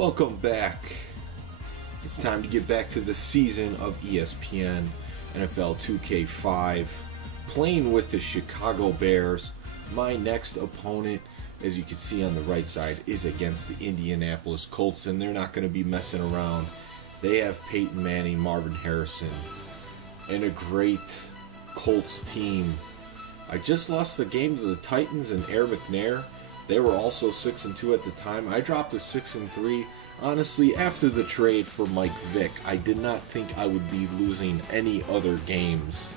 Welcome back. It's time to get back to the season of ESPN NFL 2K5, playing with the Chicago Bears. My next opponent, as you can see on the right side, is against the Indianapolis Colts, and they're not going to be messing around. They have Peyton Manning, Marvin Harrison, and a great Colts team. I just lost the game to the Titans and Air McNair. They were also 6-2 at the time. I dropped to 6-3. Honestly, after the trade for Mike Vick, I did not think I would be losing any other games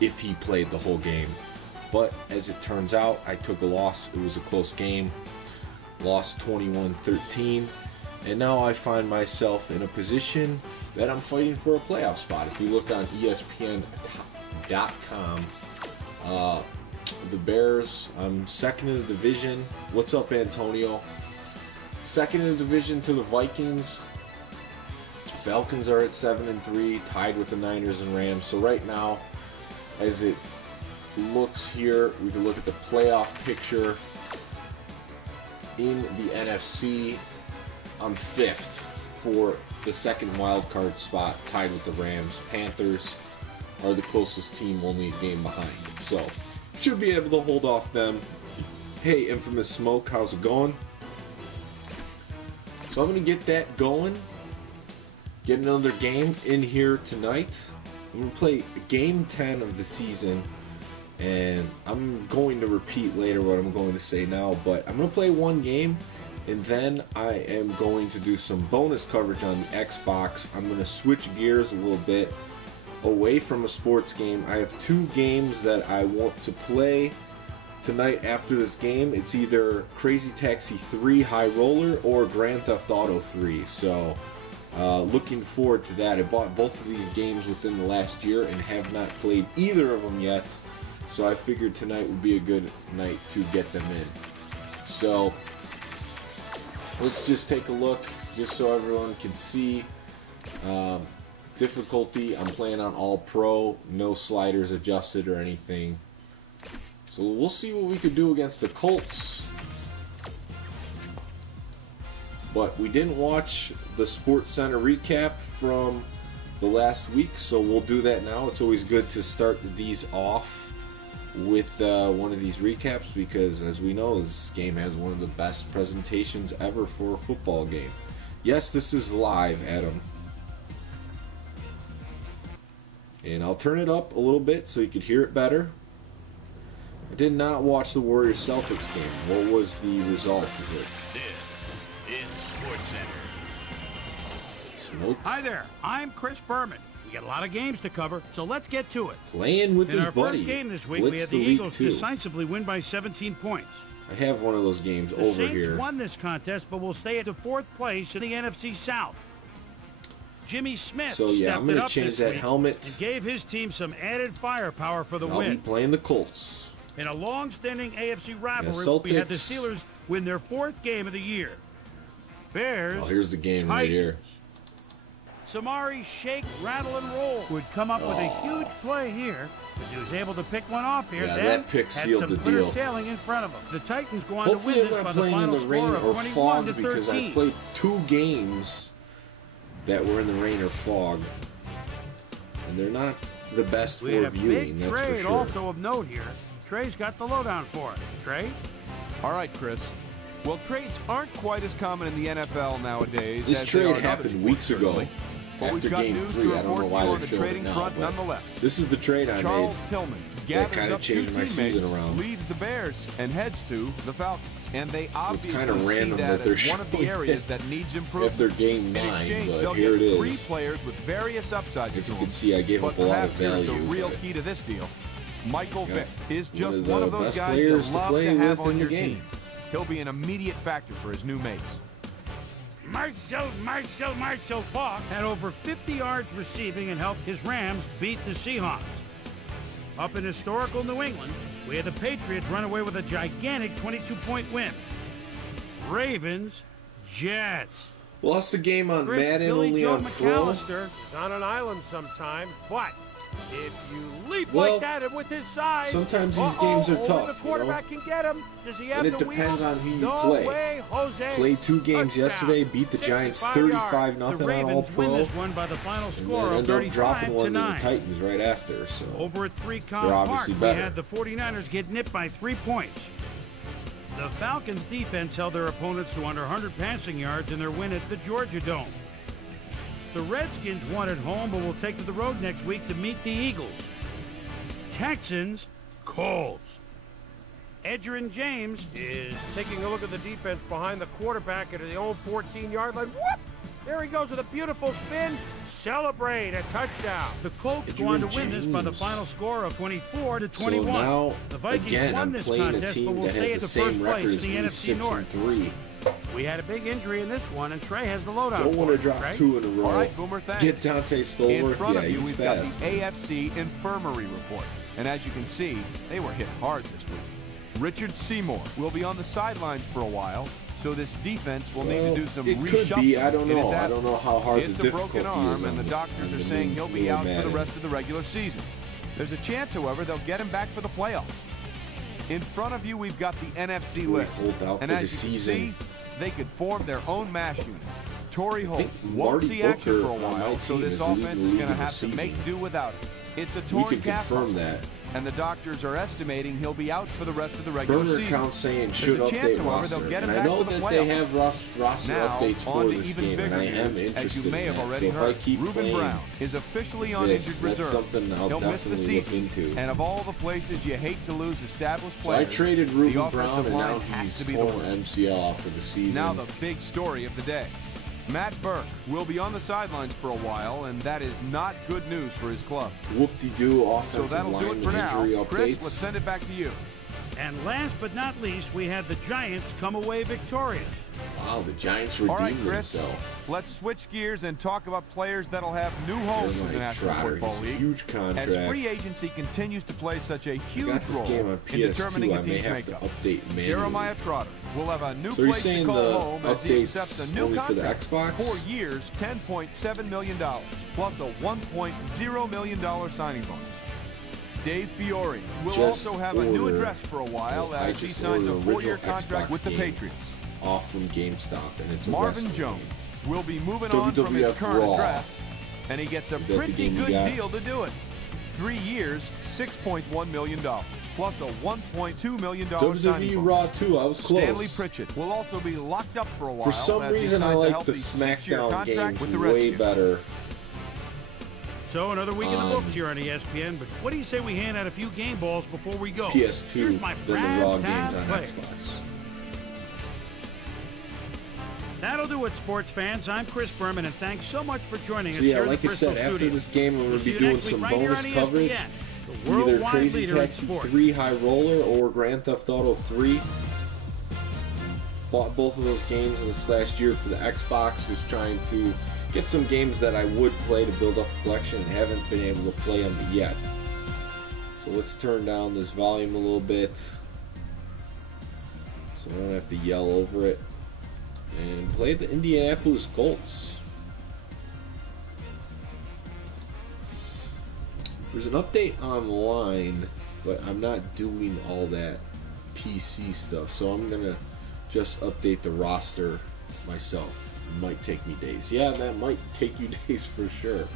if he played the whole game. But as it turns out, I took a loss. It was a close game. Lost 21-13. And now I find myself in a position that I'm fighting for a playoff spot. If you look on ESPN.com, the Bears, I'm second in the division. What's up, Antonio? Second in the division to the Vikings. Falcons are at 7-3, tied with the Niners and Rams. So right now, as it looks here, we can look at the playoff picture in the NFC. I'm fifth for the second wild card spot, tied with the Rams. Panthers are the closest team, only a game behind. So should be able to hold off them. Hey, Infamous Smoke, how's it going? So I'm going to get that going. Get another game in here tonight. I'm going to play game 10 of the season. And I'm going to repeat later what I'm going to say now. But I'm going to play one game. And then I am going to do some bonus coverage on the Xbox. I'm going to switch gears a little bit away from a sports game. I have two games that I want to play tonight after this game. It's either Crazy Taxi 3 High Roller or Grand Theft Auto 3. So looking forward to that. I bought both of these games within the last year and have not played either of them yet. So I figured tonight would be a good night to get them in. So let's just take a look just so everyone can see. Difficulty, I'm playing on All Pro, no sliders adjusted or anything. So we'll see what we could do against the Colts. But we didn't watch the Sports Center recap from the last week, so we'll do that now. It's always good to start these off with one of these recaps because, as we know, this game has one of the best presentations ever for a football game. Yes, this is live, Adam. And I'll turn it up a little bit so you could hear it better. I did not watch the Warriors-Celtics game. What was the result of it? This is Sports Center. Smoke. Hi there, I'm Chris Berman. We got a lot of games to cover, so let's get to it. Playing with his buddy. In our first game this week, we had the Eagles decisively win by 17 points. I have one of those games over here. The Saints won this contest, but will stay at the fourth place in the NFC South. Jimmy Smith I'm going to change that helmet and gave his team some added firepower for the win. I'll be playing the Colts. In a long-standing AFC rivalry, we had the Steelers win their fourth game of the year. Bears. Oh, here's the game right here. Samari Shake, Rattle, and Roll would come up with a huge play here, but he was able to pick one off here. Yeah, then that pick sealed the deal. Sailing in front of him. The Titans go on Hopefully to win this by the final score of 21 to 13. Because I played two games that were in the rain or fog, and they're not the best for viewing. That's for sure. Trade also of note here. Trey's got the lowdown for us. Trey? All right, Chris. Well, trades aren't quite as common in the NFL nowadays. This trade happened weeks ago. After game 3, I don't know why they're showing it now, but this is the trade I made that kind of changed my season around. Leaves the Bears and heads to the Falcons, and they obviously kind of random see that they're as one of the areas that needs improvement. If they're game 9, but here it is. 3 players with various upsides. As you can see, I gave up a lot of value. The real key to this deal, Michael Vick is just one of those guys you love to have on your team. He'll be an immediate factor for his new mates. Marshall Faulk had over 50 yards receiving and helped his Rams beat the Seahawks. Up in historical New England, we had the Patriots run away with a gigantic 22-point win. Ravens, Jets. Lost the game on Madden, only on Pro. Is on an island sometime, but if you leap like that with his size, sometimes these games are tough. The quarterback can get him. Does he have and it depends on who you play. Jose. Played 2 games Touchdown. yesterday, beat the Giants 35-0 on The Ravens All-Pro, win this one by the final and score then of end up dropping one to the 35-9. Titans right after. So Over at 3 they're Park, obviously we better. had the 49ers get nipped by 3 points. The Falcons' defense held their opponents to under 100 passing yards in their win at the Georgia Dome. The Redskins won at home, but will take to the road next week to meet the Eagles. Texans, Colts. Edgerrin James is Taking a look at the defense behind the quarterback at his own 14-yard line. Whoop! There he goes with a beautiful spin. Celebrate a touchdown. the Colts go on to win this by the final score of 24-21. So now, The Vikings again, won I'm this playing a contest, but team will that stay at has the the first same place record in as the me, NFC North. 6-3. We had a big injury in this one, and Trey has the lowdown. Don't want for to us, drop Trey. 2 in a row. All right, Boomer, thanks. Get Dante In Stolworth. front Yeah, of you, he's we've fast. got the AFC Infirmary Report. And as you can see, they were hit hard this week. Richard Seymour will be on the sidelines for a while, so this defense will need to do some it reshuffling. could be. I don't in his know. I don't know how hard It's the a difficulty broken arm, is. and the doctors are saying he'll be out for the rest of the regular season. There's a chance, however, they'll get him back for the playoffs. In front of you, we've got the NFC We list. hold out And for as the you can season. see, they could form their own mash unit. Torrey I Holt think won't Marty see action Booker for a on my while, so team this is offense leading is the league going to in have to make receiving. do without it. It's a We torn can calf confirm muscle, that. and the doctors are estimating he'll be out for the rest of the regular Burner season. account saying There's should a chance, update however, roster. they'll get him And I back know for the that they playoffs. have roster Now, updates for on to this even game, and bigger I am news. interested As you may in have that. already So if I heard, keep Reuben playing Brown is officially on this, injured that's reserve. something I'll He'll miss the definitely look season. into. And of all the places you hate to lose established So I players, traded the Reuben offensive Brown, and line now has he's to be the torn worst. MCL off for the season. Now the big story of the day. Matt Burke will be on the sidelines for a while, and that is not good news for his club. Whoop-de-doo So offensive that'll do it lineman for now. injury Chris, updates. let's send it back to you. And last but not least, we had the Giants come away victorious. Wow, the Giants All right, redeemed Chris, themselves. let's switch gears and talk about players that'll have new homes in the Jeremiah National Trotter Football gets a League. huge contract. As free agency continues to play such a I huge got this role game on in PS2. determining I a may team's have to makeup. update manually. Jeremiah Trotter will have a new So you're place to saying call the home as he accepts a updates new only for the contract. Xbox? 4 years, $10.7 million, plus a $1.0 million signing bonus. Dave Fiore will Just also have a new order- address for a while Well, I as he just signs a ordered the 4-year original contract Xbox with the game. Patriots. Off from GameStop, and it's a Marvin wrestling Jones game. will be moving on from his WWF current Raw. address, and he gets a Is that the pretty game you good got? deal to do it. 3 years, $6.1 million, plus a $1.2 million signing WWE bonus. Raw 2, I was close. Stanley Pritchett will also be locked up for a while. For some as he reason, I signs a like healthy the 6-year SmackDown contract games with the way Redskins. better. So another week in the books here on ESPN, but what do you say we hand out a few game balls before we go? PS2 Here's my than the Raw prime games on play. Xbox. That'll do it, sports fans. I'm Chris Berman, and thanks so much for joining So us yeah, here like at the I said, Bristol after studio. this game, we're We'll going to see be you doing next week some right here bonus on coverage. ESPN, the Either worldwide Crazy leader in Taxi sports. 3 High Roller or Grand Theft Auto 3. Bought both of those games in this last year for the Xbox. Was trying to get some games that I would play to build up a collection and haven't been able to play them yet. So let's turn down this volume a little bit so I don't have to yell over it. And play the Indianapolis Colts. There's an update online, but I'm not doing all that PC stuff, so I'm gonna just update the roster myself. It might take me days. Yeah, that might take you days for sure.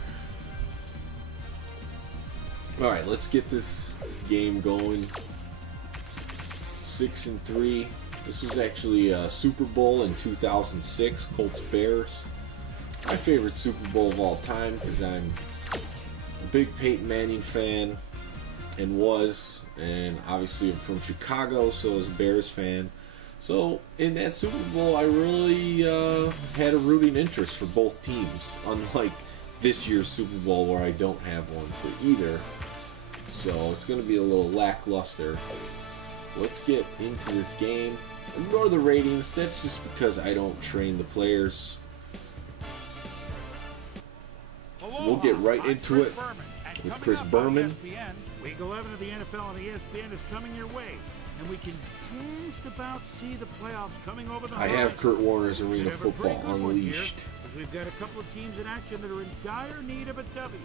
Alright, let's get this game going. 6-3. This was actually a Super Bowl in 2006, Colts Bears. My favorite Super Bowl of all time because I'm a big Peyton Manning fan and obviously I'm from Chicago, so I was a Bears fan. So in that Super Bowl, I really had a rooting interest for both teams, unlike this year's Super Bowl where I don't have one for either. So it's going to be a little lackluster. Let's get into this game. Ignore the ratings, that's just because I don't train the players. We'll get right into it with Chris Berman. Week 11 of the NFL on ESPN is coming your way, and we can just about see the playoffs coming over the I horizon. have Kurt Warner's Arena We have a pretty Football good one here, Unleashed. as we've got a couple of teams in action that are in dire need of a W.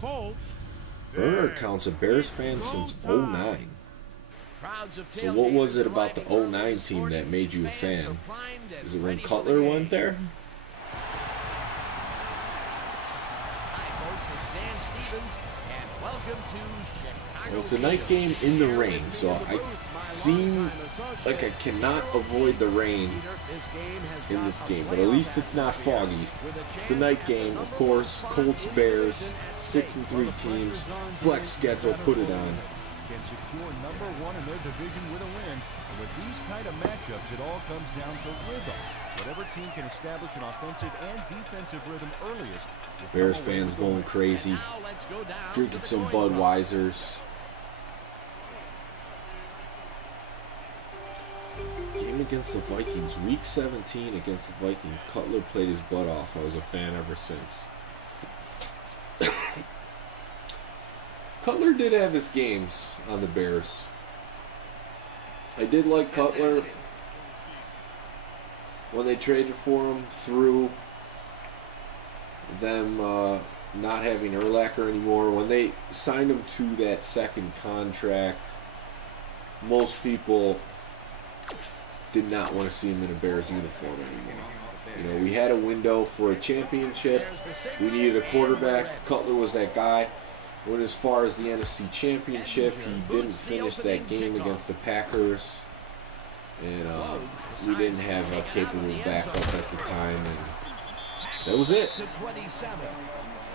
Colts. Burner account's a Bears fan since '09. So what was it about the 09 team that made you a fan? Is it when Cutler went there? Well, it's a night game in the rain, so I seem like I cannot avoid the rain in this game, but at least it's not foggy. It's a night game, of course. Colts, Bears, 6-3 teams, flex schedule, put it on. Can secure #1 in their division with a win. And with these kind of matchups, it all comes down to rhythm. Whatever team can establish an offensive and defensive rhythm earliest. Bears fans going crazy, drinking some Budweisers. Game against the Vikings, week 17 against the Vikings. Cutler played his butt off. I was a fan ever since. Cutler did have his games on the Bears. I did like Cutler when they traded for him, through them not having Urlacher anymore. When they signed him to that second contract, most people did not want to see him in a Bears uniform anymore. You know, we had a window for a championship. We needed a quarterback. Cutler was that guy. Went as far as the NFC Championship. He didn't finish that game against the Packers. And we didn't have a capable backup at the time. And that was it.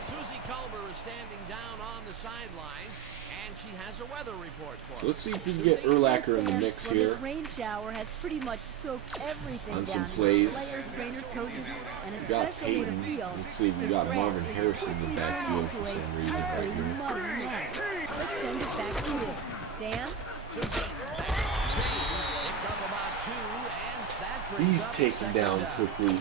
Susie Culver is standing down on the sideline, and she has a weather report for us. Let's see if we can get Urlacher in the mix here. This rain shower has pretty much soaked everything On some down. plays. Players, trainers, coaches, and We got especially the Peyton. field. Let's see, we got Marvin Harrison in the backfield for some reason right here. Muddy mess. Let's send it back to you. Dan? He's taken down quickly.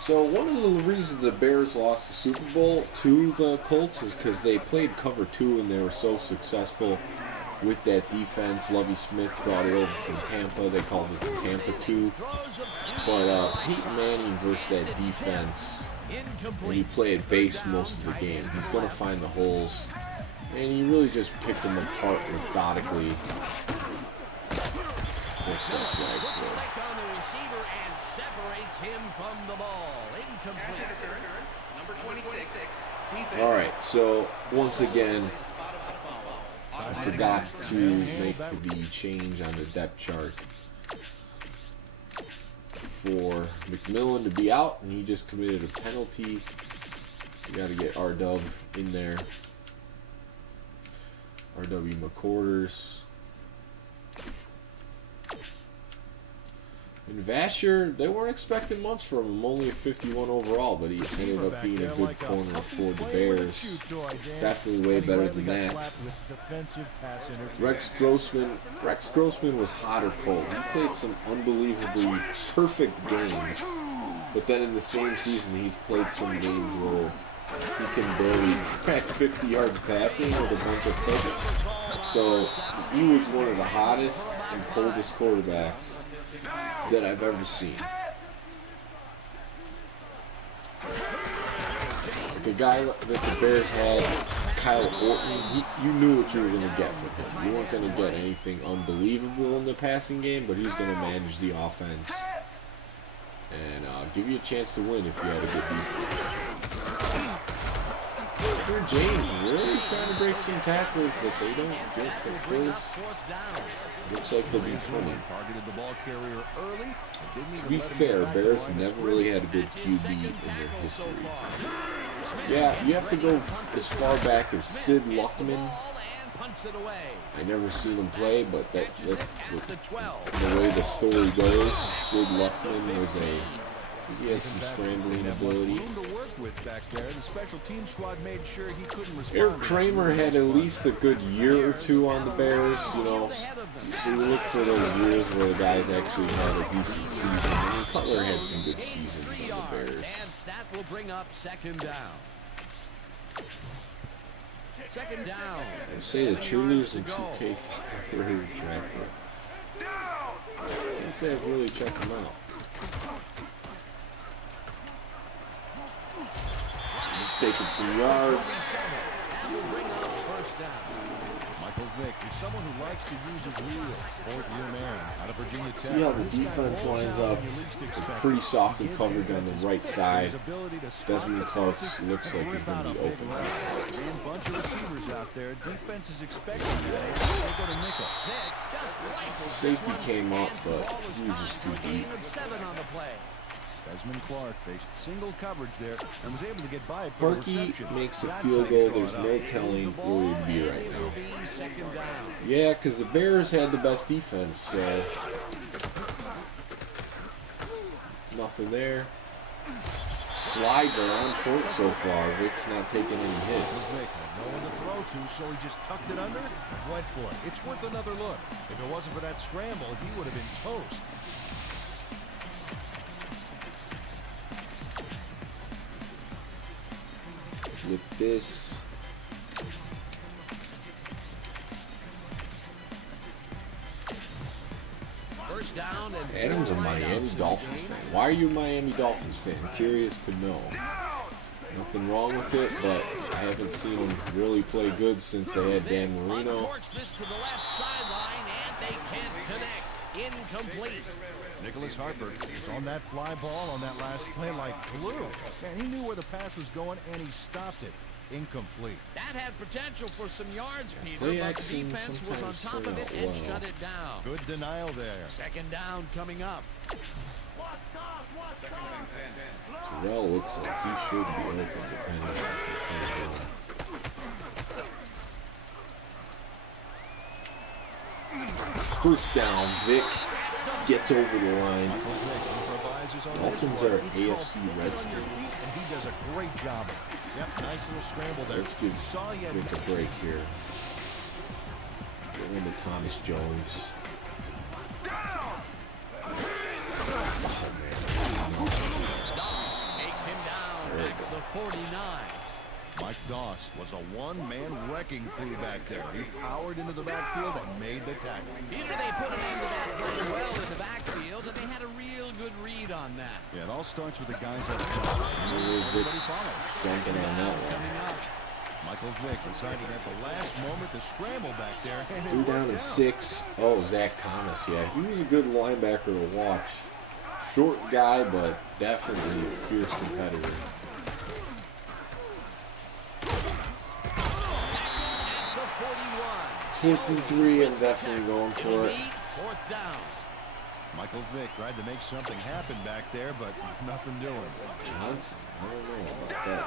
So one of the reasons the Bears lost the Super Bowl to the Colts is because they played cover 2 and they were so successful with that defense. Lovie Smith brought it over from Tampa. They called it the Tampa 2. But Peyton Manning versus that defense, and he played base most of the game. He's going to find the holes. And he really just picked them apart methodically. What's that flag for? On the receiver and separates him from the ball. Incomplete. Number 26. Alright, so once again, I forgot to make the change on the depth chart for McMillan to be out, and he just committed a penalty. You got to get R-Dub in there. R.W. McCorders. And Vasher, they weren't expecting much from him, only a 51 overall, but he ended up being a good corner for the Bears. Definitely way better than that. Rex Grossman was hot or cold. He played some unbelievably perfect games, but then in the same season he's played some games where he can barely crack 50 yards passing with a bunch of picks. So he was one of the hottest and coldest quarterbacks that I've ever seen. The guy that the Bears had, Kyle Orton, you knew what you were going to get from him. You weren't going to get anything unbelievable in the passing game, but he was going to manage the offense and give you a chance to win if you had a good defense. James really trying to break some tackles, but they don't get the first. Looks like they'll be punting. To be fair, Bears never really had a good QB in their history. Yeah, you have to go as far back as Sid Luckman. I never seen him play, but that's the way the story goes. Sid Luckman was he had some scrambling ability. Eric Kramer had at least a good year or two on the Bears, you know. So you look for those years where the guys actually had a decent season. I mean, Cutler had some good seasons on the Bears. And that will bring up second down. Second down. I say the cheerleaders in 2K5 are very attractive. I can't say I've really checked them out. Just taking some yards. That will bring up first down. Michael Vick is someone who likes to use his wheels. Fourth-year man out of Virginia Tech. See how the defense lines up. Pretty soft and covered on the right side. Desmond Clark looks like he's going to be open. And bunch of receivers out there. Defense is expecting that. They go to nickel. Vick just rifles Safety this one, came up, and but the ball was he was caught just for too a gain deep. of 7 on the play. Desmond Clark faced single coverage there and was able to get by it for a Parkey reception. makes a That's field how you goal. draw There's it no up. telling The where ball, we'd be and right it now. will be second down. Yeah, because the Bears had the best defense, so nothing there. Slides are on point so far. Vick's not taking any hits. Vick had no one to throw to, so he just tucked it under and went for it. It's worth another look. If it wasn't for that scramble, he would have been toast. With this, First down and Adam's a 4 Miami lineouts in the Dolphins game. fan. Why are you a Miami Dolphins fan? Curious to know. Nothing wrong with it, but I haven't seen them really play good since they had Dan Marino. Uncorks this to the left sideline, and they can't connect. Incomplete. Nicholas Harper was on that fly ball on that last play like glue. And he knew where the pass was going, and he stopped it. Incomplete. That had potential for some yards, Peter, play but the action defense was on sometimes top turn of it out and well. shut it down. Good denial there. Second down coming up. Terrell looks like he should be open depending on if he comes in. First down, Vick gets over the line. Dolphins are AFC Red Zone. And he does a great job. Yep, nice little scramble there. Let's give Saw you. Vick a break here. Get into Thomas Jones. Takes him down back at the 49. Mike Doss was a one-man wrecking crew back there. He powered into the backfield and made the tackle. Peter, they put an end to that play well in the backfield, and they had a real good read on that. Yeah, it all starts with the guys up top. Everybody follows. Jumping on that one. Coming up. Michael Vick deciding at the last moment to scramble back there. And it 2 down worked and out. 6. Oh, Zach Thomas. Yeah, he was a good linebacker to watch. Short guy, but definitely a fierce competitor. At the 41. 4th and 3, I'm definitely going It'll for it. be fourth down. Michael Vick tried to make something happen back there, but nothing doing. Johnson? I don't know about that.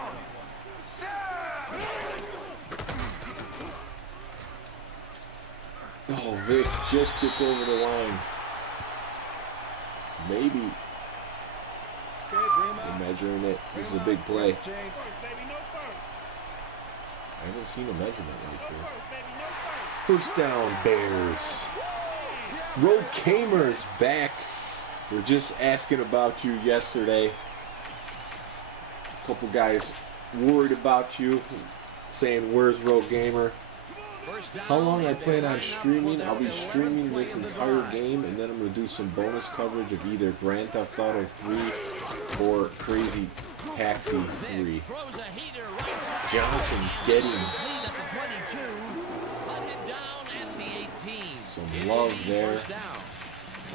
Oh, Vic just gets over the line. Maybe. They're measuring it. This is a big play. I haven't seen a measurement like this. First down, Bears. Ro Kamer's back. We're just asking about you yesterday. A couple guys worried about you, saying, where's Ro Gamer? First down, How long I and plan they on line up streaming? with I'll be their streaming 11th this play of the entire drive. game, and then I'm going to do some bonus coverage of either Grand Theft Auto 3 or Crazy Taxi 3. Throws a heater right side. Johnson And getting it's complete at the 22. Hunted down at the 18. some It'll love be there. first down.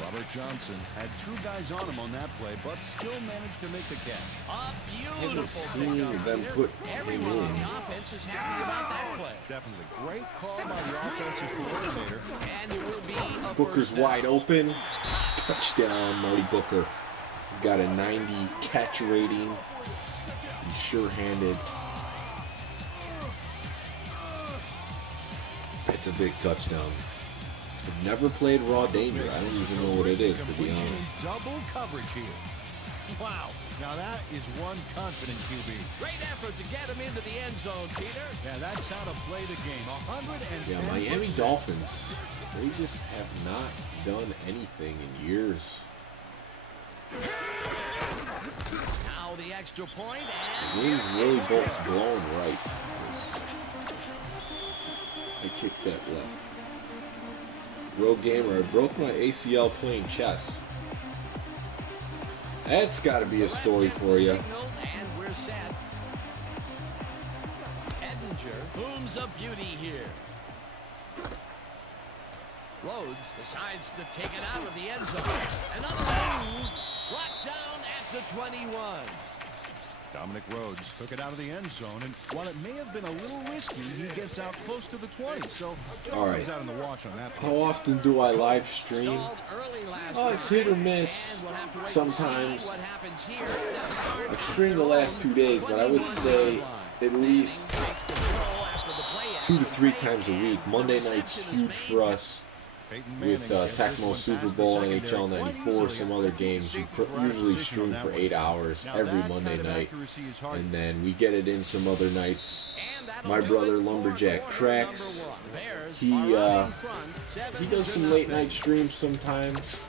Robert Johnson had 2 guys on him on that play, but still managed to make the catch. A haven't beautiful seen pickup them here. put him Everyone on in. the offense is happy about that play. Definitely great call by the offensive coordinator. And it will be a Booker's first down. wide open. Touchdown, Marty Booker. He's got a 90 catch rating. He's sure-handed. It's a big touchdown. I've never played Raw Danger. I don't even know what it is, to be Completion honest. in double coverage here. Wow. Now that is one confident QB. Great effort to get him into the end zone, Peter. Yeah, that's how to play the game. 110. Yeah, Miami Dolphins, they just have not done anything in years. Now the extra point, and Wings really both blown right. I kicked that left. Road Gamer, I broke my ACL playing chess. That's got to be a story for you. And we're set. Booms a beauty here. Rhodes decides to take it out of the end zone. Another move. Brought down at the 21. Dominic Rhodes took it out of the end zone, and while it may have been a little risky, he gets out close to the 20. So, all right. Out on the watch on that. How often do I live stream? Oh, it's hit or miss. Sometimes. I've streamed the last 2 days, but I would say at least 2 to 3 times a week. Monday night's huge for us. With Tecmo Super Bowl, NHL 94, some other games, we usually stream for 8 hours every Monday night, and then we get it in some other nights. My brother Lumberjack Cracks, he does some late night streams sometimes.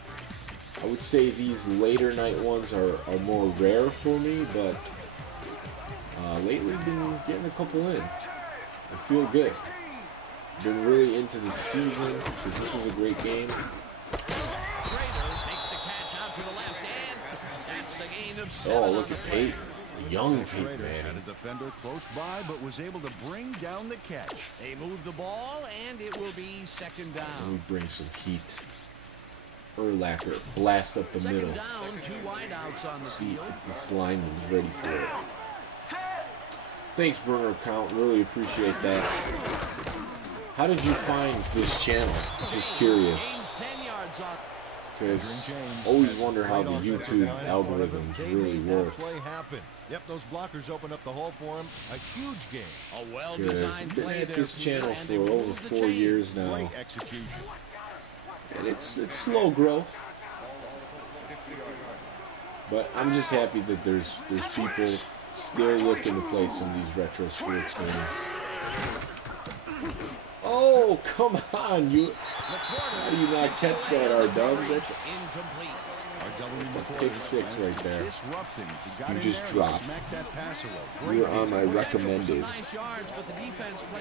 I would say these later night ones are more rare for me, but lately been getting a couple in. I feel good. Been really into the season because this is a great game. Oh, look at Pate, the young Pate, man. Had a defender close by, but was able to bring down the catch. They move the ball, and it will be second down. Let me bring some heat. Urlacher, blast up the middle. Second down, 2 wideouts on the field. See if this lineman's ready for it. Thanks, burner account. Really appreciate that. How did you find this channel? Just curious. Because I always wonder how the YouTube algorithms really work. Yep, those blockers opened up the hole for him. A huge game. Because I've been at this channel for over 4 years now. And it's slow growth. But I'm just happy that there's people still looking to play some of these retro sports games. Oh, come on, you! How do you not catch that, R-Dub? That's a pick 6 right there. You just dropped. You're on my recommended.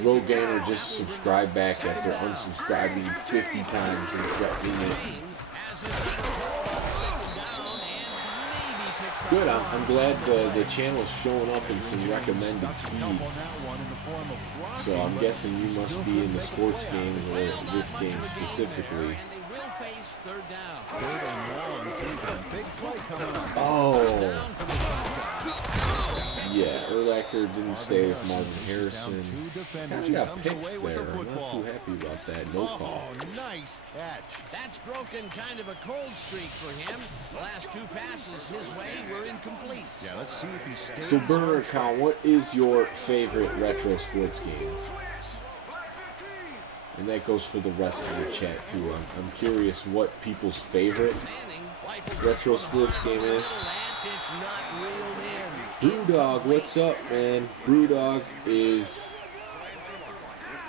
Rogainer just subscribed back after unsubscribing 50 times and threatening it. Good, I'm glad the channel's showing up in some recommended feeds. So I'm guessing you must be in the sports games or this game specifically. Oh! Yeah, Urlacher didn't stay with Marvin Harrison. He got picked there. I'm not too happy about that. No call. Nice catch. That's broken kind of a cold streak for him. The last 2 passes his way were incomplete. Yeah, let's see if he stays. So, burner account, what is your favorite retro sports game? And that goes for the rest of the chat too. I'm curious what people's favorite retro sports game is. Brewdog, what's up, man? Brewdog is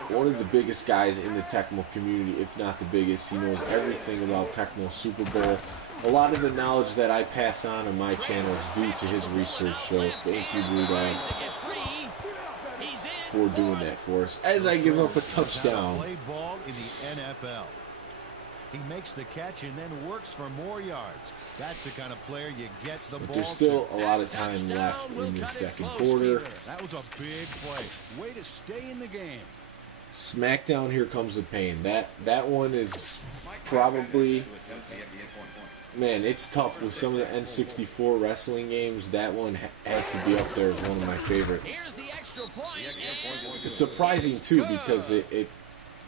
one of the biggest guys in the Tecmo community, if not the biggest. He knows everything about Tecmo Super Bowl. A lot of the knowledge that I pass on my channel is due to his research, so thank you, Brewdog, for doing that for us. As I give up a touchdown. Play ball in the NFL. He makes the catch and then works for more yards. That's the kind of player you get the ball. But there's still a lot of time left in this second quarter. That was a big play. Way to stay in the game. Smackdown, Here Comes the Pain. That one is probably, man, it's tough with some of the N64 wrestling games. That one has to be up there as one of my favorites. It's surprising too because the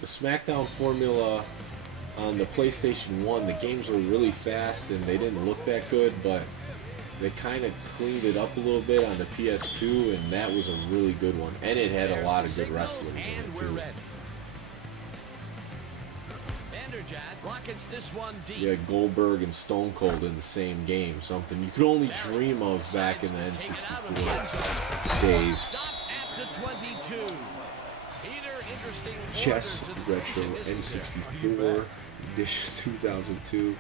Smackdown formula on the PlayStation 1, the games were really fast and they didn't look that good, but they kind of cleaned it up a little bit on the PS2, and that was a really good one. And it had a lot of good wrestlers in it too. You had Goldberg and Stone Cold in the same game, something you could only dream of back in the N64 days. Chess Retro N64 Edition 2002.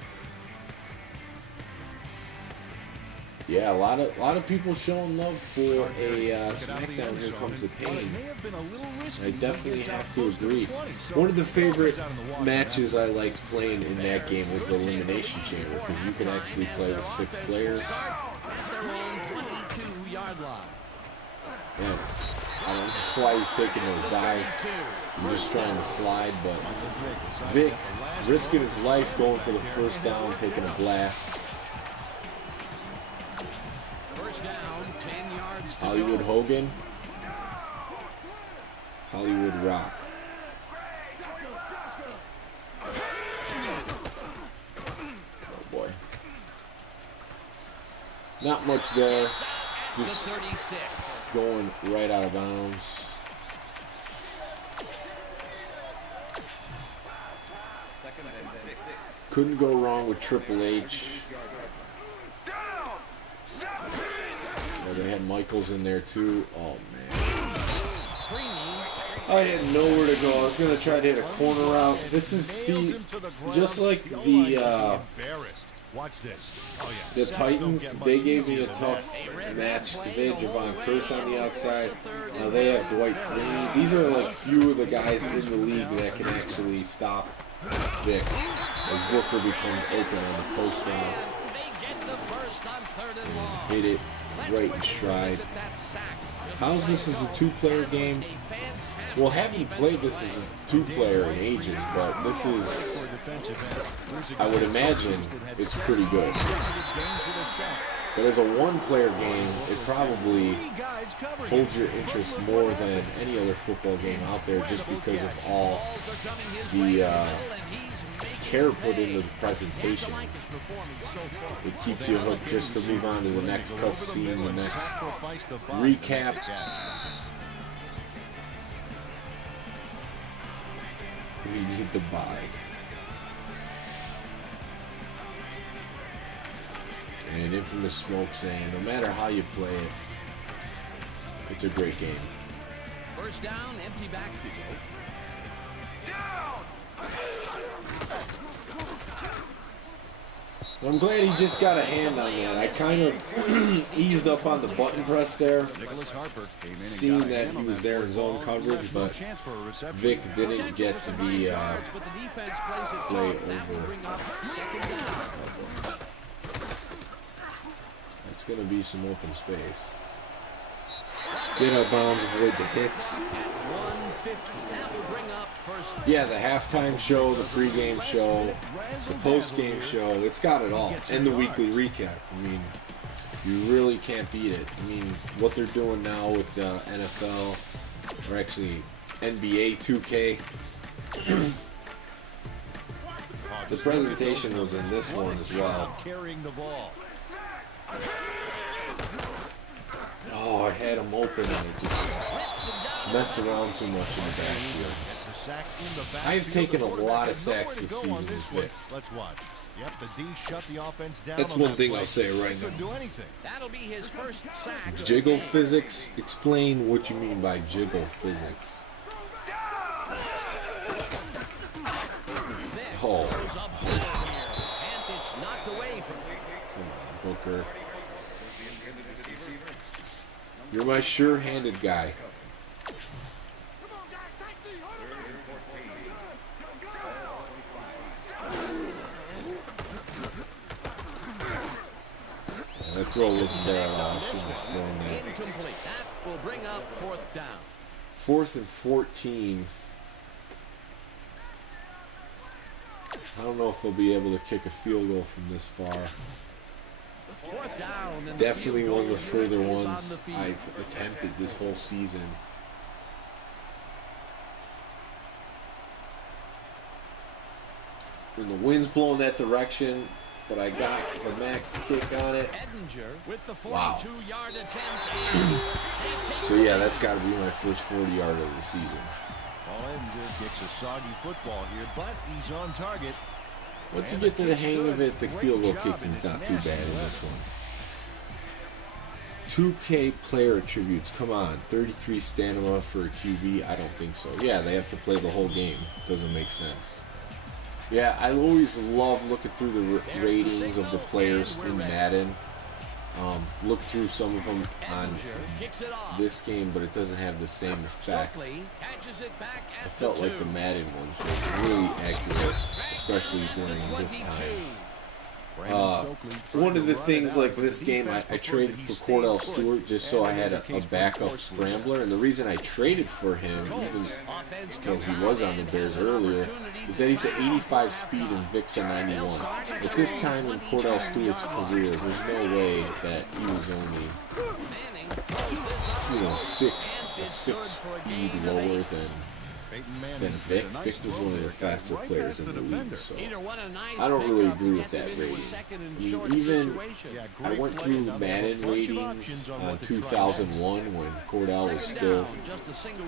Yeah, a lot of people showing love for a SmackDown Here Comes the Pain. I definitely have to agree. One of the favorite matches I liked playing in that game was the Elimination Chamber, because you could actually play with 6 players. Man, I don't know why he's taking those dives. I'm just trying to slide, but Vic risking his life going for the first down, taking a blast. First down, 10 yards to Hollywood go. Hogan. Hollywood Rock. Oh boy. Not much there. Just The 36. going right out of bounds. Couldn't go wrong with Triple H. Yeah, they had Michaels in there too. Oh man. I had nowhere to go. I was gonna try to hit a corner route. This is just like the Watch this. Oh, yeah. the Titans. They gave me a tough match because they had Javon Curse on the outside. Now they have Dwight Freeney. These are like few of the guys in the league that can actually stop Vic as Booker becomes open on the post routes. Hit it right in stride. How's this as a two-player game? Well, having played this as a two-player in ages, but this is, I would imagine, it's pretty good. But as a one-player game, it probably holds your interest more than any other football game out there just because of all the care put into the presentation. It keeps you hooked just to move on to the next cutscene, the next recap. We need the buy. And Infamous Smoke saying, no matter how you play it, it's a great game. First down, empty backfield. I'm glad he just got a hand on that. I kind of eased up on the button press there, seeing that he was there in zone coverage, but Vic didn't get to be play over. It's going to be some open space. Get out of bounds, avoid the hits. Yeah, the halftime show, the pregame show, the postgame show, it's got it all. And the weekly recap. I mean, you really can't beat it. I mean, what they're doing now with NFL, or actually NBA 2K, the presentation was in this one as well. Oh, I had him open and it just messed around too much in the backfield. I've taken a lot of sacks this season with Vic. Let's watch. Yep, the D shut the offense down. That's one thing I'll say right now. That'll be his first sack. Jiggle physics? Explain what you mean by jiggle physics. Oh. And it's knocked away from Come on, Booker. You're my sure-handed guy. Yeah, that throw wasn't there at all. I shouldn't have thrown that. incomplete. That will bring up fourth down. 4th and 14. I don't know if they'll be able to kick a field goal from this far. Fourth down and Definitely one of the further ones I've attempted this whole season. When the wind's blowing that direction, but I got the max kick on it. with the 42-yard attempt. So yeah, that's got to be my first 40-yarder of the season. Paul Edinger gets a soggy football here, but he's on target. Once you get to the hang of it, the field goal kicking's not too bad in this one. 2K player attributes. Come on, 33 stamina for a QB? I don't think so. Yeah, they have to play the whole game. Doesn't make sense. Yeah, I always love looking through the ratings of the players in Madden. Look through some of them on this game, but it doesn't have the same effect. I felt like the Madden ones were really accurate, especially during this time. One of the things like this game, I traded for Cordell Stewart just so I had a backup scrambler, and the reason I traded for him, even though he was on the Bears earlier, is that he's at 85 speed and Vic's a 91. At this time in Cordell Stewart's career, there's no way that he was only, you know, six speed lower than Vic. Vic was one of the faster players in the league, so I don't really agree with that rating. I mean, even I went through Madden ratings on 2001 when Cordell was still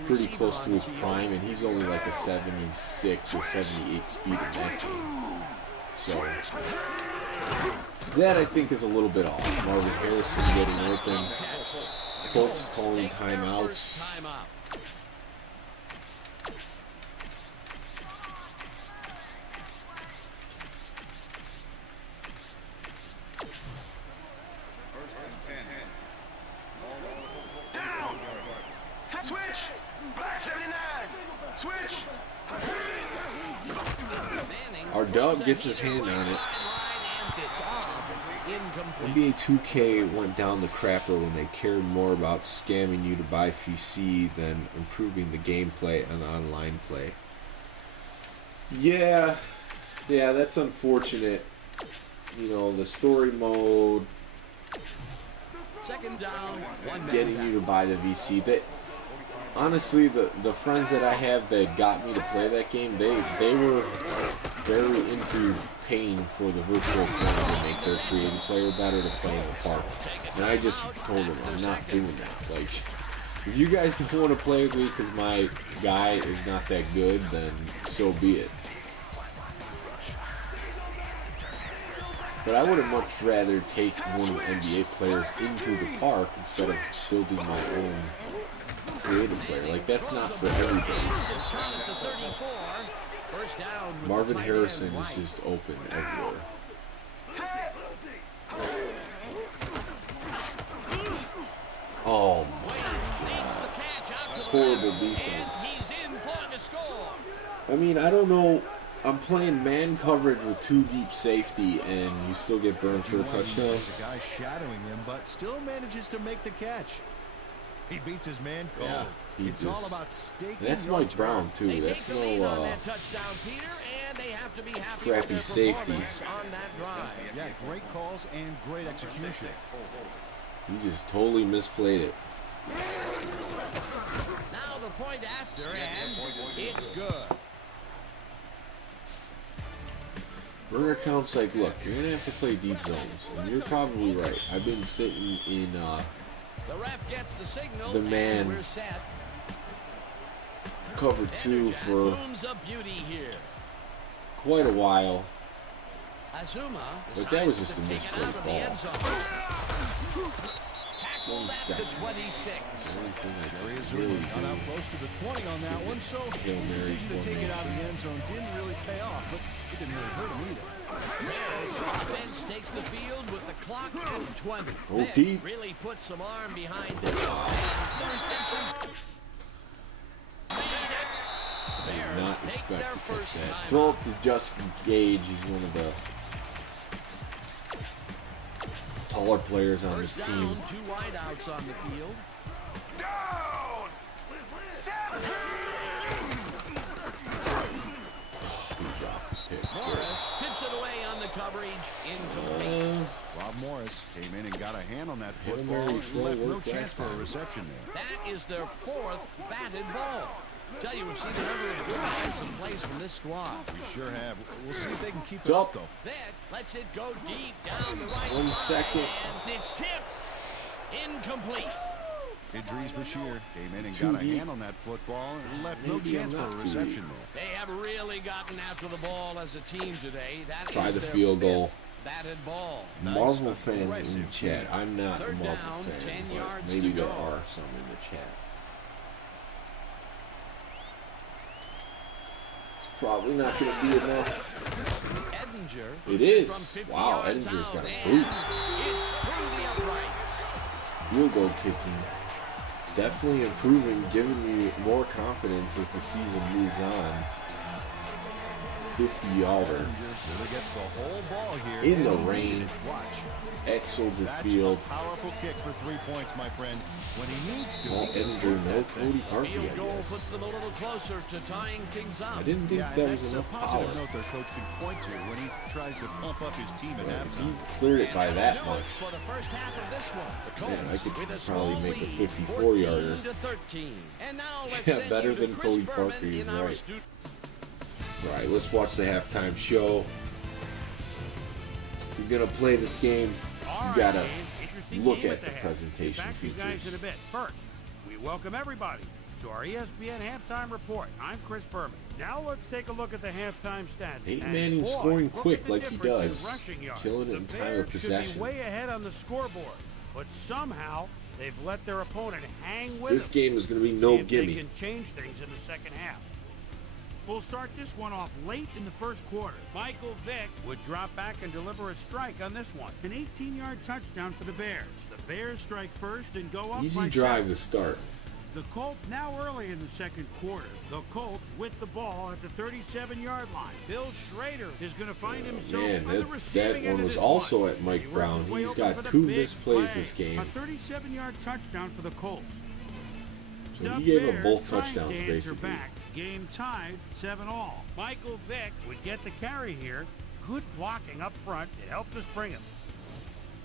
pretty close to his prime, and he's only like a 76 or 78 speed in that game. So that I think is a little bit off. Marvin Harrison getting open. Colts calling timeouts. Our Dub gets his hand on it. NBA 2K went down the crapper when they cared more about scamming you to buy VC than improving the gameplay and online play. Yeah, that's unfortunate. You know, the story mode, Second down, getting you to buy the VC. That honestly, the friends that I have that got me to play that game, they were very into paying for the virtual phone to make their creative player better to play in the park. And I just told them, I'm not doing that. Like, if you guys don't want to play with me because my guy is not that good, then so be it. But I would have much rather take one of the NBA players into the park instead of building my own creative player. Like, that's not for everybody. Marvin Harrison is just open everywhere. Oh my God. Horrible defense. I mean, I don't know. I'm playing man coverage with 2 deep safety, and you still get burned for a touchdown. The guy shadowing him, but still manages to make the catch. He beats his man cold. Yeah, it's all about staking. That's Mike Brown too. That's no crappy safety. Yeah, great calls and great execution. He just totally misplayed it. Now the point after, and it's good. Burner Count's like, look, you're going to have to play deep zones. And you're probably right. I've been sitting in the ref gets the signal, the man cover 2 for quite a while. But that was just a misplayed ball. 27. Really got out close to the 20 on that one, so the decision to take it out of the end zone didn't really pay off, but it didn't really hurt him either. Offense takes the field with the clock at 20. Oh, deep. Really put some arm behind this. The receptions. I did not expect to catch that. Throw up to Justin Gage. He's one of the taller players on this team. 2 wideouts on the field. He dropped the pick. Morris tips it away on the coverage. Incomplete. Rob Morris came in and got a hand on that football and left no chance for a reception there. That is their 4th batted ball. Tell you, we've seen a number of good defensive plays from this squad. We sure have. We'll see if they can keep it up, though. Vic lets it go deep down the right 1 side, second. and it's tipped. Incomplete. Idris Bashir came in and got a hand on that football and left no chance for a reception there. They have really gotten after the ball as a team today. That Try is the their field 5th goal. batted ball. Marvel fans in the chat. I'm not a Third Marvel down, fan, 10 but yards maybe to there go. are some in the chat. Probably not going to be enough. Edinger it is. Wow, Edinger's got a boot. It's through the uprights. Field goal kicking. Definitely improving, giving me more confidence as the season moves on. 50-yarder Really gets the whole ball here in the rain Watch. at Soldier That's Field. a powerful kick for 3 points, my friend. When he needs to. No Edinger, no Cody Parkey, Field I goal puts guess. them a little closer to tying things up. I didn't think Yeah, that and was that's enough a power. positive note their coach can point to when he tries to pump up his team at But if he halftime. cleared it by that much, For the first half of this one, the man, I Colts could with a probably small make a lead, 54-yarder. 14-13. And now let's Yeah, send better you to than Chris Cody Berman Parker, he's in our right. studio. All right, let's watch the halftime show. If you're gonna play this game, you gotta look at the presentation Back to you guys in a features. bit. First, we welcome everybody to our ESPN halftime report. I'm Chris Berman. Now let's take a look at the halftime stats. Peyton And Manning boy, scoring look quick at the like he difference in does, rushing yards. killing it in The time of Bears should possession. be way ahead on the scoreboard, but somehow they've let their opponent hang with This them. game is gonna be See no if they gimme. can change things in the second half. We'll start this one off late in the first quarter. Michael Vick would drop back and deliver a strike on this one. An 18-yard touchdown for the Bears. The Bears strike first and go up Easy by drive 7. to start. The Colts now early in the second quarter. The Colts with the ball at the 37-yard line. Bill Schrader is going to find himself Man, on the that receiving end one of was this also one. at He Mike works Brown. his way He's open got for the 2 big missed plays play. this game. A 37-yard touchdown for the Colts. So The he gave up Bears both trying touchdowns, to answer basically. back. Game tied, 7-all. Michael Vick would get the carry here. Good blocking up front. It helped us bring him.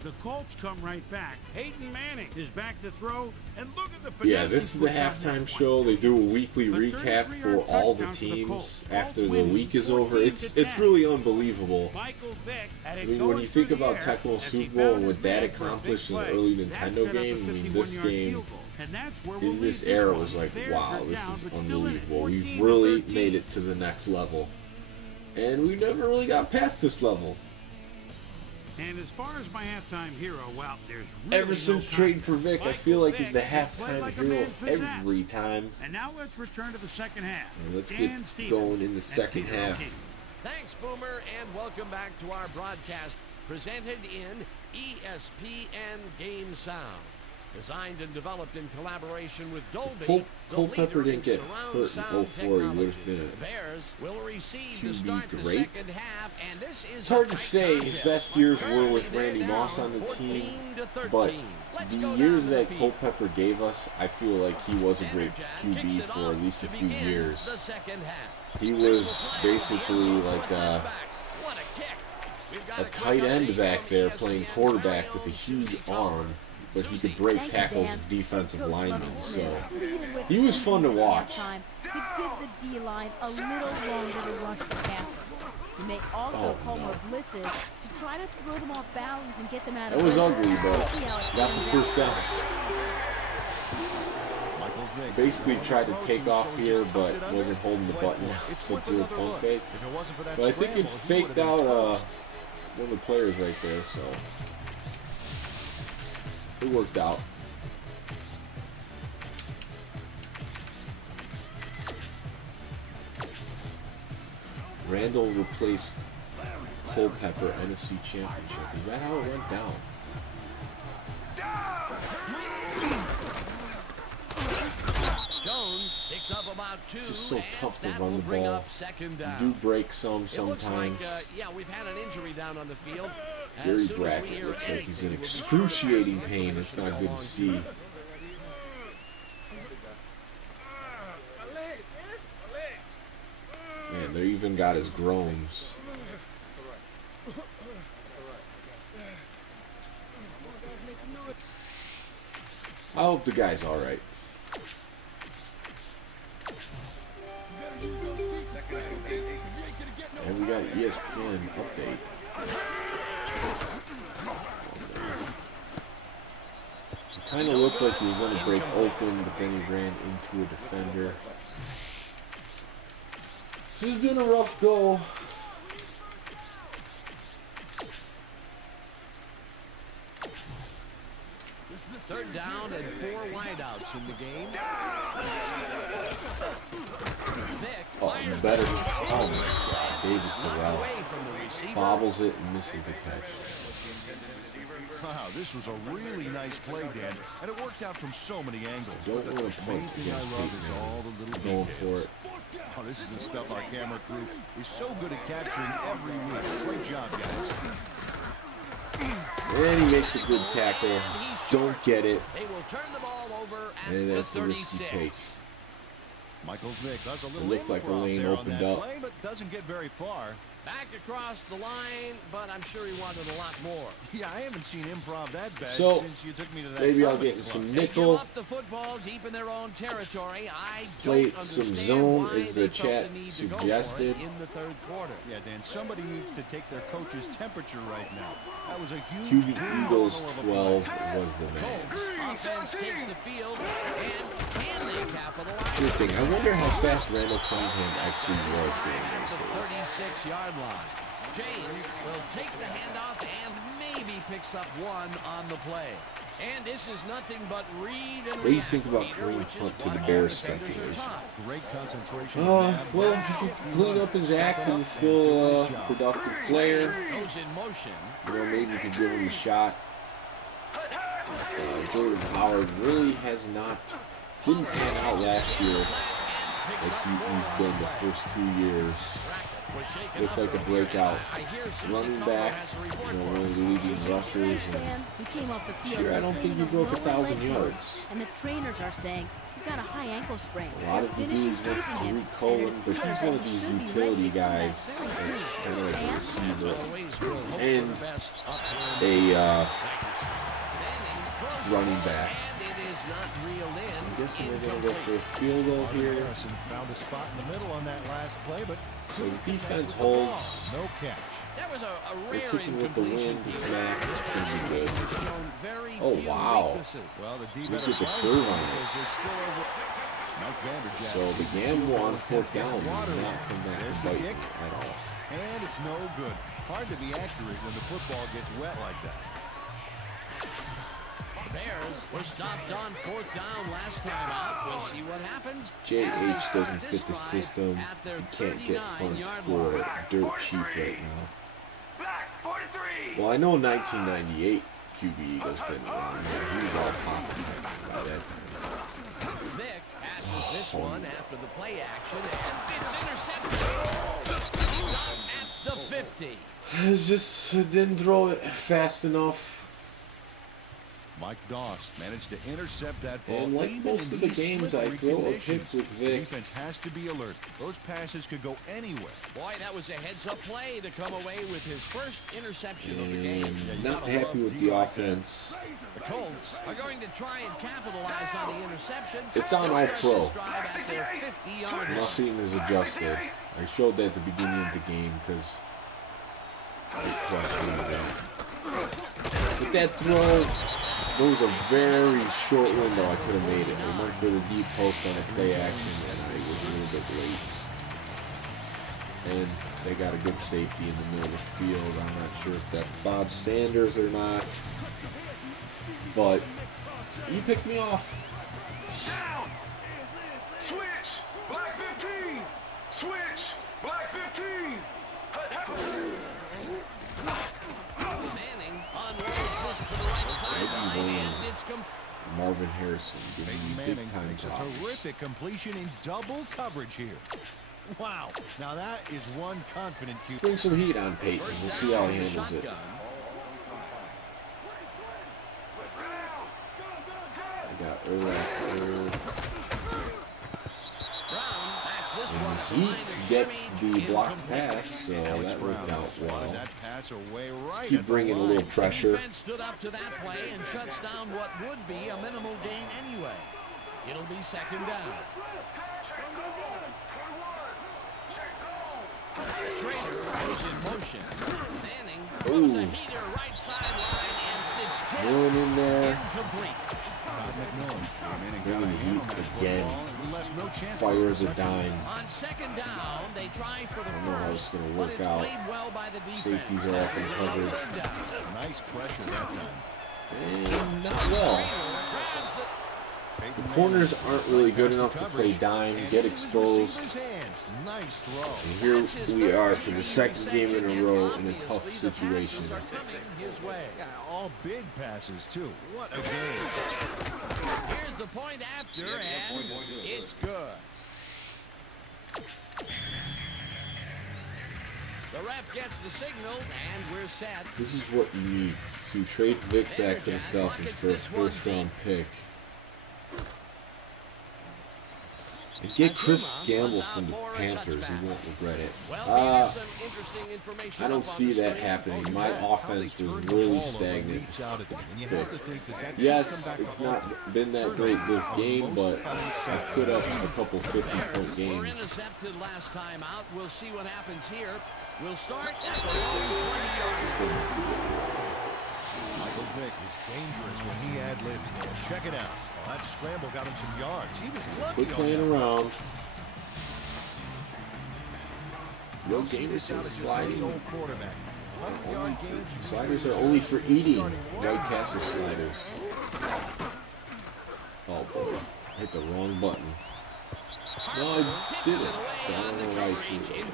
The Colts come right back. Peyton Manning is back to throw, and look at the finesse. Yeah, this is the halftime show. They do a weekly recap for all the teams after the week is over. It's really unbelievable. Michael Vick had it I mean, going when you think through the about air Tecmo as he Super Bowl found and his what that man for a big accomplished in the play. early That Nintendo set up a game, I mean, this 51-yard game field goal. And that's where we'll in this leave era one. was like, Bears wow, are this down, is but still in it, unbelievable. We've 14-13. really made it to the next level. And we never really got past this level. And as far as my halftime hero, well, there's really Ever since no trading contest. for Vic, I Michael feel like he's the Vick has played halftime like a hero man possessed. every time. And now let's return to the second half. And let's Dan get Stevens going in the and second Peter half. O'Keefe. Thanks, Boomer, and welcome back to our broadcast presented in ESPN Game Sound. Designed and developed in collaboration with Dolby, Culpepper didn't get hurt in 04, he would have been The Bears will receive QB to start the great. second half, and this is It's hard a to tight say. contest. His best years were with Currently, Randy they're Moss down on the team, 14-13. but Let's the go years down to the that field. Culpepper gave us, I feel like he was a great Vanderjagt kicks QB it for off at least a to few begin years. the second half. He This was will fly basically in for like touchback. What a kick. We've got a quick tight end update back from there ESPN's playing very quarterback with a own huge Susie arm, but he Susie. could break Thank you, tackles Dan. of defensive Coach linemen. Lovie So Smith pleaded with he was fun to defense watch. at halftime to give the D-line a little longer to rush the passer. He may also call more blitzes to try to throw them off balance and get them out of That was rhythm. ugly, but We'll see how it got the pans first out. down. Michael Vick. Basically tried to take off here, but wasn't holding the button, so threw a pump fake. If it wasn't for that But I think it scramble, he faked would've been out toast. one of the players right there, so it worked out. Randall replaced Culpepper NFC Championship. Is that how it went down? Jones picks up about 2, It's just so and tough to that run will the bring ball. up second down. You do break some It looks like, sometimes. yeah, we've had an injury down on the field. As Gary soon as we Brackett hear looks like he's in anything, we'll be excruciating sure pain. the It's information not will good go to on see. Man, they even got his groans. I hope the guy's alright. And we got an ESPN update. It kind of looked like he was going to break open, but then he ran into a defender. This has been a rough go. Third down and 4 wideouts in the game. Vick Oh, fires and the better. ball. Oh my God, David Knocked Terrell away from the receiver. bobbles it and misses the catch. Wow, this was a really nice play, Dan, and it worked out from so many angles. Don't But want the to main punch thing I against love Peyton is all the little Going details. for it. Oh, this is the stuff our camera crew is so good at capturing every week. Great job, guys. And he makes a good tackle. Don't get it. They will turn the ball over at And the that's the risk he 36. takes. Michael Vick does a little It looked like a improv lane there on opened that up. play, but doesn't get very far. Back across the line, but I'm sure he wanted a lot more. Yeah, I haven't seen improv that bad So, since you took me to that maybe I'll comedy get club. some They give nickel. up the football deep in their own territory. I Play don't some understand zone why as the they felt chat the need to go for suggested. it in the third quarter. Yeah, Dan, somebody needs to take their coach's temperature right now. That was a huge QB Eagles 12 was the man. Colts offense takes the field, and can they capitalize? Good thing. I wonder how fast Randall Cunningham actually was Drive during at those the days. 36-yard line. James will take the handoff and maybe picks up one on the play. And this is nothing but read and What do you think about Peter, Kareem which is Hunt to the what Bears all defenders are speculation? taught. Great concentration. Well, if he can clean up his act and still a productive player, Goes in motion. you know, maybe you could give him a shot. Jordan Howard really has not, didn't pan out last year like he's been the first 2 years. Looks like a breakout running back, you know, one of the leading rushers. Dan, he came off the field. Sure, I don't think he broke 1,000 yards. And the trainers are saying he's got a high ankle sprain. A lot of the dudes next to Tariq Cohen, but he's one of these utility guys that's kind of like a receiver and a running back. I'm guessing they're going to go for a field goal here. Harrison found a spot in the middle on that last play, but So the defense holds. no catch. That was a They're rare kicking with the incompletion. wind. It's max. It's going to be good. Shown very Oh, few wow. weaknesses. Well, the D Look better at the find curve some on it. because they're still over. Mike Vanderjagt. So the gamble on fourth down did not come back There's to the bite me kick. at all. And it's no good. Hard to be accurate when the football gets wet like that. The Bears were stopped on fourth down last time out. We'll see what happens. JH doesn't fit the system. He can't get punts for dirt cheap right now. Well, I know 1998 QB Eagles didn't run. He was all popping by that time. Vick passes this one after the play action, and it's intercepted. Stop at the 50. It's just didn't throw it fast enough. Mike Doss managed to intercept that ball. And like even most in of the these games, I slippery throw a conditions. pick with The Vic. defense has to be alert. Those passes could go anywhere. Boy, that was a heads-up play to come away with his first interception of the game. And not happy with the offense. The Colts are going to try and capitalize on the interception. It's on They'll all start pro. this drive at their 50-yard line. Nothing is adjusted. I showed that at the beginning of the game because I questioned that. But that throw, there was a very short window I could have made it. I went for the deep post on a play action and I was a little bit late. And they got a good safety in the middle of the field. I'm not sure if that's Bob Sanders or not. But you picked me off. Down. Switch. Black 15. Switch. Black 15. Manning unloads this to the right sideline, and it's Marvin Harrison giving Peyton me Manning big time makes a talk. terrific completion in double coverage here. Wow. Now that is one confident QB. Bring some heat on Peyton. We'll see how he handles it. I got Urlacher. And Heat gets the block pass, so that worked out well. That pass away right Keep at the bringing a line. little pressure. Defense stood up to that play and shuts down what would be a minimal gain anyway. It'll be second down. Trader goes in motion. Manning throws a heater right sideline, and it's tipped. Millen in there. Incomplete. Bringing the heat again. Fires a dime. On second down, they try for the I don't know how first, it's going to but work it's out. played well by the defense. Safeties are up in coverage. Third down. Nice pressure that time. And not well. The corners aren't really good enough to play dime, get exposed. Nice throw. And here we are for the second game in a row in a tough situation. Yeah, all big passes, too. What a game. Here's the point after, and it's good. The ref gets the signal, and we're set. This is what you need to trade Vic back to the Falcons for a first-round pick. And get Chris Gamble from the Panthers. You won't regret it. I don't see that happening. My offense was really stagnant. Yes, it's not been that great this game, but I put up a couple 50-point games. Intercepted last time out. We'll see what happens here. We'll start at the long 20-yard. Michael Vick is dangerous when he ad-libs there. Check it out. Well, that scramble got him some yards. He was lucky. Quit playing around. Yo, game is sliding. Sliders are only for eating. White Castle sliders. Oh boy, hit the wrong button. No, I didn't. So I don't know why I threw it.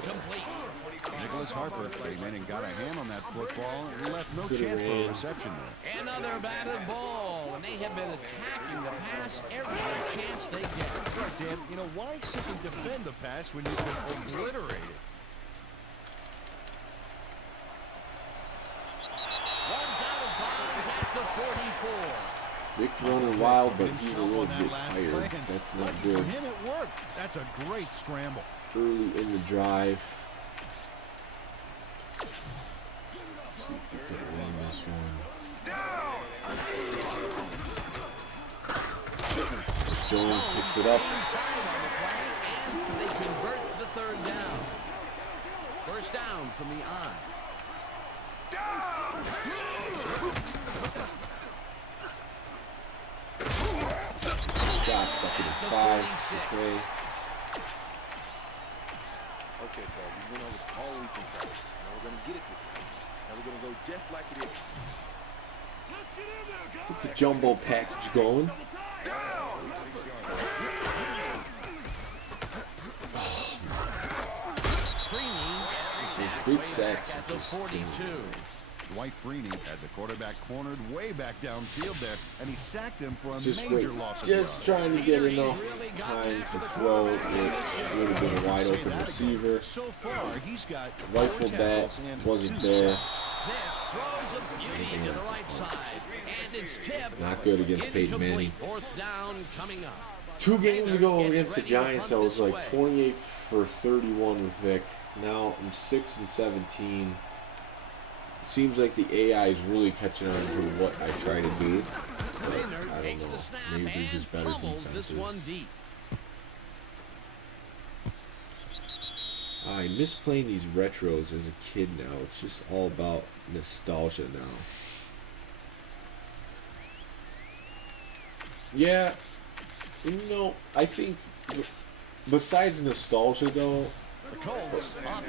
Nicholas Harper came in and got a hand on that football and left no chance for a reception there. Another batted ball, and they have been attacking the pass every chance they get. That's right, Dan. You know, why simply defend the pass when you can obliterate it? Runs out of bounds at the 44. Vic's running wild, but he's a little bit tired. That's not good. For him, it worked. That's a great scramble. Early in the drive. See if we can win this one. Jones picks it up. And they convert the third down. First down from the eye. Shot, second and 5. Okay. Okay, Paul, we went over all we can cover. Now we're going to get it this time. Now we're going to go just like it is. Get the jumbo package going. Big sacks at the 42. Dwight Freeney had the quarterback cornered way back downfield there, and he sacked him for a Just major loss of just yard. trying to get enough time to throw. It would have been a wide open receiver. So far, he's got Rifled that, wasn't there. Throws a beauty to the right side, and it's tipped. Not good against Peyton Manning. Fourth down coming up. 2 games ago against the Giants, I was like 28 for 31 with Vic. Now I'm 6 and 17. It seems like the AI is really catching on to what I try to do. But I don't know. Maybe there's just better defenses. I miss playing these retros as a kid now. It's just all about nostalgia now. Yeah, you know, I think besides nostalgia though,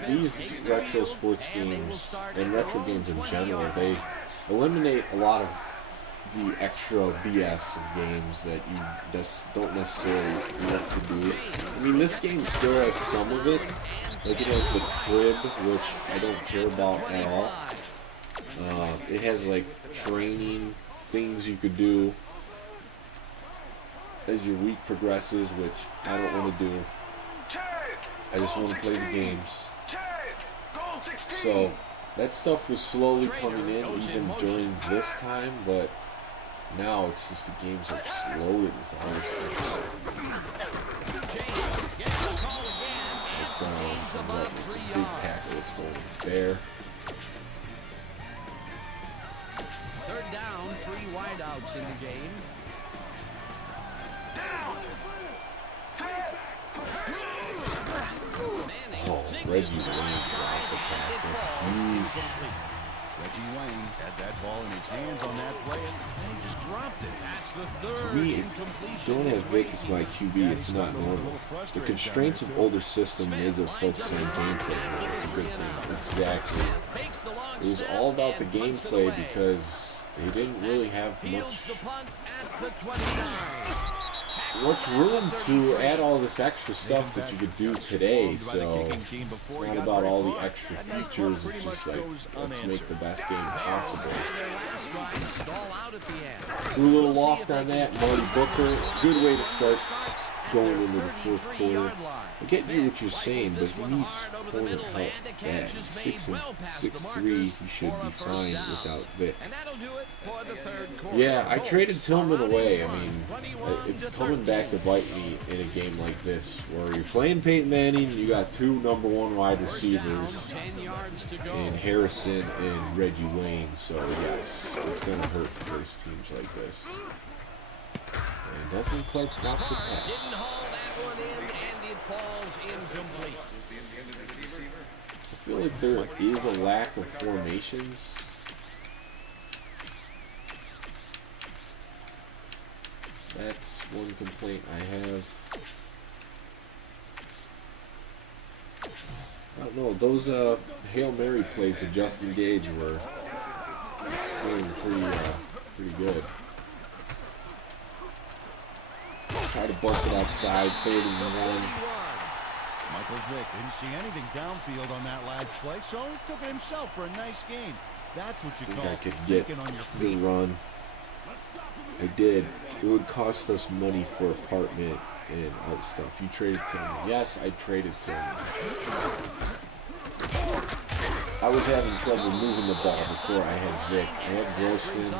these retro sports games and retro games in general, they eliminate a lot of the extra BS in games that you just don't necessarily want to do. I mean, this game still has some of it. Like it has the crib, which I don't care about at all. It has like training things you could do as your week progresses, which I don't want to do. I just want to play the games. So that stuff was slowly coming in even during this time, but now it's just the games are just loaded with all this stuff. Big tackle is going there. Third down, 3 wideouts in the game. Oh, Reggie Wayne's off the pass. That's huge. Reggie Wayne had that ball in his hands on that play, and he just dropped it. That's the third To me, if don't have Vic as my QB, it's not normal. The constraints of older system made them focus on gameplay. It's a good thing. Exactly. It was all about the gameplay because they didn't really have much much room to add all this extra stuff that you could do today, so it's not about all the extra features, it's just like, let's make the best game possible. Threw a little loft on that, Marty Booker, good way to start going into the fourth quarter. I get you what you're saying, but he needs corner help bad. He's 6'3", he should be fine without Vic. Yeah, I traded Tillman away. I mean, it's coming back to bite me in a game like this, where you're playing Peyton Manning, you got two #1 wide receivers, in Harrison and Reggie Wayne, so yes, it's going to hurt against teams like this. And Desmond Clark drops a pass. Didn't haul that one in, and it falls incomplete. I feel like there is a lack of formations. That's one complaint I have. I don't know, those Hail Mary plays of Justin Gage were feeling pretty good. Try to bust it outside, 3rd and 1. Michael Vick didn't see anything downfield on that last play, so he took it himself for a nice gain. That's what you call I could get on your the feet. run. I did. It would cost us money for apartment and all the stuff. You traded Tillman. Yes, I traded Tillman. I was having trouble moving the ball before I had Vic. I had Grossman.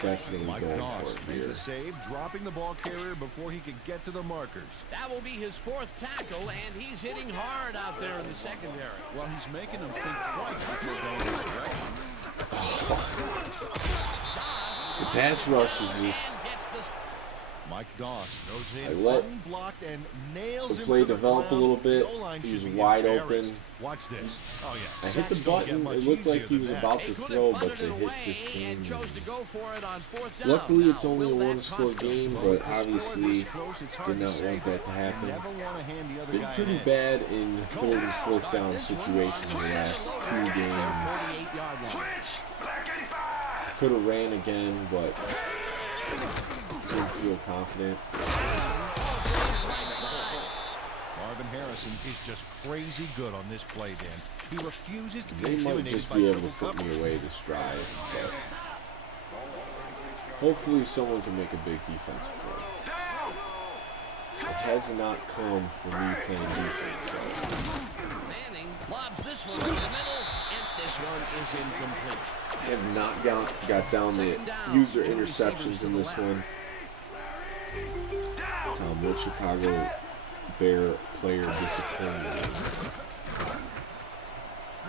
Definitely Mike going Doss for it made here. the save, dropping the ball carrier before he could get to the markers. That will be his 4th tackle, and he's hitting hard out there in the secondary. Well, he's making them think twice before going this direction. The pass rush is just... Mike Doss goes I in let unblocked and nails the him play to the develop a ground. little bit. Goal line He was should be wide embarrassed. open. Watch this. Oh yeah. I hit the Sacks don't get button. much It looked like easier he than was that. about They to could throw, have but punted the it hit away just came. and chose to go for it on 4th down. Luckily, it's Now, only a will that one-score cost them? game, Well, but with the score obviously this close, it's hard did to not say, want that to but happen. you never want to hand the other Been guy pretty an bad in 3rd and 4th down situations the last 2 games. 48-yard line. Could have ran again, but didn't feel confident. Marvin Harrison is just crazy good on this play, Dan. He refuses to be They might intimidated just by be able triple to put coverage. me away this drive. But hopefully someone can make a big defensive play. It has not come from me playing defense. So. Manning lobs this one in the middle, and this one is incomplete. I have not got down the user interceptions in this one. Tom, what Chicago Bear player disappointed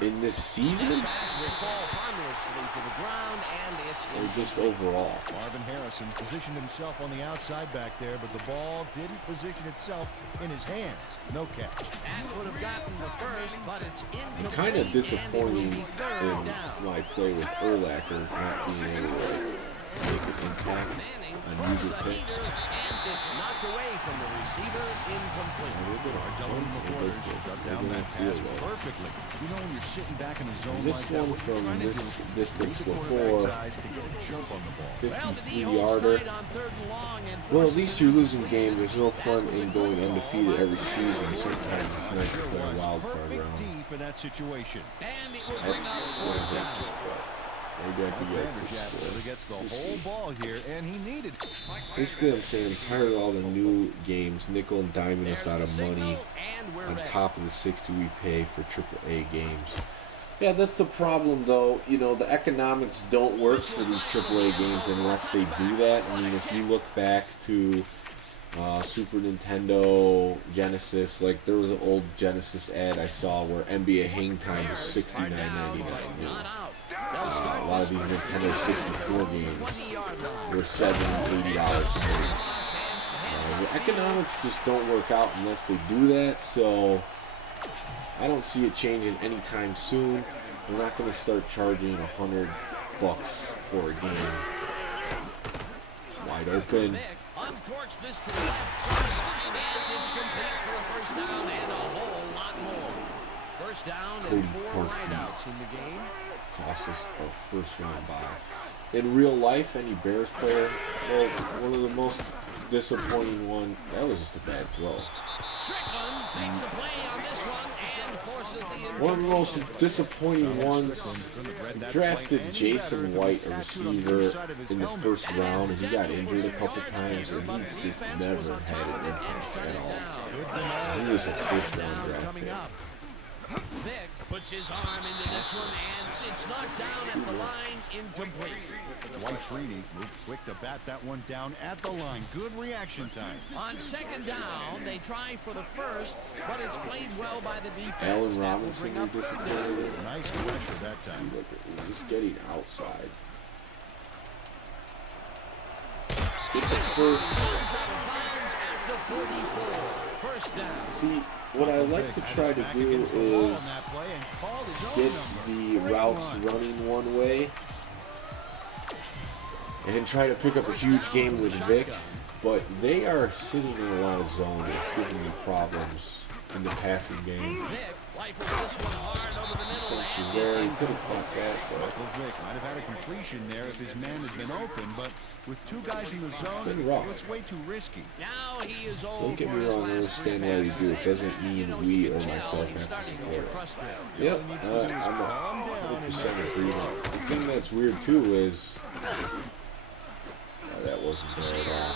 in this season? This pass will fall ponderously to the ground, and it's Or just overall? Marvin Harrison positioned himself on the outside back there, but the ball didn't position itself in his hands. No catch. That would have gotten the first, but it's incomplete. I'm kind of disappointed and it will be 3rd in down. my play with Urlacher not being able to make an impact Manning on throws user a picks. heater, and it's knocked away from the receiver, incomplete. Dylan McCorders shut down that pass perfectly. You know when you're sitting back in the zone This like that, one what you're from trying to this do is distance get the before, quarterback's eyes to get a jump on the ball. Well, the 53 D holds yarder. tight on 3rd and long, and Well, at forces least it you're to losing completion. games. There's no fun That was in a going good call undefeated by every the season. defense. Sometimes it's nice to play a wild card Perfect round. D for that situation. And it will bring up That's 4th down. maybe I could get Vanderjagt this really gets the whole ball here, and he needed it. Basically, I'm saying I'm tired of all the new games, nickel and diming us out of money And we're on ready. top of the $60 we pay for AAA games. Yeah, that's the problem, though. You know, the economics don't work for these AAA games unless they do that. I mean, if you look back to Super Nintendo, Genesis, like there was an old Genesis ad I saw where NBA Hang Time was $69.99. You know, a lot of these Nintendo 64 games were $70, $80. The economics just don't work out unless they do that, so I don't see it changing anytime soon. We're not going to start charging $100 for a game. It's wide open. Uncorks this to the left sideline, and it's complete for a 1st down and a whole lot more. 1st down and 4 wideouts in the game. Cost us a 1st round bye. In real life, any Bears player, well, one of the most disappointing one. That was just a bad throw. Strickland makes a play on this one and forces the One of the most disappointing ones. Drafted Jason White, a receiver, in the first round, and he got injured a couple times, and he's just never had an impact at all. He was a first-round draft pick. Vick puts his arm into this one, and it's knocked down at the line, incomplete. White Freeney moved quick to bat that one down at the line. Good reaction time. On second down, they try for the first, but it's played well by the defense. Allen Robinson, you're disappointed. Nice pressure that time. Look, he's just getting outside. It's a first. First down. See, what I like to try to do is get the routes running one way and try to pick up a huge game with Vic, but they are sitting in a lot of zone. It's giving me problems in the passing game. There, he could have caught that, but Vic might have had a completion there if his man had been open, but with two guys in the zone, it's way too risky. Now he is don't get me wrong, I understand why you do it. Doesn't mean we or myself have to support it. Yep, I'm 100% agreement. The thing that's weird too is that wasn't there at all.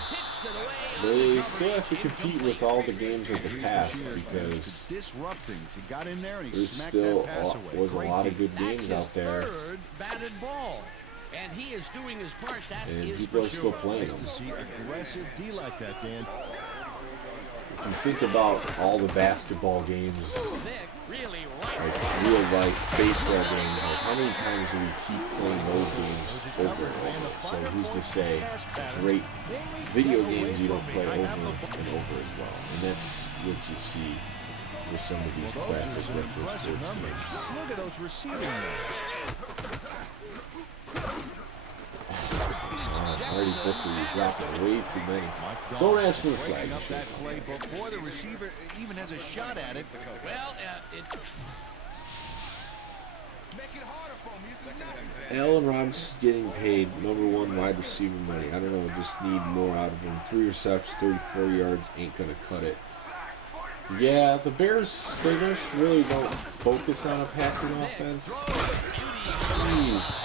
They still have to compete with all the games of the past because there still was a lot of good games out there. And he is doing his part. And people are still playing them. Aggressive D like that, Dan. If you think about all the basketball games, like real life baseball games, like how many times do we keep playing those games over and over? So who's to say great video games you don't play over and over as well? And that's what you see with some of these classic retro sports games. Look at those receiving moves. Marty Booker, you're dropping way too many. Don't ask for the flag. That play before the receiver even has a shot at it. Well, Allen Robinson getting paid #1 wide receiver money. I don't know, just need more out of him. 3 receptions, 34 yards, ain't gonna cut it. Yeah, the Bears, they just really don't focus on a passing offense. Jeez.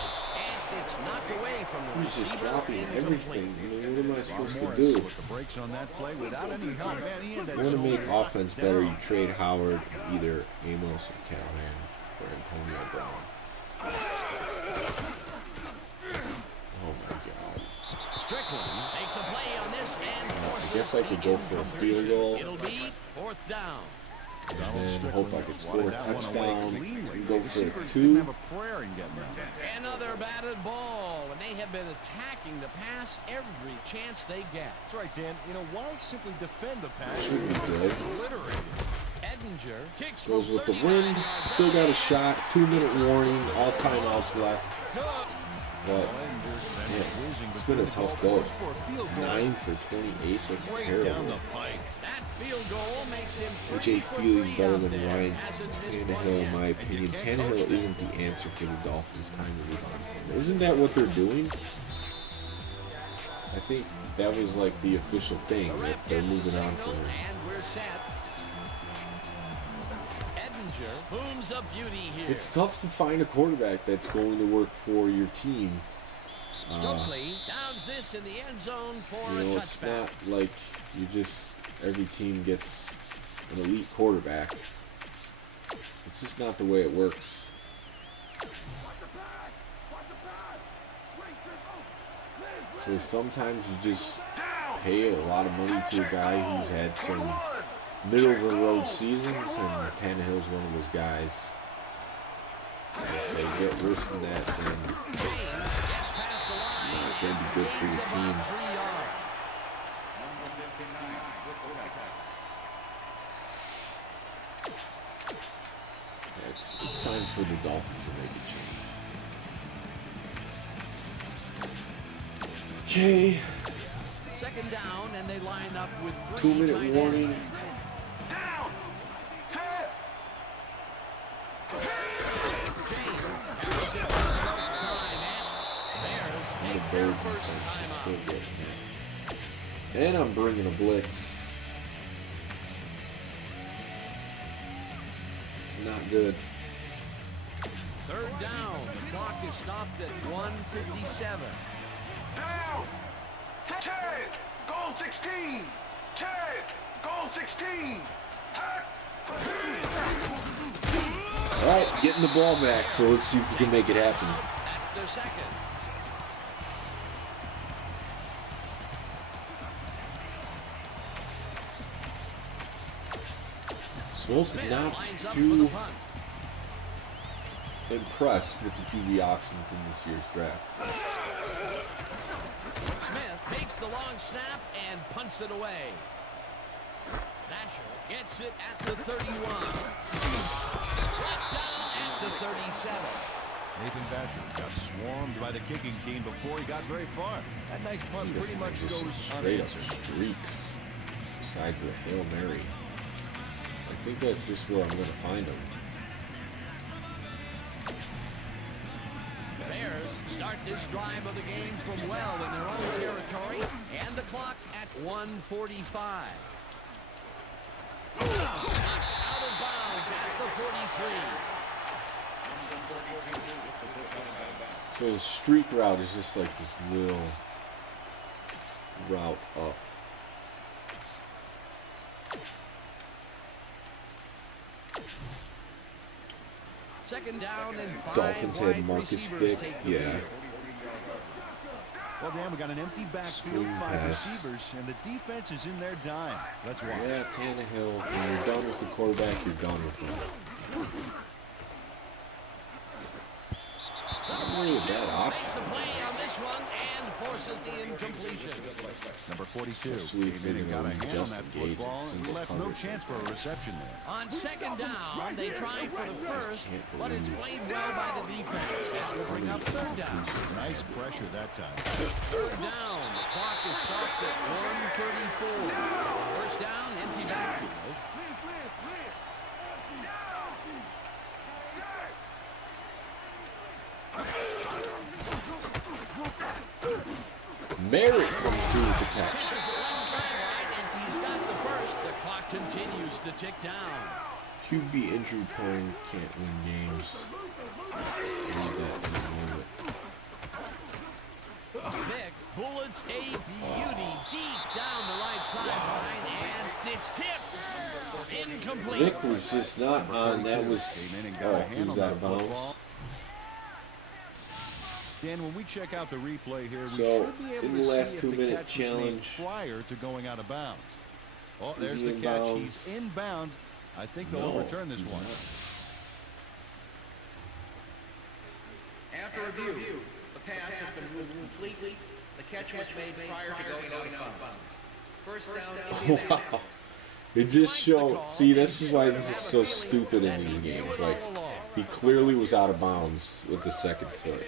He's just dropping everything. I mean, what am I supposed to do? You want to make offense better, you trade Howard, either Amos or Callahan for Antonio Brown. Oh my God. Strickland makes a play on this and I guess I could go for a field goal. It'll be 4th down. And hope I could score a touchdown and go for 2. Another batted ball, and they have been attacking the pass every chance they get. That's right, Dan. You know, why simply defend the pass? Should be good. Edinger kicks goes with the wind. Still got a shot. 2-minute warning. All timeouts left. But yeah, it's been a tough go. 9 for 28. That's terrible. That field goal makes him AJ Feely's better than Ryan Tannehill, in my opinion. Tannehill isn't the answer for the Dolphins. Time to move on. Isn't that what they're doing? I think that was like the official thing, that they're moving on from him. It's tough to find a quarterback that's going to work for your team. Stokely downs this in the end zone for a touchback. It's not like you just every team gets an elite quarterback. It's just not the way it works. So sometimes you just pay a lot of money to a guy who's had some middle-of-the-road seasons, and Tannehill's one of those guys. If they get worse than that, then it's not going to be good for your team. It's time for the Dolphins to make a change. Okay. Second down, and they line up with 2-minute warning. And the Bears defense is still getting it. And I'm bringing a blitz. It's not good. Third down. The clock is stopped at 1:57. Down. Take. Goal 16. Take. Goal 16. All right, getting the ball back, so let's see if we can make it happen. That's their second. Smoke not too impressed with the QB option from this year's draft. Smith takes the long snap and punts it away. Nasher gets it at the 31. Brought down at the 37. Nathan Basher got swarmed by the kicking team before he got very far. That nice punt pretty much Just goes straight up unanswered. streaks besides the Hail Mary. I think that's just where I'm going to find him. The Bears start this drive of the game from well in their own territory, and the clock at 1:45. Out of bounds at the 43. So the streak route is just like this little route up. Second down and 5. Dolphins had Marcus Vick. Yeah. Well, Dan, we got an empty backfield, Screen 5 pass. receivers, and the defense is in their dime. Let's watch. Yeah, Tannehill, when you're done with the quarterback, you're done with him. Really a bad option. Makes a play on this one and forces the incompletion. Number 42 Especially if came in and they're got a gonna hand on just that engage football in and single left no coverage. chance for a reception there. On second down, they try for the first, but it's played well by the defense. That will bring up third down. Nice pressure that time. Third down. The clock is stopped at 1:34. First down, empty backfield. Merritt comes through with the catch. Pitches it left sideline, and he's got the first. The clock continues to tick down. QB injury prone, can't win games. Need that in the moment. Vick bullets a beauty deep down the right sideline, and it's tipped. Incomplete. Vick was just not on. That was. Came in and got a Oh, hand he was on out of that bounds. football. Dan, when we check out the replay here, we So, should be able in to the last see if 2-minute the catch was made challenge, prior to going out of bounds. Oh, is there's he the in catch. bounds? He's in bounds. I think they'll No, overturn this he's one. not. After review, the pass has been moved completely. The catch was made prior to going out of bounds. First down. Wow. It just showed. See, this is why this is so stupid in these games. Like, he clearly was out of bounds with the second foot.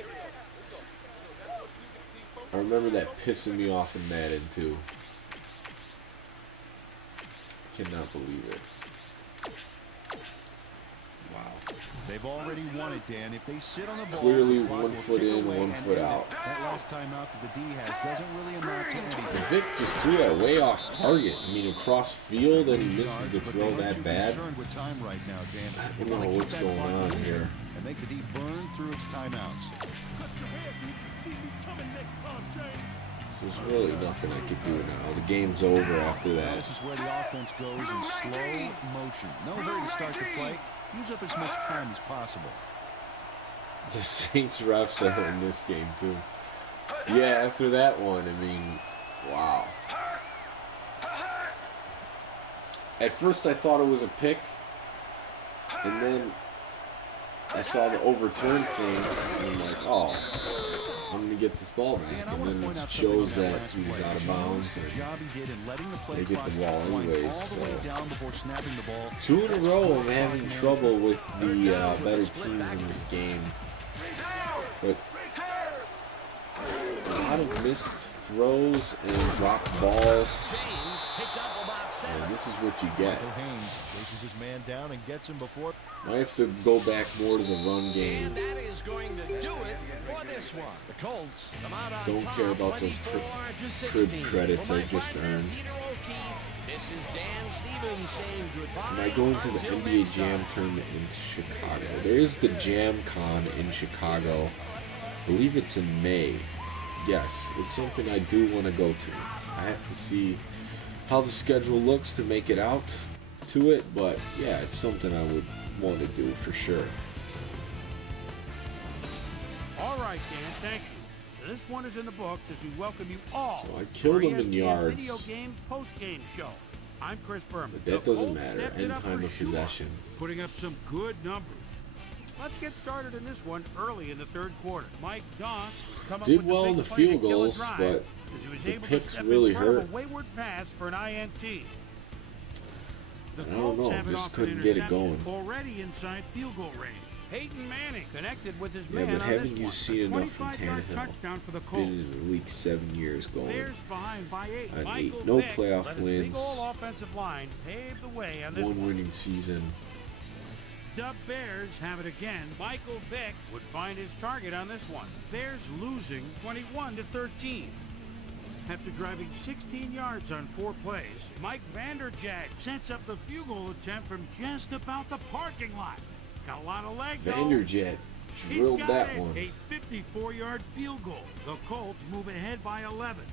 I remember that pissing me off in Madden, too. Cannot believe it. Wow. They've already won it, Dan. If they sit on the ball, Clearly the clock 1 will foot tick in, away 1 and foot end it. out. That last timeout that the D has doesn't really amount to anything. Vic just threw that way off target. I mean, across field, and he misses the throw that bad. Concerned with time right now, Dan. I don't know what's going on here. And make the D burn through its timeouts. There's really nothing I could do now. The game's over after that. This is where the offense goes in slow motion. No hurry to start the play. Use up as much time as possible. The Saints refs are in this game too. Yeah, after that one, I mean, wow. At first I thought it was a pick, and then I saw the overturn thing, and I'm like, oh, I'm going to get this ball back. And then it shows that he was out of bounds, and they get the ball anyways. So 2 in a row, I'm having trouble with the better teams in this game. But a lot of missed throws and dropped balls. And this is what you get. Haynes chases his man down and gets him before. I have to go back more to the run game. And that is going to do it for this one. The Colts come out on Don't top, care about those 24-16. crib credits For I my just partner, earned. Peter O'Keefe, this is Dan Stevens saying goodbye. Am I going to the until NBA next Jam time. tournament in Chicago? There is the Jam Con in Chicago. I believe it's in May. Yes, it's something I do want to go to. I have to see how the schedule looks to make it out to it, but yeah, it's something I would want to do for sure. All right, Dan, thank you. So this one is in the books as we welcome you all. So I killed to him our in ESPN yards. Video Games post-game show. I'm Chris Berman. But that The doesn't Colts matter. stepped it End up time for of sure, possession. putting up some good numbers. Let's get started in this one early in the third quarter. Mike Doss come up Did with well the in big the play to field kill a goals, drive, but as he was the able to picks step really in front of hurt. a wayward pass for an INT. The I don't Colts know, have it just off an couldn't get it interception, going. already inside field goal range. Peyton Manning connected with his Yeah, man but on this haven't you one. seen A enough from 25-yard Tannehill? touchdown for the Been Colts. in the league 7 years going. Bears behind by 8. On Michael 8. No Vick playoff let his wins. big old offensive line paved the way on this One one. winning season. The Bears have it again. Michael Vick would find his target on this one. Bears losing 21-13. After driving 16 yards on 4 plays, Mike Vanderjagt sets up the field goal attempt from just about the parking lot. Got a lot of leg though. Vanderjagt He's drilled got that it. one. A 54-yard field goal. The Colts move ahead by 11.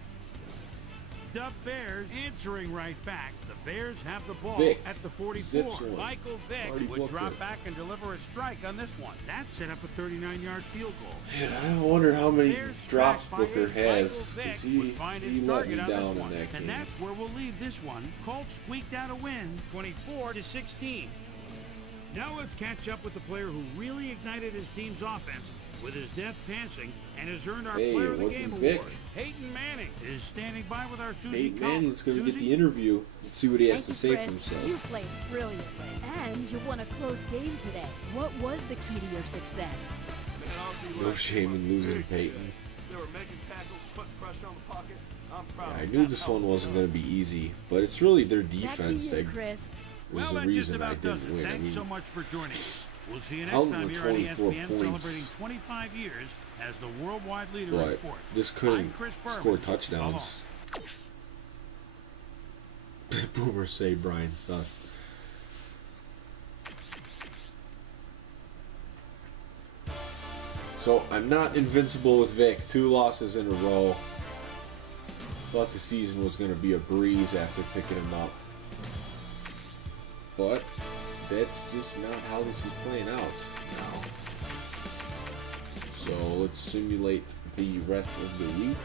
The Bears answering right back. The Bears have the ball Vick at the 44. zips one. Michael Already Vick would booked drop it. back and deliver a strike on this one. That set up a 39-yard field goal. Man, I wonder how many Bears drops tracked by Booker 8. has, Michael because Vick would find his he let me target on this down in one. that And game. that's where we'll leave this one. Colts squeaked out a win, 24-16. Now let's catch up with the player who really ignited his team's offense with his deft passing and has earned our Hey, Player of the wasn't Game Vick. award. Peyton Manning is standing by with our Susie Peyton Manning's going to get Susie? the interview. Let's see what he has Thank to you, say for Chris. himself. You played brilliantly, and you won a close game today. What was the key to your success? No shame in losing to Peyton. They were making tackles, putting pressure on the pocket. I'm proud. I knew this one wasn't going to be easy, but it's really their Back to defense you, that Chris. was Well, the that just reason I about does didn't it. win. I Thanks mean, so much for joining us. We'll see you next held time with here on 24 ESPN, points. celebrating 25 years as the worldwide leader in but sports. just I'm couldn't Chris Berman. score So touchdowns. Boomer say Brian Suss. So I'm not invincible with Vic. 2 losses in a row. Thought the season was going to be a breeze after picking him up. But that's just not how this is playing out now. So let's simulate the rest of the week.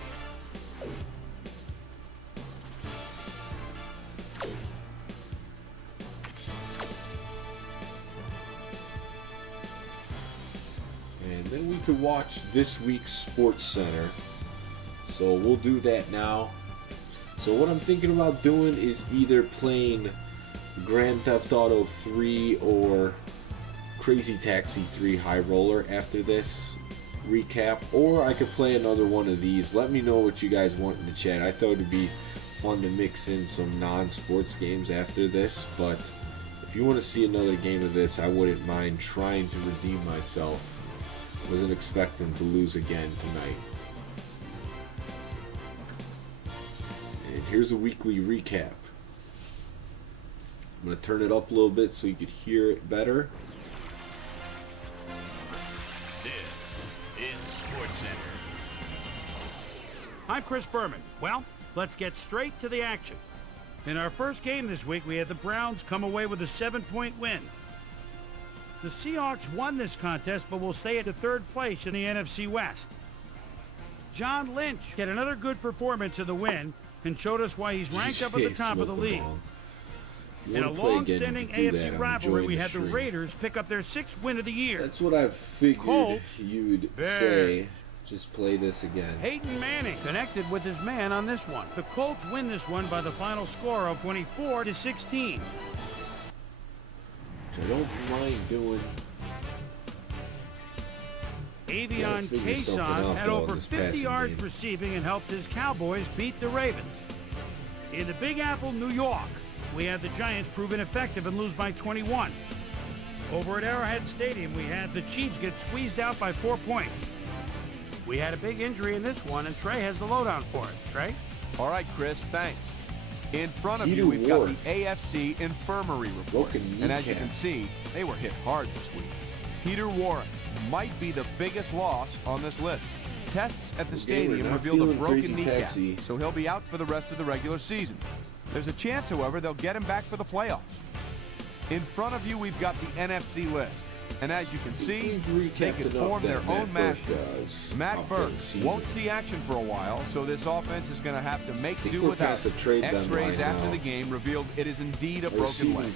And then we could watch this week's Sports Center. So we'll do that now. So what I'm thinking about doing is either playing Grand Theft Auto 3 or Crazy Taxi 3 High Roller after this recap, or I could play another one of these. Let me know what you guys want in the chat. I thought it'd be fun to mix in some non-sports games after this, but if you want to see another game of this, I wouldn't mind trying to redeem myself. Wasn't expecting to lose again tonight. And here's a weekly recap. I'm going to turn it up a little bit so you could hear it better. This is SportsCenter. I'm Chris Berman. Well, let's get straight to the action. In our first game this week, we had the Browns come away with a 7-point win. The Seahawks won this contest, but will stay at the 3rd place in the NFC West. John Lynch had another good performance in the win and showed us why he's ranked up at the top of the league. In a long-standing AFC rivalry, we had the Raiders pick up their 6th win of the year. That's what I figured Colts, you'd Bears. say. Just play this again. Peyton Manning connected with his man on this one. The Colts win this one by the final score of 24-16. I don't mind doing. Avion figure something Kason out, had though, over in this 50 passing yards game. receiving and helped his Cowboys beat the Ravens. In the Big Apple, New York, we had the Giants prove ineffective and lose by 21. Over at Arrowhead Stadium, we had the Chiefs get squeezed out by 4 points. We had a big injury in this one, and Trey has the lowdown for us. Trey? All right, Chris, thanks. In front of Peter you, we've Ward. got the AFC Infirmary Report. Broken And as you kneecap. can see, they were hit hard this week. Peter Warren might be the biggest loss on this list. Tests at the stadium not revealed a feeling broken crazy kneecap, taxi. so he'll be out for the rest of the regular season. There's a chance, however, they'll get him back for the playoffs. In front of you, we've got the NFC list. And as you can see, they can form their own mashup. Matt Burke won't see action for a while, so this offense is going to have to make do without it. X-rays after the game revealed it is indeed a broken leg,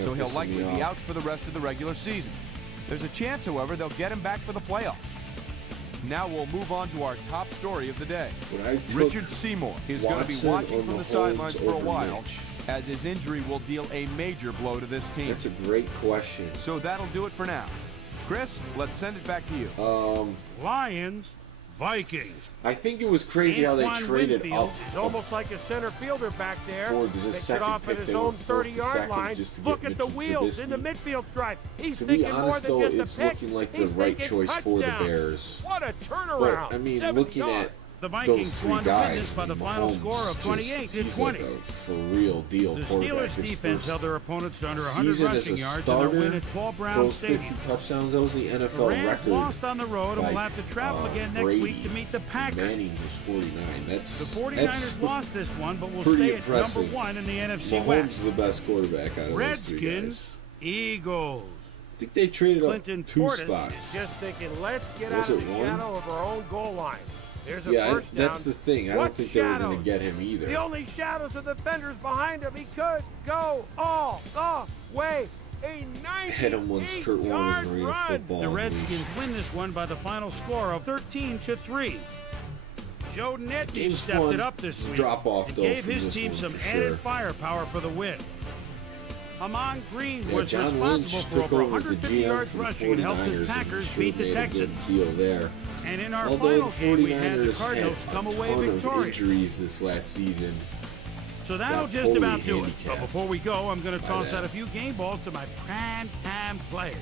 so he'll likely be out for the rest of the regular season. There's a chance, however, they'll get him back for the playoffs. Now we'll move on to our top story of the day. Richard Seymour is going to be watching from the sidelines for a while, as his injury will deal a major blow to this team. That's a great question. So that'll do it for now. Chris, let's send it back to you. Lions, Vikings. I think it was crazy how they traded Winfield up. is almost like a center fielder back there. For the Picks it second off at pick, his they own went fourth to 30-yard second line. just to get Look at the Mitchell wheels in the Trubisky. midfield stripe. He's To be thinking more honest, than though, just a it's pick. looking like the He's right thinking choice for the touchdown. Bears. What a turnaround. But, I mean, 70 looking yards. at The those Vikings three won to win guys, this by the Mahomes final score of 28 to he's 20. like a for real deal The quarterback. Steelers' His defense first held their opponents to under 100 season as rushing a yards in starter, their win at Paul Brown those 50 Stadium. touchdowns. That was the The NFL Rams record. lost on the road and will by, have to travel again next Brady. week to meet the Packers. Manning was 49. That's The 49ers lost this one, but will pretty stay at impressive. number 1 in the NFC Mahomes West. is the best quarterback out of those three Redskins, guys. Eagles. I think they traded Clinton up 2 Portis spots. is just thinking, let's get Was out of it the one? shadow of our own goal line. There's a Yeah, first down. that's the thing. I What don't think they were going shadows? to get him either. The only shadows are the defenders behind him. He could go all the way. A Hit him once Kurt Warner's 98-yard arena run. football. The Redskins win this one by the final score of 13-3. Joe Netton Game's stepped fun. it up this It's a week drop-off, and though, gave from his this team one, some for added sure. firepower for the win. Amon Green Yeah, was John responsible Lynch for took over over as the 150 GM yards for the rushing and helped 49ers. his and Packers sure beat the made a Texans. good deal there. And in our Although final the game, we had the 49ers Cardinals had come a away ton of victorious. injuries this last season. So that'll got just totally about do it. But handicapped before we go, I'm going to by toss that. out a few game balls to my prime-time players.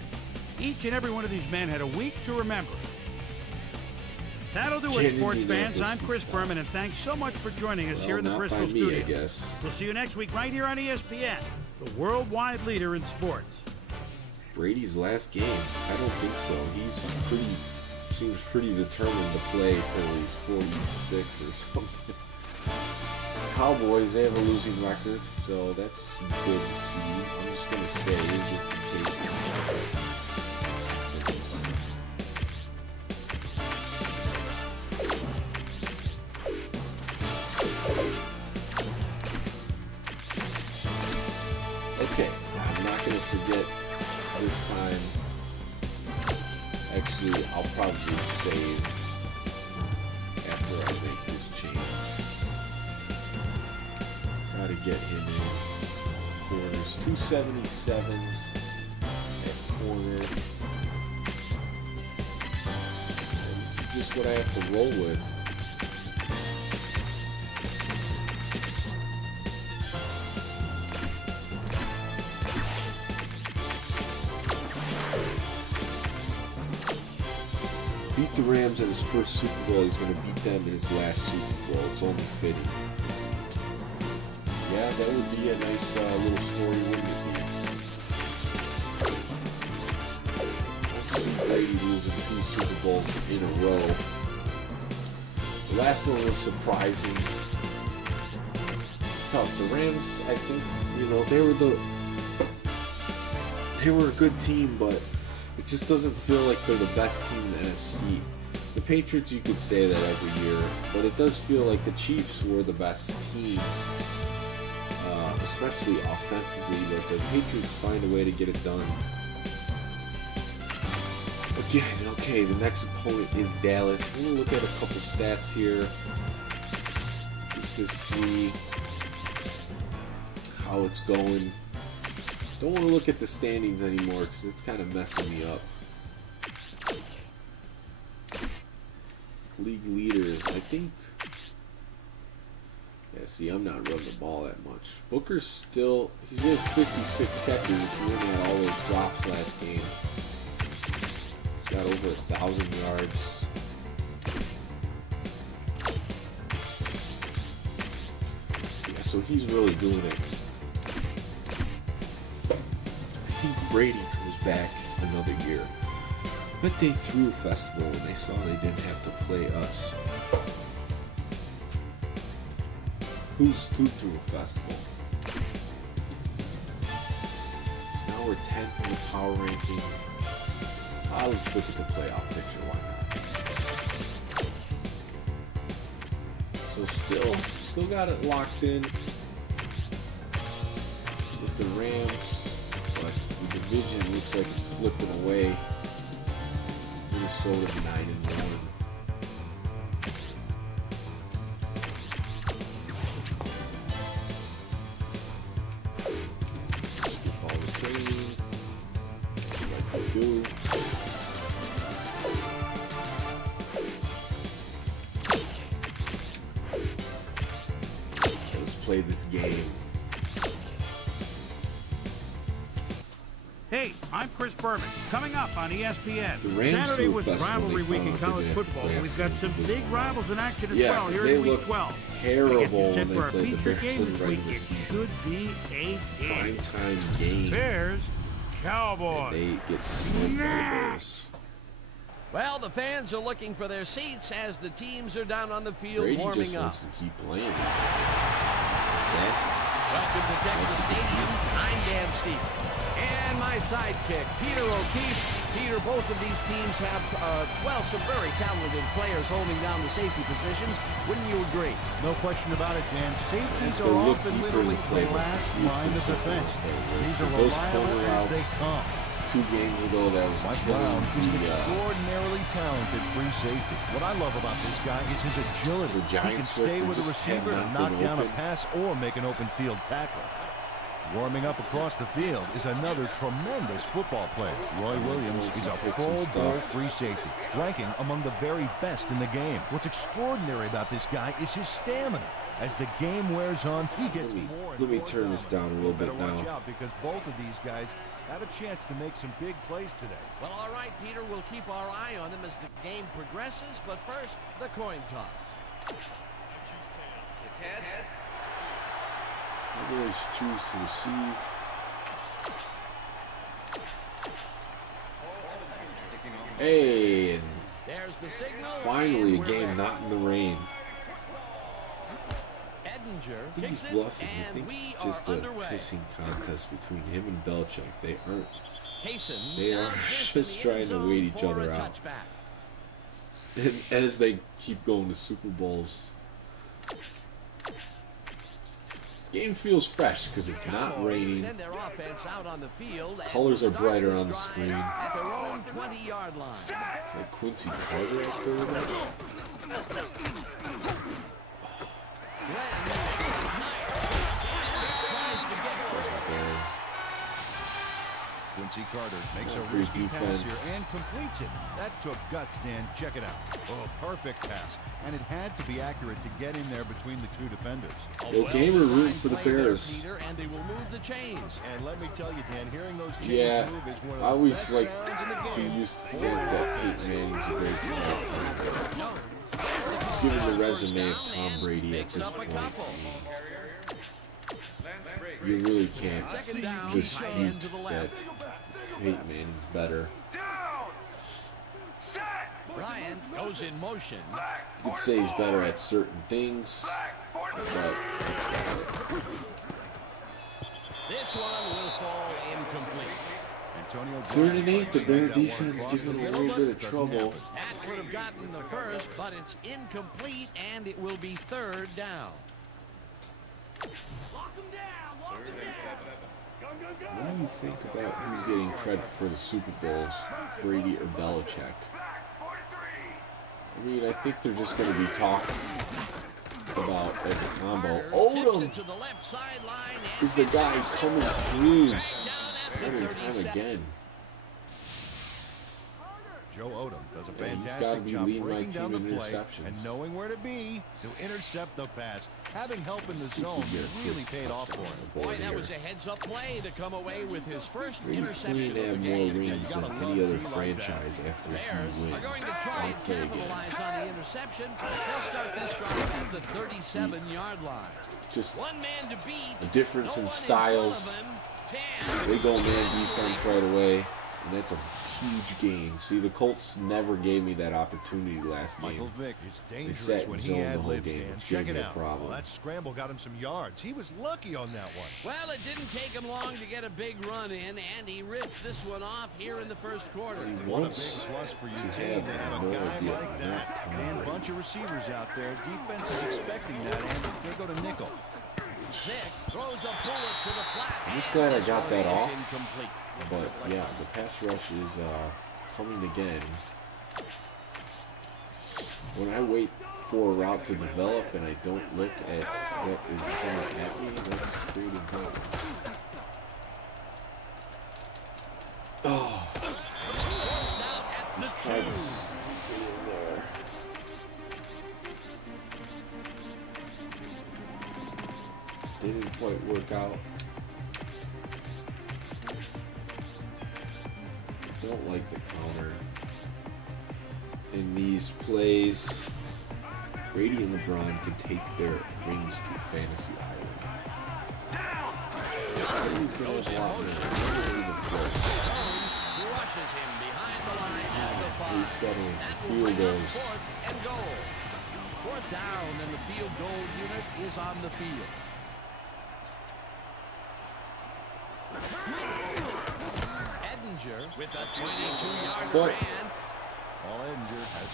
Each and every one of these men had a week to remember. That'll do it, Can't sports Indianapolis fans. I'm be Chris stopped. Berman, and thanks so much for joining us Well, here in the not Bristol by me, studio. I guess. We'll see you next week right here on ESPN, the worldwide leader in sports. Brady's last game? I don't think so. Seems pretty determined to play till he's 46 or something. Cowboys, they have a losing record, so that's good to see. I'm just going to say, just in case. Okay, I'm not going to forget this time. Actually, I'll probably save after I make this change. Gotta get him in corners. 277s at corner. And this is just what I have to roll with. Beat the Rams in his first Super Bowl. He's going to beat them in his last Super Bowl. It's only fitting. Yeah, that would be a nice little story, wouldn't it be? Let's see Brady losing 2 Super Bowls in a row. The last one was surprising. It's tough. The Rams, I think, they were a good team, but it just doesn't feel like they're the best team in the NFC. The Patriots, you could say that every year, but it does feel like the Chiefs were the best team, especially offensively, but the Patriots find a way to get it done. Again, okay, the next opponent is Dallas. I'm going to look at a couple stats here just to see how it's going. Don't want to look at the standings anymore because it's kind of messing me up. League leaders, I think Yeah, see, I'm not running the ball that much. Booker's still, he's in 56 catches, winning at all those drops last game. He's got over 1,000 yards. Yeah, so he's really doing it. I think Brady comes back another year. But they threw a festival and they saw they didn't have to play us. Who threw a festival? So now we're 10th in the power ranking. Let's look at the playoff picture, why not? So still got it locked in with the Rams, but the division looks like it's slipping away. Minnesota 9-1. Ball is training like we do. Let's play this game. Hey, I'm Chris Berman. Coming up on ESPN. The Rams Saturday was festival, rivalry they week in found college they didn't have to football. play We've us got in some the big playoffs. rivals in action as Yeah, well 'cause here they in week looked 12. terrible To get you set when they for our played the feature Bears game in the this week. regular It season. should be a hit. Primetime game. Bears, And Cowboys. they get smoked by the Bears. Well, the fans are looking for their seats as the teams are down on the field Brady warming just up. wants to keep playing. Sassy. Welcome to Texas Stadium. I'm Dan Stevens. And my sidekick, Peter O'Keefe. Peter, both of these teams have, well, some very talented players holding down the safety positions. Wouldn't you agree? No question about it, Dan. Safeties Have to are look often deeper in literally the the playbook last to see if line of there's something defense. else there. These are Those reliable corner as they routes come. 2 games ago, that was Mike killing Brown is an the, extraordinarily talented free safety. What I love about this guy is his agility. The He can Giants stay look, with a they just have receiver and not knock been down a open. pass or make an open field tackle. Warming up across the field is another tremendous football player. Roy Williams is a Pro Bowl free safety, ranking among the very best in the game. What's extraordinary about this guy is his stamina. As the game wears on, he gets more and Let me more turn this down a little bit Better watch now. out because both of these guys have a chance to make some big plays today. Well, all right, Peter, we'll keep our eye on them as the game progresses. But first, the coin toss. It's heads. Cowboys choose to receive. Hey, and There's the signal. finally a and game we're not in the rain. Edinger I think he's kicks it, bluffing. I and think we it's are just a underway. pissing contest between him and Belichick. They aren't. Hayson They are does this just in the trying end to zone wait each for other a out. touchback. And as they keep going to Super Bowls, this game feels fresh because it's not raining. Send their offense out on the field and Colors are start brighter this on the drive screen. At their own 20-yard line. Is that Quincy Carter at quarterback? Quincy Carter makes a Great risky pass defense. here and completes it. That took guts, Dan. Check it out. Oh, perfect pass. And it had to be accurate to get in there between the 2 defenders. Well, gamer rooting for the Play there, Bears. Peter, and they will move the chains. And let me tell you, Dan, hearing those chains Yeah, move is one of I the always best like sounds in the to game. use to think that Peyton Manning's a great football No. player. Given the resume of Tom Brady at Picks this up a point, couple. you really can't Second down, tight dispute end to the that left. Peyton Manning's better. Bryant goes in motion. You could say he's better at certain things, but This one will fall incomplete. Antonio 3rd and 8, the Brown Bear that one defense across gives them the a middle, little bit of doesn't trouble. happen. That would have gotten the first, but it's incomplete, and it will be 3rd down. What do you think about who's getting credit for the Super Bowls, Brady or Belichick? I mean, I think they're just going to be talked about as a combo. Odom To the left sideline is the guy coming through time and time again. Joe Odom does a And fantastic job breaking down the play interceptions. and knowing where to be to intercept the pass. Having help in the zone really paid off for him. Boy, that was a heads-up play to come away with his first Brady interception Queen of had the more game. rings than any other franchise after Bears he wins. are going to try and capitalize on the interception. They'll start this drive at the 37-yard line. Just one man to beat. a difference in styles. They go man defense right away, and that's a huge gain. See, the Colts never gave me that opportunity last game. Michael Vick is They dangerous sat when in he zone had the whole live game, stands. which Check gave it me a out. problem. Well, that scramble got him some yards. He was lucky on that one. Well, it didn't take him long to get a big run in, and he rips this one off here in the first quarter. What a big plus for you, team, to have a guy like that and a bunch of receivers out there. Defense is expecting that, and they go to nickel. Vick throws a bullet to the flat. I'm just glad I got that off. Incomplete. But yeah, the pass rush is coming again. When I wait for a route to develop and I don't look at what is coming at me, that's creating problems. Oh. Let's try this. Didn't quite work out. Don't like the counter in these plays. Brady and LeBron can take their rings to Fantasy Island. Goes in motion. Rushes him behind the line at the 5. That will bring up 4th and goal. 4th down, and the field goal unit is on the field. Edinger with a 22-yard run.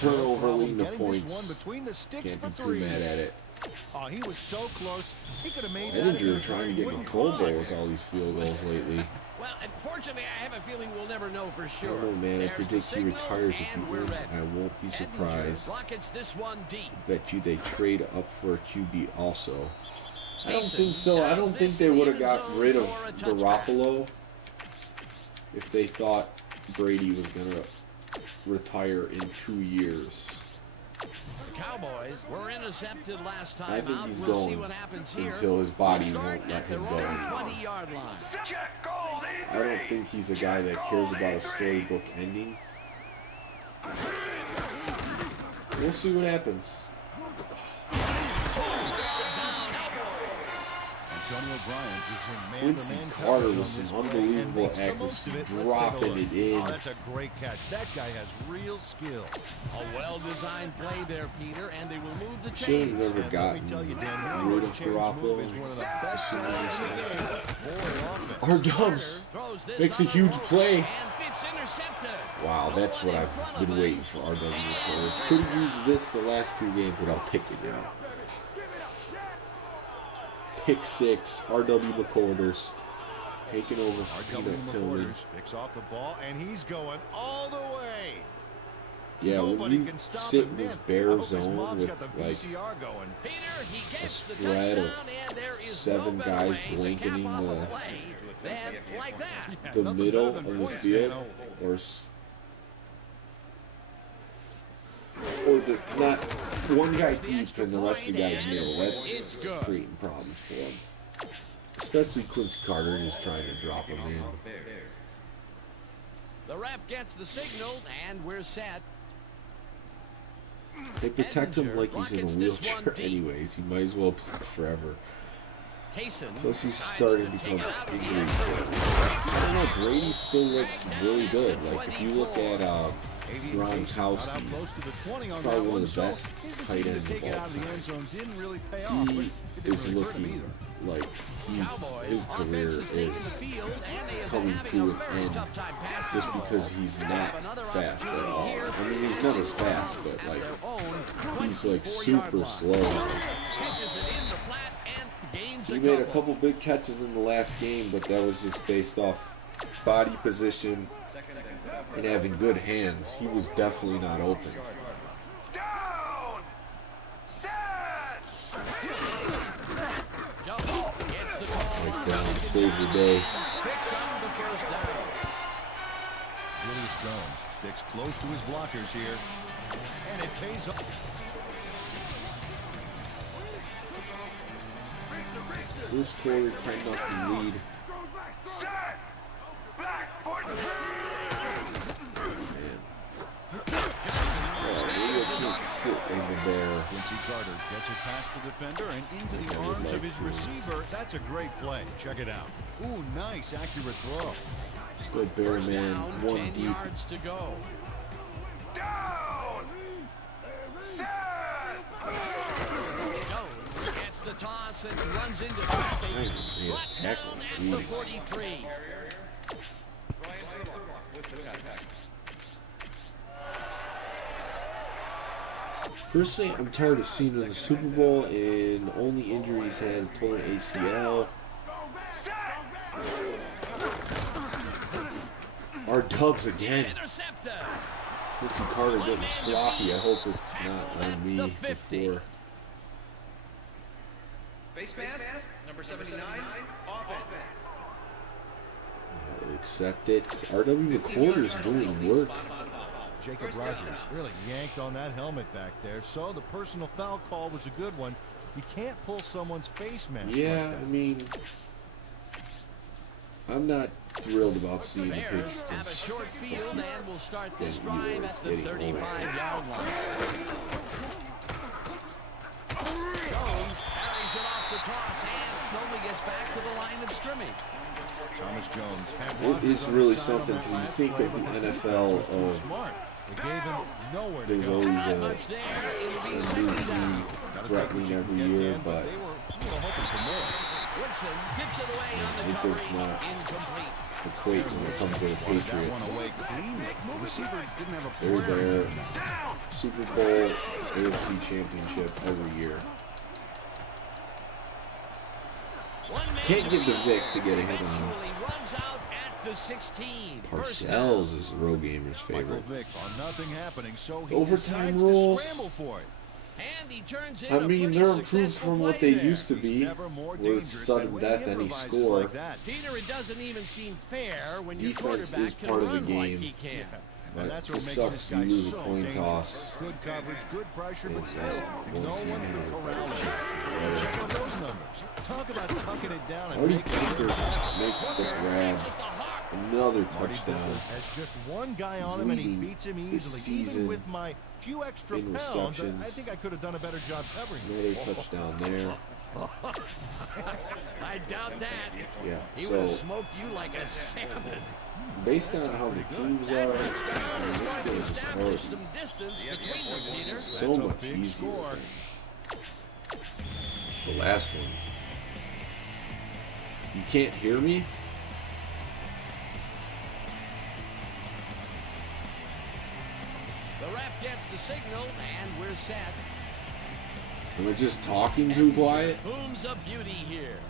Turnover leading to points. Between the sticks Can't for be too 3. mad at it. Oh, he was so close. He could have made that. Edinger trying to get me Pro Bowl with all these field goals lately. Well, unfortunately, I have a feeling we'll never know for sure. I don't know, man. I predict he retires if he wins. I won't be surprised. Rockets this one deep. Bet you they trade up for a QB also. I don't think so. I don't think they would have got rid of Garoppolo if they thought Brady was going to retire in 2 years. The Cowboys were intercepted last time I think out. he's We'll see going what happens here. until his body We'll start won't let at the him go own anymore. 20-yard line. I don't think he's a guy that cares about a storybook ending. We'll see what happens. Quincy Carter with some unbelievable accuracy, dropping it in. Oh, that's a great catch. That guy has real skill. A well-designed play there, Peter, and they will move the Should chains. have never gotten rid of Garoppolo. Our Dubs makes a huge play. Wow, that's what I've been waiting for RW for. Could have used this the last 2 games, but I'll take it now. Pick 6, RW McCorders taking over Peanut Tillman. Picks off the ball, and he's going all the way. Yeah, when you sit in this bear zone with like a spread of 7 guys blanketing the middle of the field, or not one guy deep and the rest of the guys middle, that's creating problems for him. Especially Quincy Carter just trying to drop him in. The ref gets the signal, and we're set. They protect him like he's in a wheelchair anyways. He might as well play forever. Plus he's starting to become injury prone. I don't know, Brady still looked really good. Like if you look at Gronkowski, probably one of the best tight ends of all time. He is looking like his career is coming to an end just because he's not fast at all. I mean, he's never fast, but like he's like super slow. He made a couple big catches in the last game, but that was just based off body position and having good hands. He was definitely not open. Right down, save the day. Julius Jones Sticks close to his blockers here. And it pays off. First quarter, 10-0 lead. Can't sit in the bear. Quincy Carter gets it past the defender and into the arms of his receiver. That's a great play. Check it out. Ooh, nice, accurate throw. Let's go, Bear man. 1 deep. Yards to go. Jones gets the toss and runs into traffic. Brought down at the 43. Personally, I'm tired of seeing him in the Super Bowl, and only injuries had a torn ACL. Our Dubs again. Quincy Carter getting sloppy. I hope it's not on me before. Face mask, number 79, offense. I'll accept it. RW Recorder's doing work. Jacob Rogers really yanked on that helmet back there, so the personal foul call was a good one. You can't pull someone's face mask. Yeah, like that. I mean, I'm not thrilled about seeing the Bears Patriots. have a short field and will start this drive at the 35-yard line. Jones carries it off the toss and only gets back to the line of scrimmage. Thomas Jones. It is really something because you think of the NFL of there's always a new team threatening every year, but it does not equate when it comes to the Patriots. They're there, Super Bowl, AFC Championship every year. Can't give the Vic to get a hit on him. Parcells is the Road Gamer's favorite. Overtime rules. I mean, they're improved from what they used to be, with sudden death any score. Peter, it doesn't even seem fair when your Defense quarterback is can part of the run game. like he can. But it sucks you lose a coin toss. Good coverage, good pressure, but still, no one can corral him. Check out those numbers. Talk about tucking it down and Marty Peters makes the grab. Another touchdown. Has just one guy on him and he beats him easily. Even with my few extra pounds, I think I could have done a better job covering him. Another touchdown there. I doubt that. Yeah, he would have smoked you like a salmon. Based on how the teams are, this game is hard. So much easier. The last one. You can't hear me? The ref gets the signal, and we're set. Am I just talking too quiet? Booms of beauty here.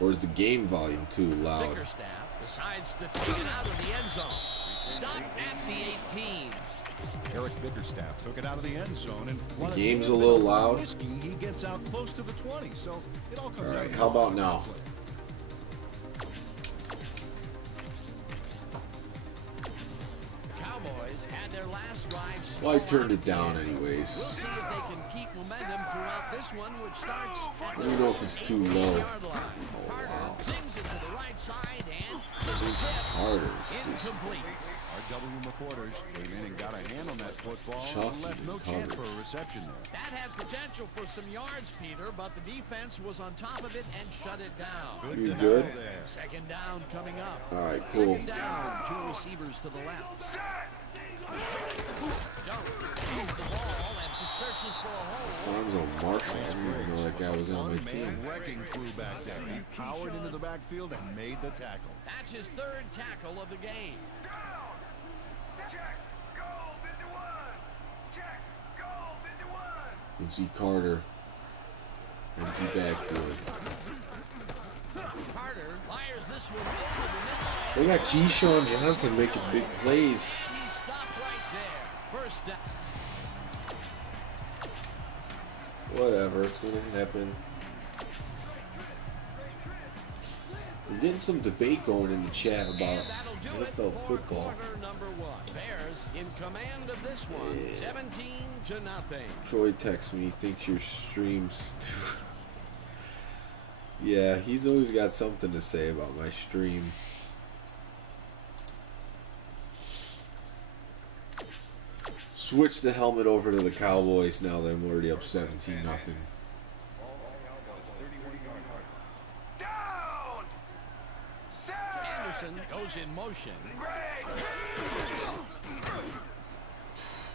Or is the game volume too loud? Bickerstaff decides to take it out of the end zone. Stopped at the 18. Eric Bickerstaff took it out of the end zone, and the game's a little loud. He gets out close to the 20, so it all comes out. How about now? Cowboys had their last drive. Well, I turned it down anyways. We'll see if they can keep momentum throughout this one, which starts at I don't know if it's too low. Carter zings it to the right side and it's tipped. Incomplete. RW McQuarters came in and got a hand on that football and left no chance for a reception there. That had potential for some yards, Peter, but the defense was on top of it and shut it down. You good? Second down coming up. All right, cool. Second down, two receivers to the left. Jones sees the ball and searches for a hole. Fonzo Marshall. I didn't even know that guy was on my team. Wrecking crew back there. He powered into the backfield and made the tackle. That's his third tackle of the game. You can see Carter. Empty backfield. Carter fires this one over the middle. They got Keyshawn Johnson making big plays. He stopped right there. First down. Whatever, it's gonna happen. We're getting some debate going in the chat about do it for quarter number 1. Bears in command of this one, 17-0. Troy texts me, thinks your stream's too... Yeah, he's always got something to say about my stream. Switch the helmet over to the Cowboys now that I'm already up 17-0. Anderson goes in motion.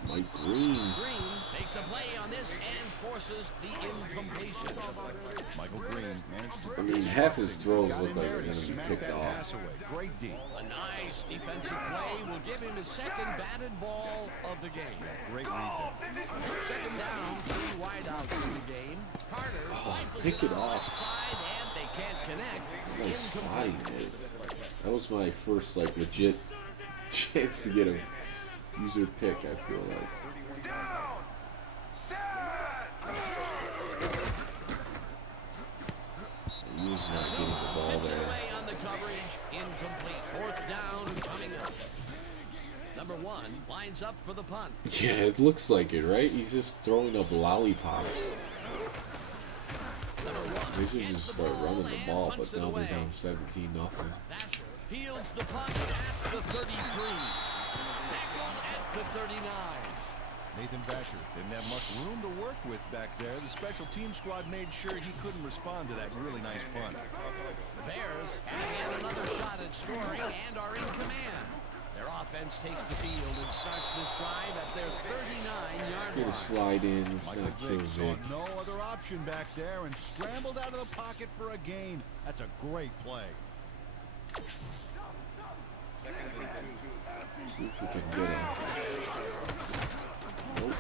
Mike Green. Green makes a play on this and forces the incompletion. Michael Green managed to... I mean, half his throws look like they're going to be picked off. Great D. A nice defensive play will give him his second batted ball of the game. Great read there. Second down, 3 wideouts in the game. Carter Pick it off. outside and they can't connect. Nice spotting, dude. That was my first, like, legit chance to get a user pick, I feel like. He was not getting the ball Tips it there. away on the coverage. Incomplete. 4th down coming up. Number 1 lines up for the punt. Yeah, it looks like it, right? He's just throwing up lollipops. They should just start running the ball, but now they're down 17-0. Basher fields the punt at the 33. Tackled at the 39. Nathan Basher didn't have much room to work with back there. The special team squad made sure he couldn't respond to that really nice punt. The Bears have another shot at scoring and are in command. Their offense takes the field and starts this drive at their 39-yard Get a line. slide in. It's not kill Vick saw Vic. no other option back there and scrambled out of the pocket for a gain. That's a great play. See if we can get him. Nope.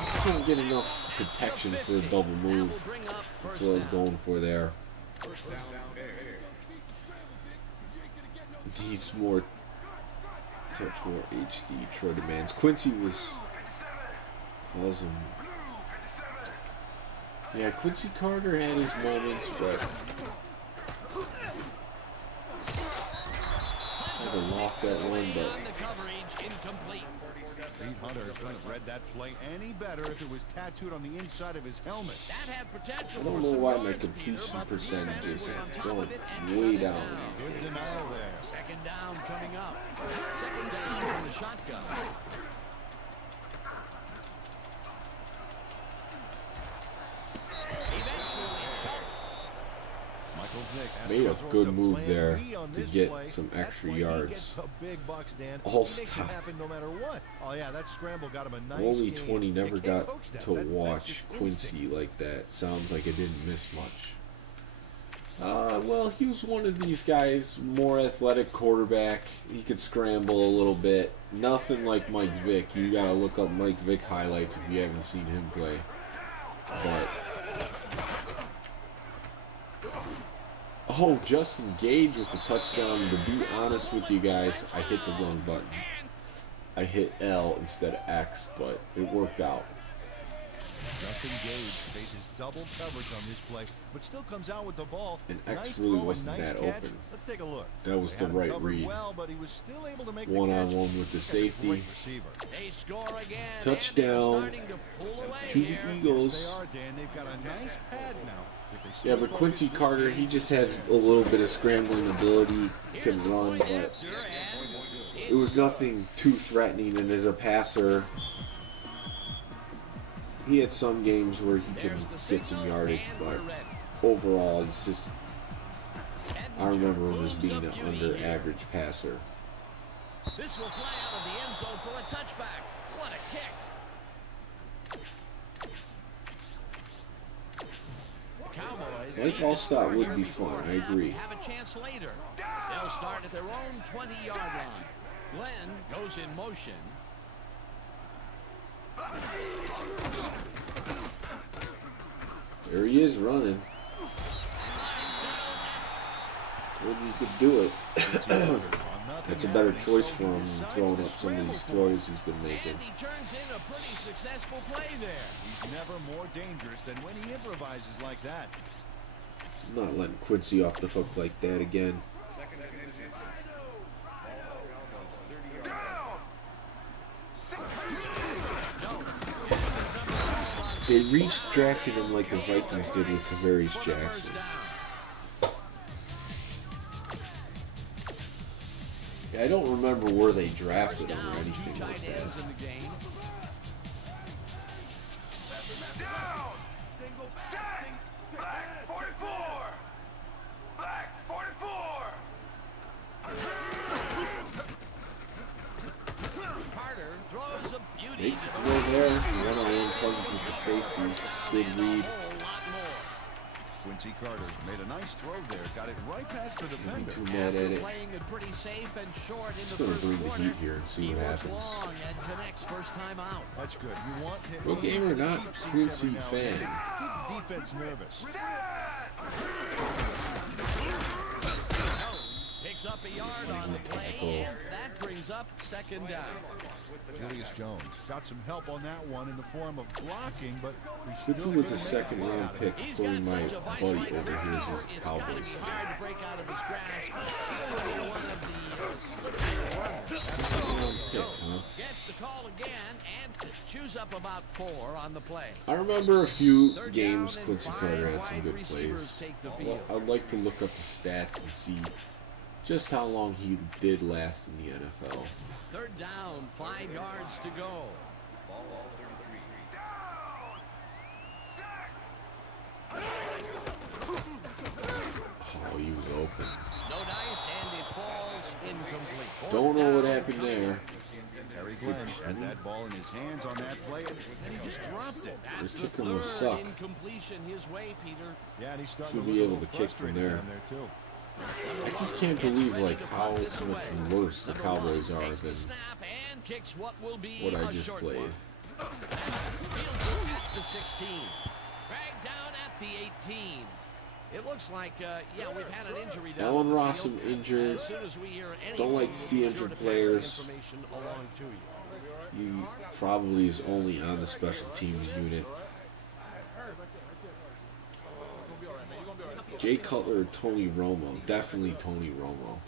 Just can't get enough protection for a double move. That's what I was going for there. Needs more touch, more HD. Troy demands. Quincy was causing. Yeah, Quincy Carter had his moments, but had to loft that one, but Pete Hunter couldn't have read that play any better if it was tattooed on the inside of his helmet. That had potential. I don't know why my completion percentage is going way down. Good denial there. Second down coming up. Second down from the shotgun. Made a good move there to get some extra yards. All stopped. No matter what. Oh yeah, that scramble got him a nice Only gain. 20 never You can't got coach that. to That's watch just Quincy instinct. like that. Sounds like it didn't miss much. Well, he was one of these guys, more athletic quarterback. He could scramble a little bit. Nothing like Mike Vick. You gotta look up Mike Vick highlights if you haven't seen him play. But oh, Justin Gage with the touchdown. To be honest with you guys, I hit the wrong button. I hit L instead of X, but it worked out. Justin Gage faces double coverage on this play, but still comes out with the ball. And X Nice really throw and wasn't nice that catch. open. Let's take a look. That was They the had him right covered read. well, but he was still able to make One-on-one the catch. with the He's a safety. great receiver. They score again. Touchdown to the Eagles. Yes, they are, Dan. They've got a nice pad now. If they Yeah, still but focus Quincy this Carter, game, he just has a little bit of scrambling ability. He can run, but it was nothing too threatening. And as a passer, he had some games where he can get some yardage, but overall, it's just, I remember him as being an under-average passer. This will fly out of the end zone for a touchback. What a kick. Cowboys Like Allstott would be fun, I agree. have a chance later. They'll start at their own 20-yard line. Glenn goes in motion. There he is running. Told you he could do it. That's a better choice for him than throwing up some of these throws he's been making. And he turns in a pretty successful play there. He's never more dangerous than when he improvises like that. I'm not letting Quincy off the hook like that again. They redrafted him like the Vikings did with Tavares Jackson. Yeah, I don't remember where they drafted him or anything like that. Black 44! Black 44! Carter throws a beauty. Makes it throw there. One-on-one coverage with the safety. Good read. Quincy Carter made a nice throw there. Got it right past the defender. Too mad at it. Playing it pretty safe and short in the Gonna first bring the quarter. heat here and see what happens. Long and connects first time out. That's good. You want him. Pro gamer, not Quincy fan. Keep the defense nervous. Picks up a yard on the play, and that brings up second down. Julius Jones got some help on that one in the form of blocking, but Quincy was a second-round pick according to my buddy over here as a Cowboys It's hard to break out of his grasp, even when one of the slippery runners. Gets the call again and chews up about 4 on the play. I remember a few games Quincy Carter had some good plays. Well, I'd like to look up the stats and see just how long he did last in the NFL. Third down, 5 yards to go. Oh, he was open. No dice, and it falls incomplete. Don't know what happened there. Terry Glenn had that ball in his hands on that play, and he just dropped it. That's This the kicker will third suck. incompletion his way, Peter. Yeah, and he's starting Should to be look a able to little kick from frustrated there. down there too. I just can't believe like how much worse the Cowboys are than what I just played. At the 16. Dragged down at the 18. It looks like, yeah, we've had an injury down Alan the Ross field. injured. As soon as we hear Don't like anything, to see we'll be sure injured to pass players. the information along to you. He probably is only on the special teams unit. Jay Cutler or Tony Romo? Definitely Tony Romo.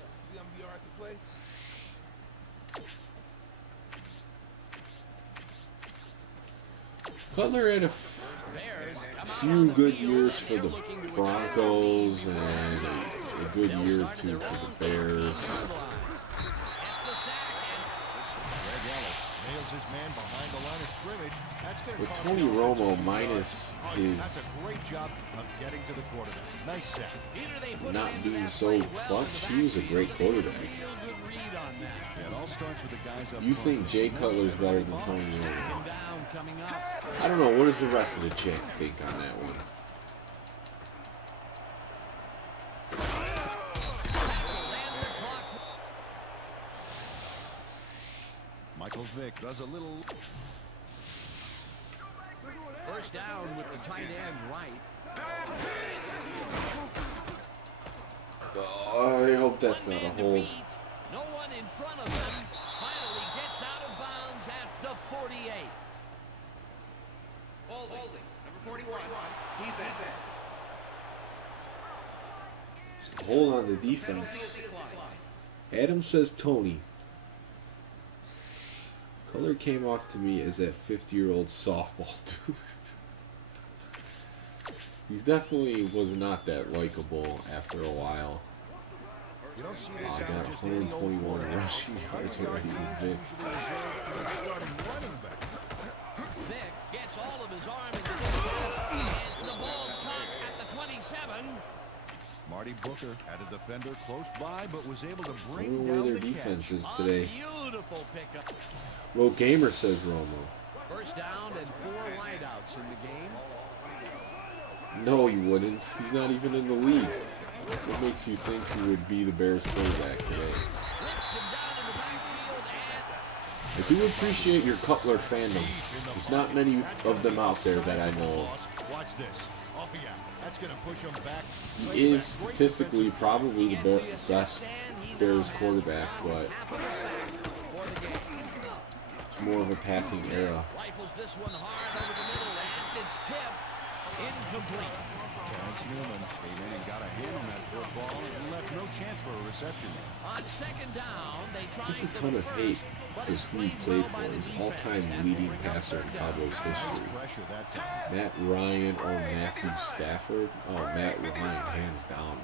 Cutler had a few good years for the Broncos and a good year or two for the Bears. His man behind the line of scrimmage. That's going to With Tony Romo minus his That's a great job of getting to the quarterback. Nice set. not being so clutch, he was a great quarterback. Yeah, it all starts with the guys up You front. think Jay Cutler's better than Tony Romo? I don't know. What does the rest of the chat think on that one? Michael Vick does a little. First down with the tight end right. Oh, I hope that's not a hold. No one in front of him. Finally gets out of bounds at the 48. Holding. Number 41. Defense. Hold on to defense. Adam says Tony. Cutler came off to me as that 50-year-old softball dude. He definitely was not that likable after a while. I got 121 rushing yards already with Vic. Vic gets all of his arm into this pass, and the ball's caught at the 27. Marty Booker had a defender close by, but was able to I bring wonder down where the their defense catch. is today. Beautiful pickup. Road Gamer says Romo. First down and 4 wideouts in the game. No, he wouldn't. He's not even in the league. What makes you think he would be the Bears quarterback today? I do appreciate your Cutler fandom. There's not many of them out there that I know of. Watch this. Oh yeah, that's going to push him back. He is statistically probably the best Bears quarterback, but it's more of a passing era. Rifles this one hard over the middle, and it's tipped. Incomplete. Terrence Newman came in and got a hand on that football and left no chance for a reception. On second down, they tried That's a ton of hate because who he played for. His all-time leading passer in Cowboys history. Matt Ryan or Matthew Stafford? Oh, Matt Ryan, hands down.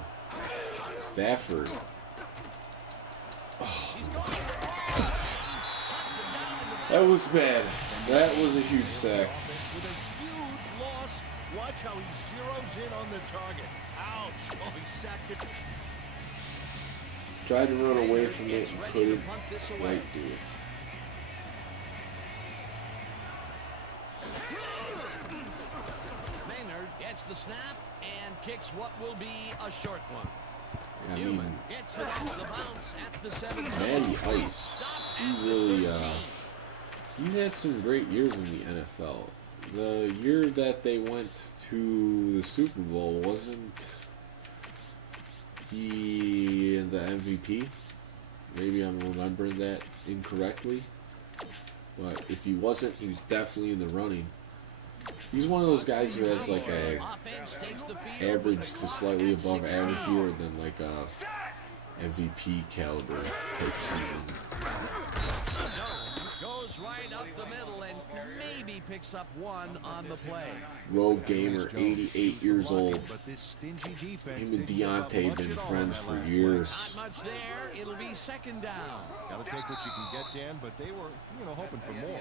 Stafford. Oh. That was bad. That was a huge sack. With a huge loss. Watch how he zeroes in on the target. Ouch. Oh, he sacked it. Tried to run away from it and couldn't quite do it. Maynard gets the snap and kicks what will be a short one. I mean, Newman gets it off the bounce at the 17. Matty Ice, he really, he had some great years in the NFL. The year that they went to the Super Bowl, wasn't he in the MVP? Maybe I'm remembering that incorrectly. But if he wasn't, he was definitely in the running. He's one of those guys who has like a average to slightly above average year than like a MVP caliber type season. Goes right up the middle and maybe picks up one on the play. Rogue Gamer, 88 years old. Him and Deontay been friends for years. Not much there. It'll be second down. Got to take what you can get, Dan, but they were, hoping for more.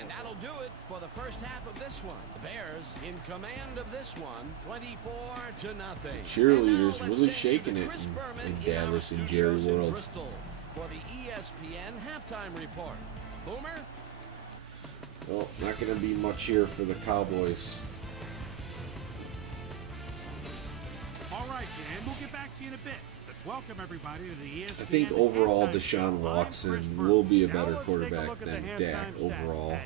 And that'll do it for the first half of this one. The Bears in command of this one, 24-0. Cheerleaders really shaking it in Dallas and Jerry World. For the ESPN halftime report. Boomer? Well, not going to be much here for the Cowboys. All right, Dan, we'll get back to you in a bit. But welcome, everybody, to the ESPN. I think overall, Deshaun Watson will be a better quarterback than Dak overall.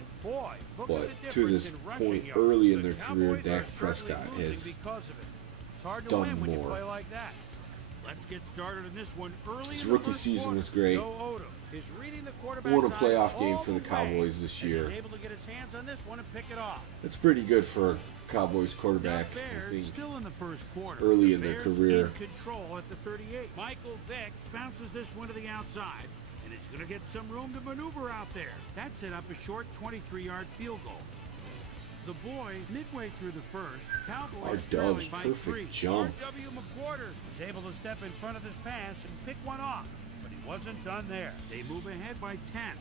But to this point, early in their career, Dak Prescott has done more. Let's get started in this one early. His rookie season was great. Won a playoff game for the Cowboys this year. That's pretty good for a Cowboys quarterback, I think, early in their career. Control at the 38. Michael Vick bounces this one to the outside, and he's going to get some room to maneuver out there. That set up a short 23-yard field goal. The boys, midway through the first, Cowboys Dove's perfect jump. R.W. McQuarters was able to step in front of his pass and pick one off, but he wasn't done there. They move ahead by 10.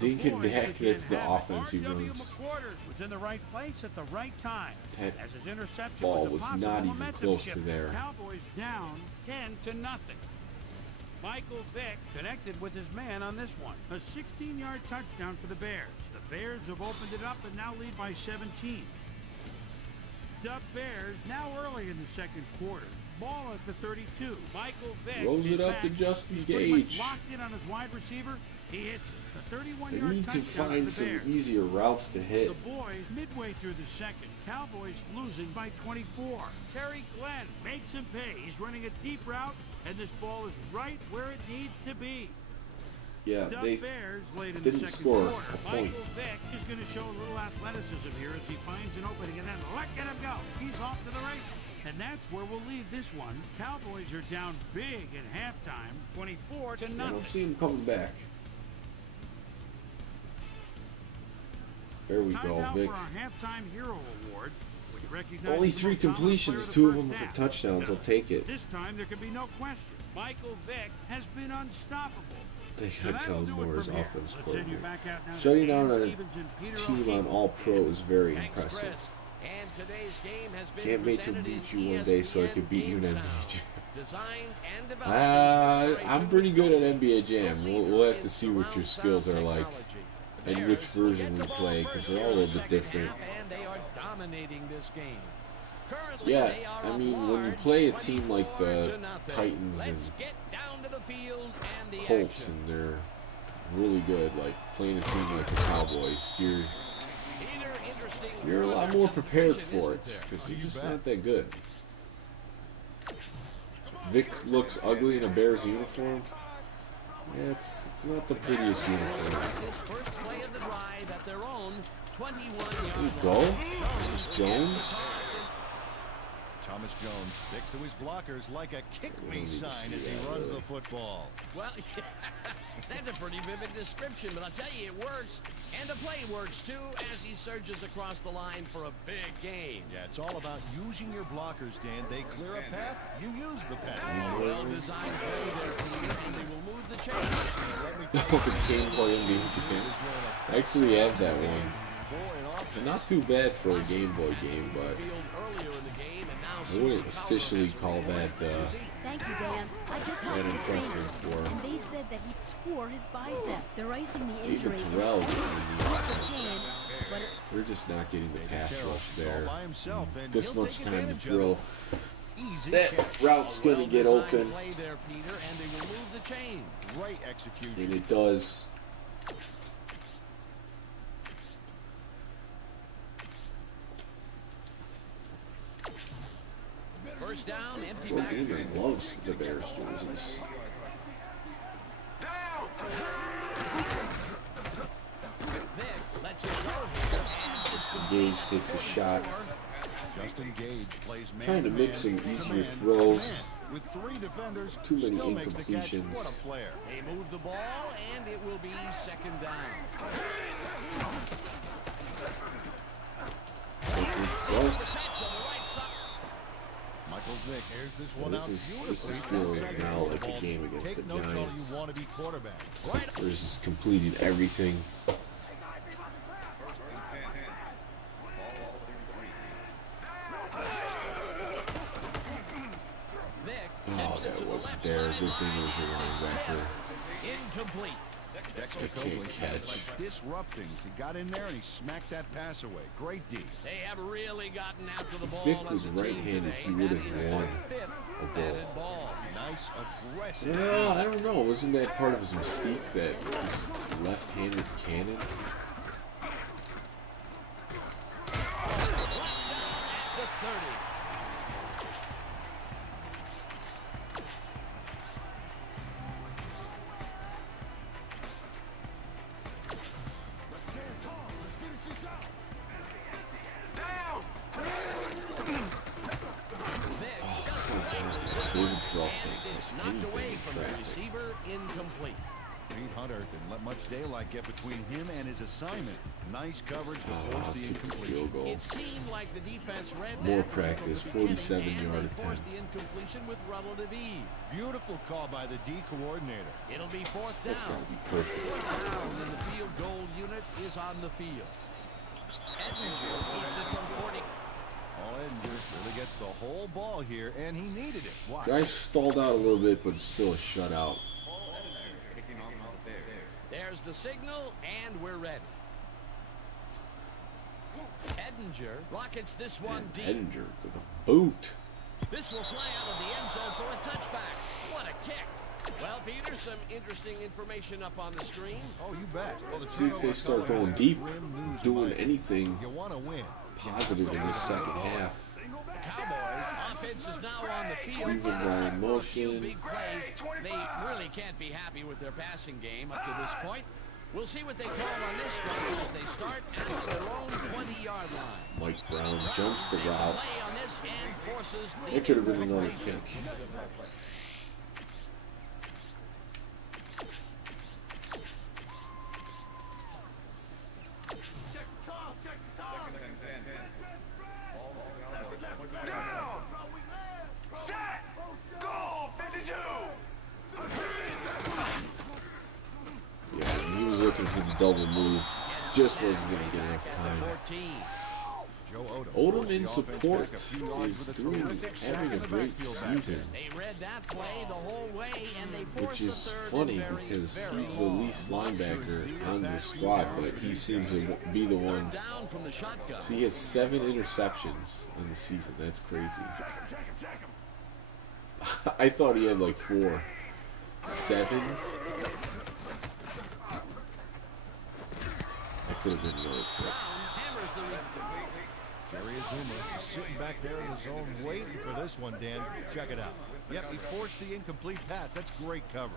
Dinkin Dak, that's the offense he R.W. runs. McQuarters was in the right place at the right time. That as his interception ball was was not even close to there. Cowboys down 10-0. Michael Vick connected with his man on this one. A 16-yard touchdown for the Bears. The Bears have opened it up and now lead by 17. The Bears now early in the second quarter. Ball at the 32. Michael Vick rolls it up to Justin Gage. Locked in on his wide receiver. He hits it. The 31-yard they touchdown. need to find some easier routes to hit. The boys midway through the second. Cowboys losing by 24. Terry Glenn makes him pay. He's running a deep route, and this ball is right where it needs to be. Yeah, the they Bears late in didn't the second score quarter. a point. Michael Vick is going to show a little athleticism here as he finds an opening, and then look at him go. He's off to the races. And that's where we'll leave this one. Cowboys are down big at halftime, 24-0. I don't see him coming back. There we go, Vic. For our halftime hero award, which recognizes only 3 completions, 2 of them for touchdowns. I'll take it. This time there can be no question. Michael Vick has been unstoppable. They had Kellen Moore as offense coordinator. Shutting down a team on All-Pro is very impressive. And today's game has been can't wait to beat you one day so I can beat you in NBA Jam. I'm pretty good at NBA Jam. We'll have to see what your skills are like and which version we play, because they're all a little bit different. And they are dominating this game. Yeah, I mean, when you play a team like the Titans and Colts, and they're really good, like playing a team like the Cowboys, you're a lot more prepared for it, because you're just not that good. Vic looks ugly in a Bears uniform. Yeah, it's not the prettiest uniform. There you go. Jones. Thomas Jones sticks to his blockers like a kick-me sign as he runs the football. Well, that's a pretty vivid description, but I'll tell you, it works. And the play works, too, as he surges across the line for a big gain. Yeah, it's all about using your blockers, Dan. They clear a path, you use the path. Well-designed play there, Peter, and they will move the chains. The Game Boy NBA. I actually have that one. Not too bad for a Game Boy game, but I wouldn't officially call that Thank you, Dan. I just talked to the trainers, and they said that he tore his bicep. They're icing the injury. David Terrell is in the offense. We're just not getting the pass rush there. This much time to drill. That route's going to get open. And it does. First down, empty Well, backfield. Damon loves the Bears jerseys. Gage takes a shot. Justin Gage plays man Trying to make some easier throws. With 3 defenders, Too many still makes the catch. incompletions. What a player. They move the ball, and it will be second down. Michael Vick airs this one out beautifully. This is feeling now like a game against the Giants. You want to be quarterback. Bears has completed everything. Oh, that wasn't there. Good thing it was a linebacker. Incomplete. Dexter Copeland catch. Disrupting. He got in there and he smacked that pass away. Great D. They have really gotten after the ball. Vick was right-handed. He would have won a ball. Nice, aggressive. Well, I don't know. Wasn't that part of his mystique that he's left-handed cannon? It's knocked away from the receiver, incomplete. Pete Hunter didn't let much daylight get between him and his assignment. Nice coverage to force the incompletion. It seemed like the defense read More that practice, from the 47-yard and they forced attempt. the incompletion with relative ease. Beautiful call by the D coordinator. It'll be fourth down. That's got to be perfect. Down, and the field goal unit is on the field. Edinger keeps it from 40. Edinger really gets the whole ball here, and he needed it. Watch. Guys stalled out a little bit, but still a shutout. There's the signal, and we're ready. Edinger rockets this one deep. Edinger with a boot. This will fly out of the end zone for a touchback. What a kick. Well, Peter, some interesting information up on the screen. Oh, you bet. Well, See if they start going deep, doing anything positive in this second half. The Cowboys offense is now on the field. Even Except line for a few motion. big plays, they really can't be happy with their passing game up to this point. We'll see what they call on this drive as they start at their own 20-yard line. Mike Brown jumps the Makes a route. play on this and forces the It could have been another incompletion. kick. Yeah, he was looking for the double move. Just wasn't going to get enough time. Odom in support is having a great season, They read that play the whole way, and they which forced the is third funny and very, because very he's the least linebacker on the squad, but he seems to be the one. down from the shotgun. So he has 7 interceptions in the season. That's crazy. I thought he had like 4. 7? That could have been another pick. Hammers the Jerry Azuma is sitting back there in the zone waiting for this one, Dan. Check it out. Yep, he forced the incomplete pass. That's great coverage.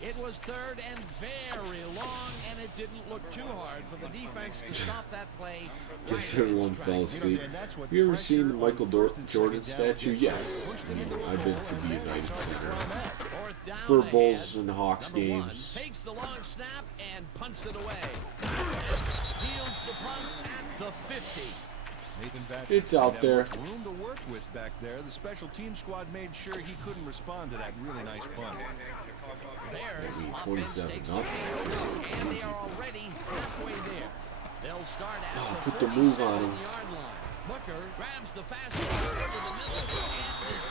It was third and very long, and it didn't look too hard for the defense to stop that play. Guess everyone fell asleep. Have you ever seen the Michael Jordan statue? Yes. I've been to the United Center for Bulls and Hawks games. Takes the long snap and punts it away. Fields the punt at the 50. It's out there. Room to work with back there. The special team squad made sure he couldn't respond to that really nice punt. Bears offense takes the field, and they are already halfway there. They'll start at the put the move on him. 47-yard line. Booker grabs the fastball over the middle and is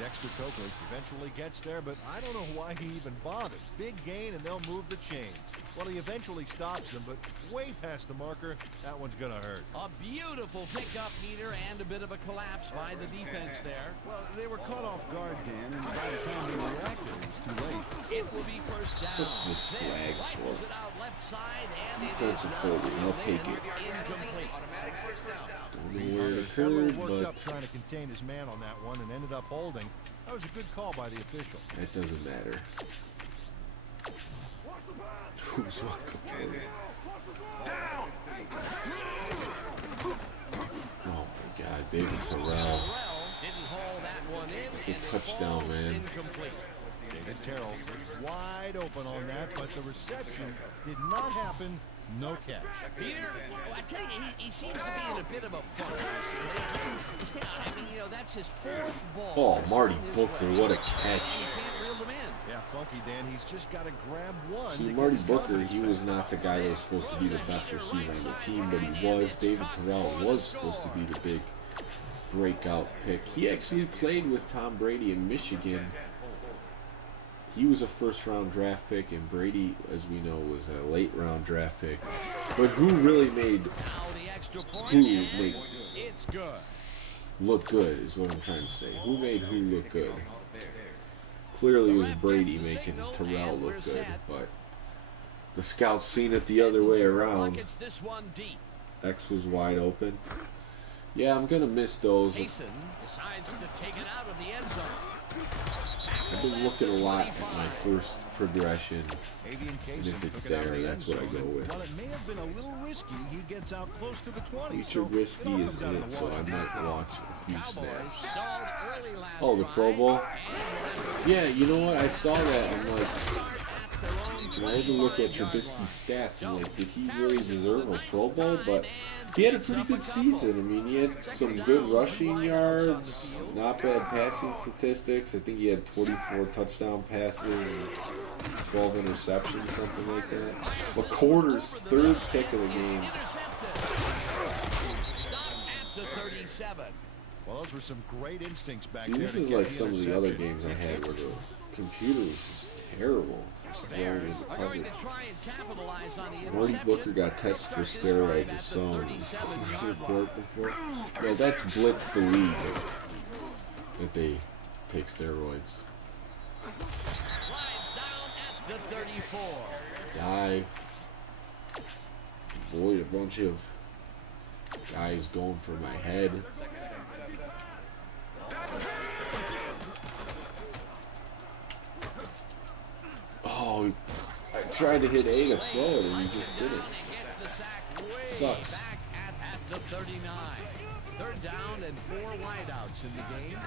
Dexter Coakley eventually gets there, but I don't know why he even bothered. Big gain, and they'll move the chains. Well, he eventually stops them, but way past the marker, that one's going to hurt. a beautiful pickup, Peter, and a bit of a collapse by the defense there. Well, they were caught off guard, Dan, and by the time they reacted, it was too late. It will be first down. What's this flag Rifles for? it out left side, and it is Defensive holding. I'll take it. incomplete. Don't know where it Federer occurred, worked up but trying to contain his man on that one and ended up holding. That was a good call by the official. that doesn't matter. Who's walking? Oh my God, David Terrell. Didn't haul that one in, It's a and it touchdown, falls man. incomplete. David Terrell was wide open on that, but the reception did not happen. No catch. Peter, I tell you, he seems to be in a bit of a funk recently. Yeah, I mean, you know, that's his fourth ball. Oh, Marty on his Booker, way. what a And catch. he can't reel them in. Yeah, funky, Dan. He's just got to grab one. See, to Marty get his Booker, confidence he back. was not the guy that was supposed to be the best receiver on the team, but he was. David Terrell was supposed to be the big breakout pick. He actually played with Tom Brady in Michigan. He was a first-round draft pick, and Brady, as we know, was a late-round draft pick. But who really made Now the extra point, who and make it's good. look good is what I'm trying to say. Who made who look good? Clearly it was Brady making Terrell look good, but the scouts seen it the other way around. Buckets this one deep. X was wide open. Yeah, I'm gonna miss those. Mason decides to take it out of the end zone. I've been looking a lot at my first progression, Avian and Kaysen if it's took it out of there, the that's end what I zone. go with. While it may have been a little risky, he gets out close to the 20. Feature So risky it all is comes out in of it, the so wash. I might watch a few Cowboys snaps. stalled early last Oh, the Pro drive, Bowl? and Yeah, you know what? I saw that. I'm like, start at their own and I had to look at 25-yard Trubisky's line. stats. I'm like, did he really deserve a Pro Bowl? But he had a pretty good season. I mean, he had some good rushing yards, not bad passing statistics. I think he had 24 touchdown passes and 12 interceptions, something like that. McCorder's third pick of the game. Intercepted. Stop at the 37. Well, those were some great instincts back See, there. this to is get like the some of the other interception. games I had where the computer was just terrible. Just throwing Bears into are going coverage. to try and capitalize on the Marty interception. Booker got tested for steroids. I saw him in the report before. Yeah, that's Blitz the league that they take steroids. Slides down at the 34. Dive. Avoid a bunch of guys going for my head. Oh, I tried to hit A to throw it and he just didn't. Gets the sack way Sucks. back at the 39. Third down and 4 wideouts in the game.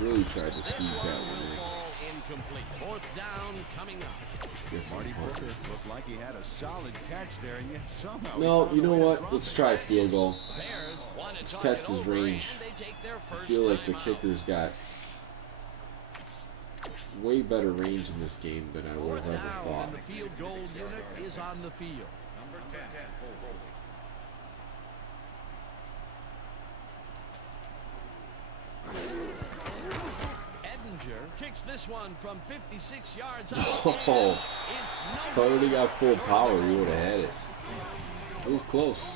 Really tried to This squeeze one that will one fall incomplete. Fourth down coming up. in. Guess Marty I'm Booker looked like he had a solid catch there, and yet somehow. No, he found you a know way to what? drop Let's it. try a field goal. Bears want to Let's talk test it his over, range. and they take their I first feel like the timeout. kicker's got way better range in this game than I would Fourth have ever down, thought. and the field goal unit is on the field. Edinger kicks this one from 56 yards out. Oh, It's if I would have got full power, you would have had it. It was close.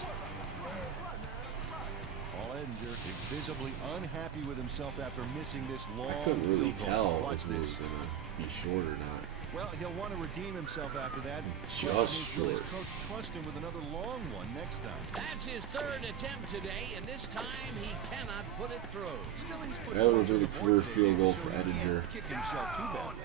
Paul Edinger is visibly unhappy with himself after missing this long I couldn't really field goal. tell Watch if it was this. going to be short or not. Well, he'll want to redeem himself after that. Just short. His coach trust him with another long one next time. That's his third attempt today, and this time he cannot put it through. Still, he's put That would have been a career field goal for Edinger. Kick himself too badly.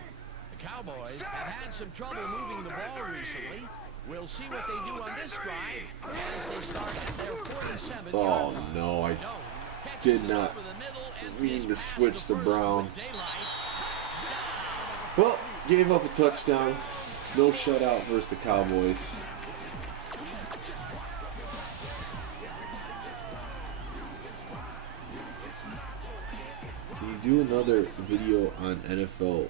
The Cowboys have had some trouble moving the ball recently. We'll see what they do on this drive as they start at their 47-yard line. Oh no, I did not mean to switch to Brown. Well, gave up a touchdown. No shutout versus the Cowboys. Can you do another video on NFL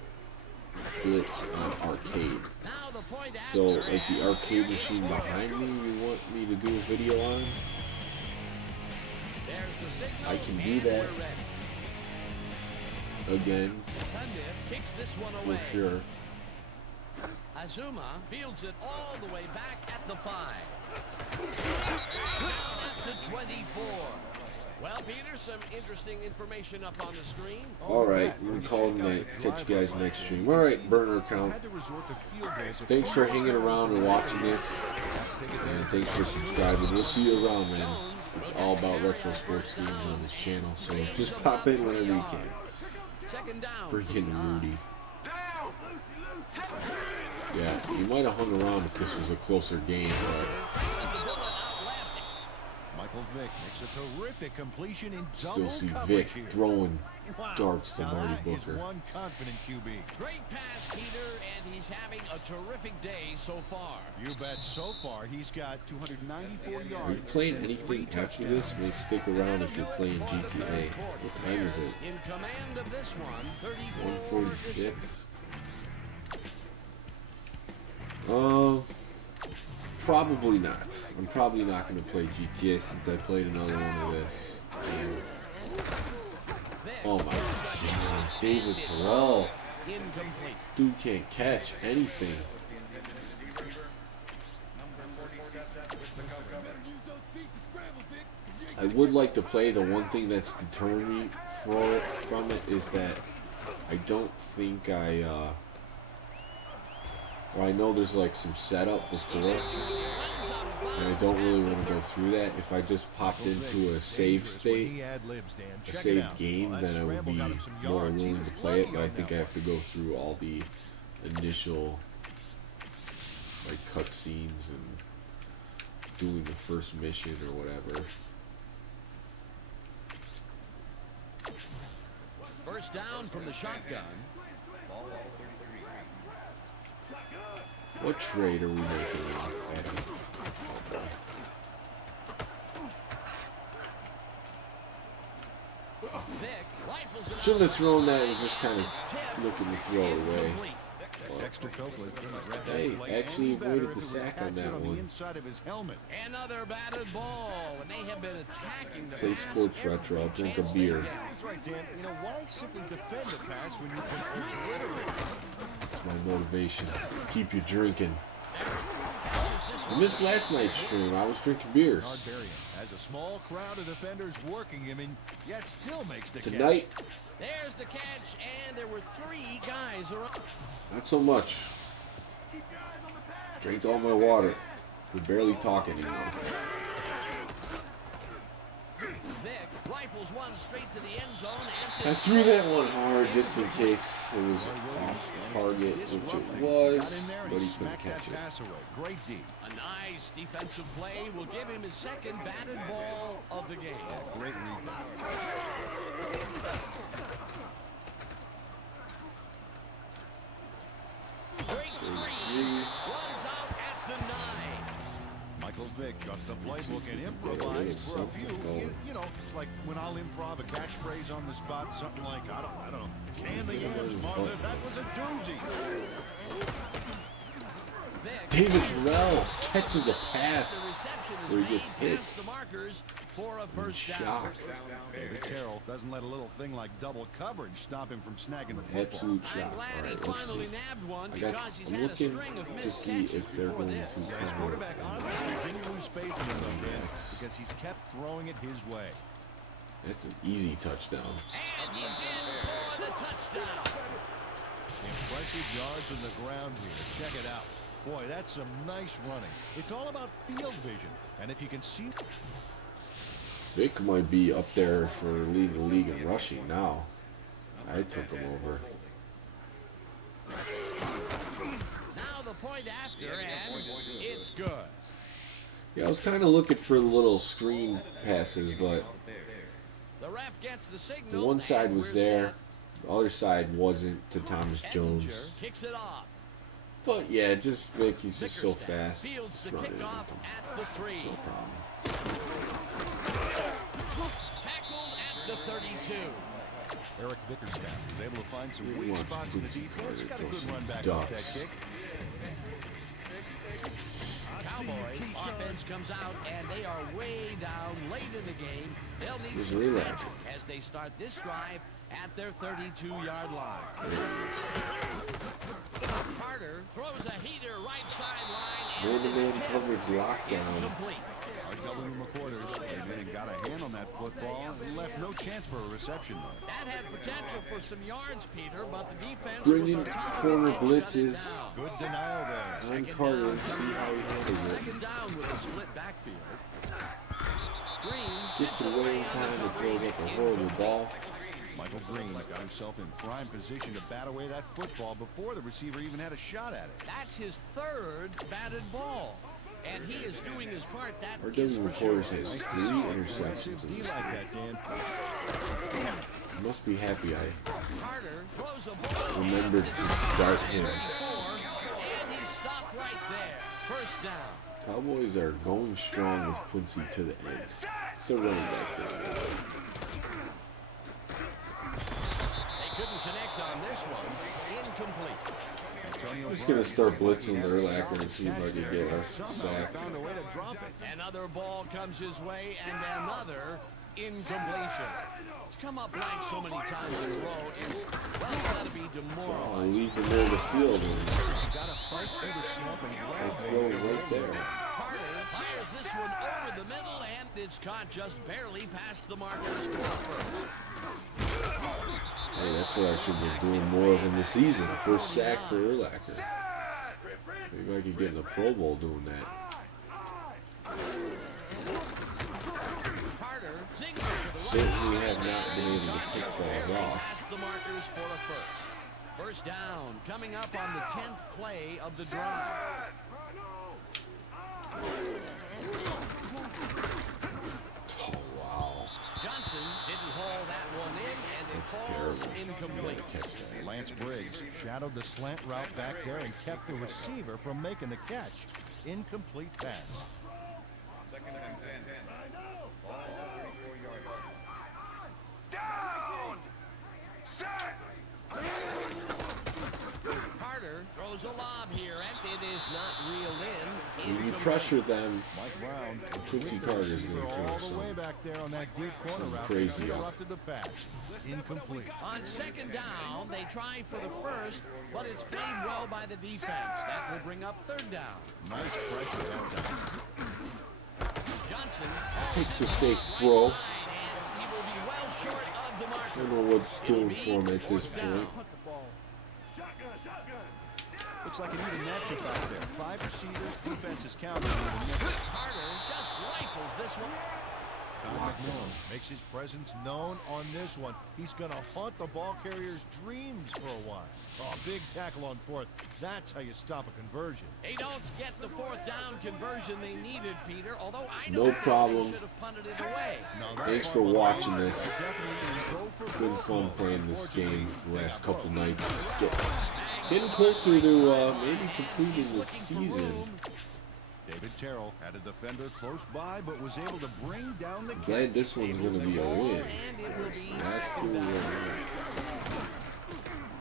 Blitz on arcade? So, like the arcade machine behind me, you want me to do a video on? I can do that. Again. For sure. Azuma fields it all the way back at the 5. At the 24. Well, Peter, some interesting information up on the screen. Alright, we're going to call it a night. Catch you guys next stream. Alright, burner account. Thanks for hanging around and watching this. And thanks for subscribing. We'll see you around, man. It's all about retro sports games on this channel. So just pop in whenever you can. Freaking Rudy. Yeah, he might have hung around if this was a closer game, but Michael Vick makes a terrific completion in still see Vick throwing darts to Marty Booker. One confident QB. Great pass, Peter, and he's having a terrific day so far. You bet. So far, he's got 294 yards. Are you playing anything after this? We'll stick around if you're playing GTA. What time is it? In command of this one, 146. Probably not. I'm probably not going to play GTA since I played another one of this. And, oh my God, David Terrell. Dude can't catch anything. I would like to play. The one thing that's deterred me from it is that I don't think well, I know there's like some setup before, and I don't really want to go through that. If I just popped into a save state, a saved game, then I would be more willing to play it, but I think I have to go through all the initial like cutscenes and doing the first mission or whatever. First down from the shotgun. What trade are we making now, Eddie? Shouldn't have thrown that. Was just kind of looking to throw it away. Hey, actually avoided the sack on that one. Another batted ball, and they have been attacking the Play sports retro. I'll drink a beer. That's right, Dan. You know, why simply defend the pass when you can obliterate it? That's my motivation. Keep you drinking. I missed last night's stream. I was drinking beers. Has a small crowd of defenders working him, and yet still makes the tonight. Catch. There's the catch, and there were 3 guys around. Not so much. Drank all my water. We barely talk anymore. Vick rifles one straight to the end zone. And I threw that one hard just in case it was off target, which it was, but he couldn't catch it. Great D. A nice defensive play will give him his second batted ball of the game. Great rebound. Great screen. Runs out at the 9. Michael Vick got the playbook and improvised for a few. You know, like when I'll improv a catchphrase on the spot, something like, I don't know, can the yams, mother, that was a doozy. David Terrell catches a pass where he gets hit. For a first down. David Terrell doesn't let a little thing like double coverage stop him from snagging the football. Absolute shot. All right, let's see. I'm looking to see if they're going to His quarterback honestly didn't lose faith in him because he's kept throwing it his way. That's an easy touchdown. And he's in for the touchdown. impressive yards on the ground here. Check it out. Boy, that's some nice running. It's all about field vision. And if you can see... Vic might be up there for leading the league in rushing now. I took him over. Now the point after, and it's good. Yeah, I was kind of looking for little screen passes, but the ref gets the signal. the one side was there, the other side wasn't to Thomas Jones. Kicks it off. But yeah, just Vic, he's just so fast. Fields the Just running kickoff at the 3. no problem. Tackled at the 32. Eric Bickerstaff was able to find some He weak wants spots to in the put some defense. Got a good some run back off that ducks. kick. Cowboys offense comes out, and they are way down late in the game. They'll need Here's some Relax. magic as they start this drive at their 32-yard line. Carter throws a heater right sideline, and Man-to-man it's tipped. coverage lockdown. Incomplete. Double McQuarters came in and got a hand on that football and left no chance for a reception. That had potential for some yards, Peter, but the defense Bringing was on top of corner it and shut it blitzes. down. Good denial there. On Carter, see how he handles it. Second down with a split backfield. Green Gets away in time and throws up a horrible ball. Michael Green got himself in prime position to bat away that football before the receiver even had a shot at it. That's his third batted ball. And he is doing his part. That Our is W for sure. Reporters has 3 interceptions in D this like game. that, Dan. He must be happy I Carter throws a ball. remembered to start him. And he stopped right there. First down. Cowboys are going strong with Quincy to the end. Still running back there. They couldn't connect on this one. Incomplete. I'm just going to start blitzing Urlacher and see if I can get a sack. Another ball comes his way, and another incompletion. To come up blank so many times in a row is, well, it's got to be I'll demoralizing. leave him near the field and Got a first through the slump and I'll throw it right there. Carter fires this one over the middle, and it's caught just barely past the markers for first. Hey, that's what I should be doing more of in the season. First sack for Urlacher. Maybe I could get in the Pro Bowl doing that. Carter zings it to the right Since side, we have not been and able to it's pick just balls barely off. past the markers for a first. First down, coming up on the 10th play of the drive. Oh, wow. Johnson didn't haul that one in, and it That's falls terrible. incomplete. Catch that. Lance Briggs shadowed the slant route back there and kept the receiver from making the catch. Incomplete pass. Second and 10. Ball 34-yard line. Down! Sack! Carter throws a lob here, and it is not reeled in. When you Incomplete. pressure them, Mike Brown and Quincy Carter's receiver going to all throw the way some. back there on that deep corner route. crazy They up. interrupted the pass. Incomplete. On second down, they try for the first, but it's played well by the defense. That will bring up third down. Nice pressure that time. Johnson Takes a safe throw. and he will be well short of the I marker. don't know what's doing for him at this point. Looks like an even matchup out there. 5 receivers, defense is counting. Carter just rifles this one. Tom McMillan makes his presence known on this one. He's going to haunt the ball carrier's dreams for a while. Oh, big tackle on fourth. That's how you stop a conversion. They don't get the fourth down conversion they needed, Peter, although I No don't think problem. they should have punted it away. Thanks for watching this. Definitely in go for It's been goal fun mode. playing this game the last couple nights. Getting closer to maybe completing the season. David Terrell had a defender close by, but was able to bring down the Glad catch. this one's going to be a win. And it will be Last two second down. wins.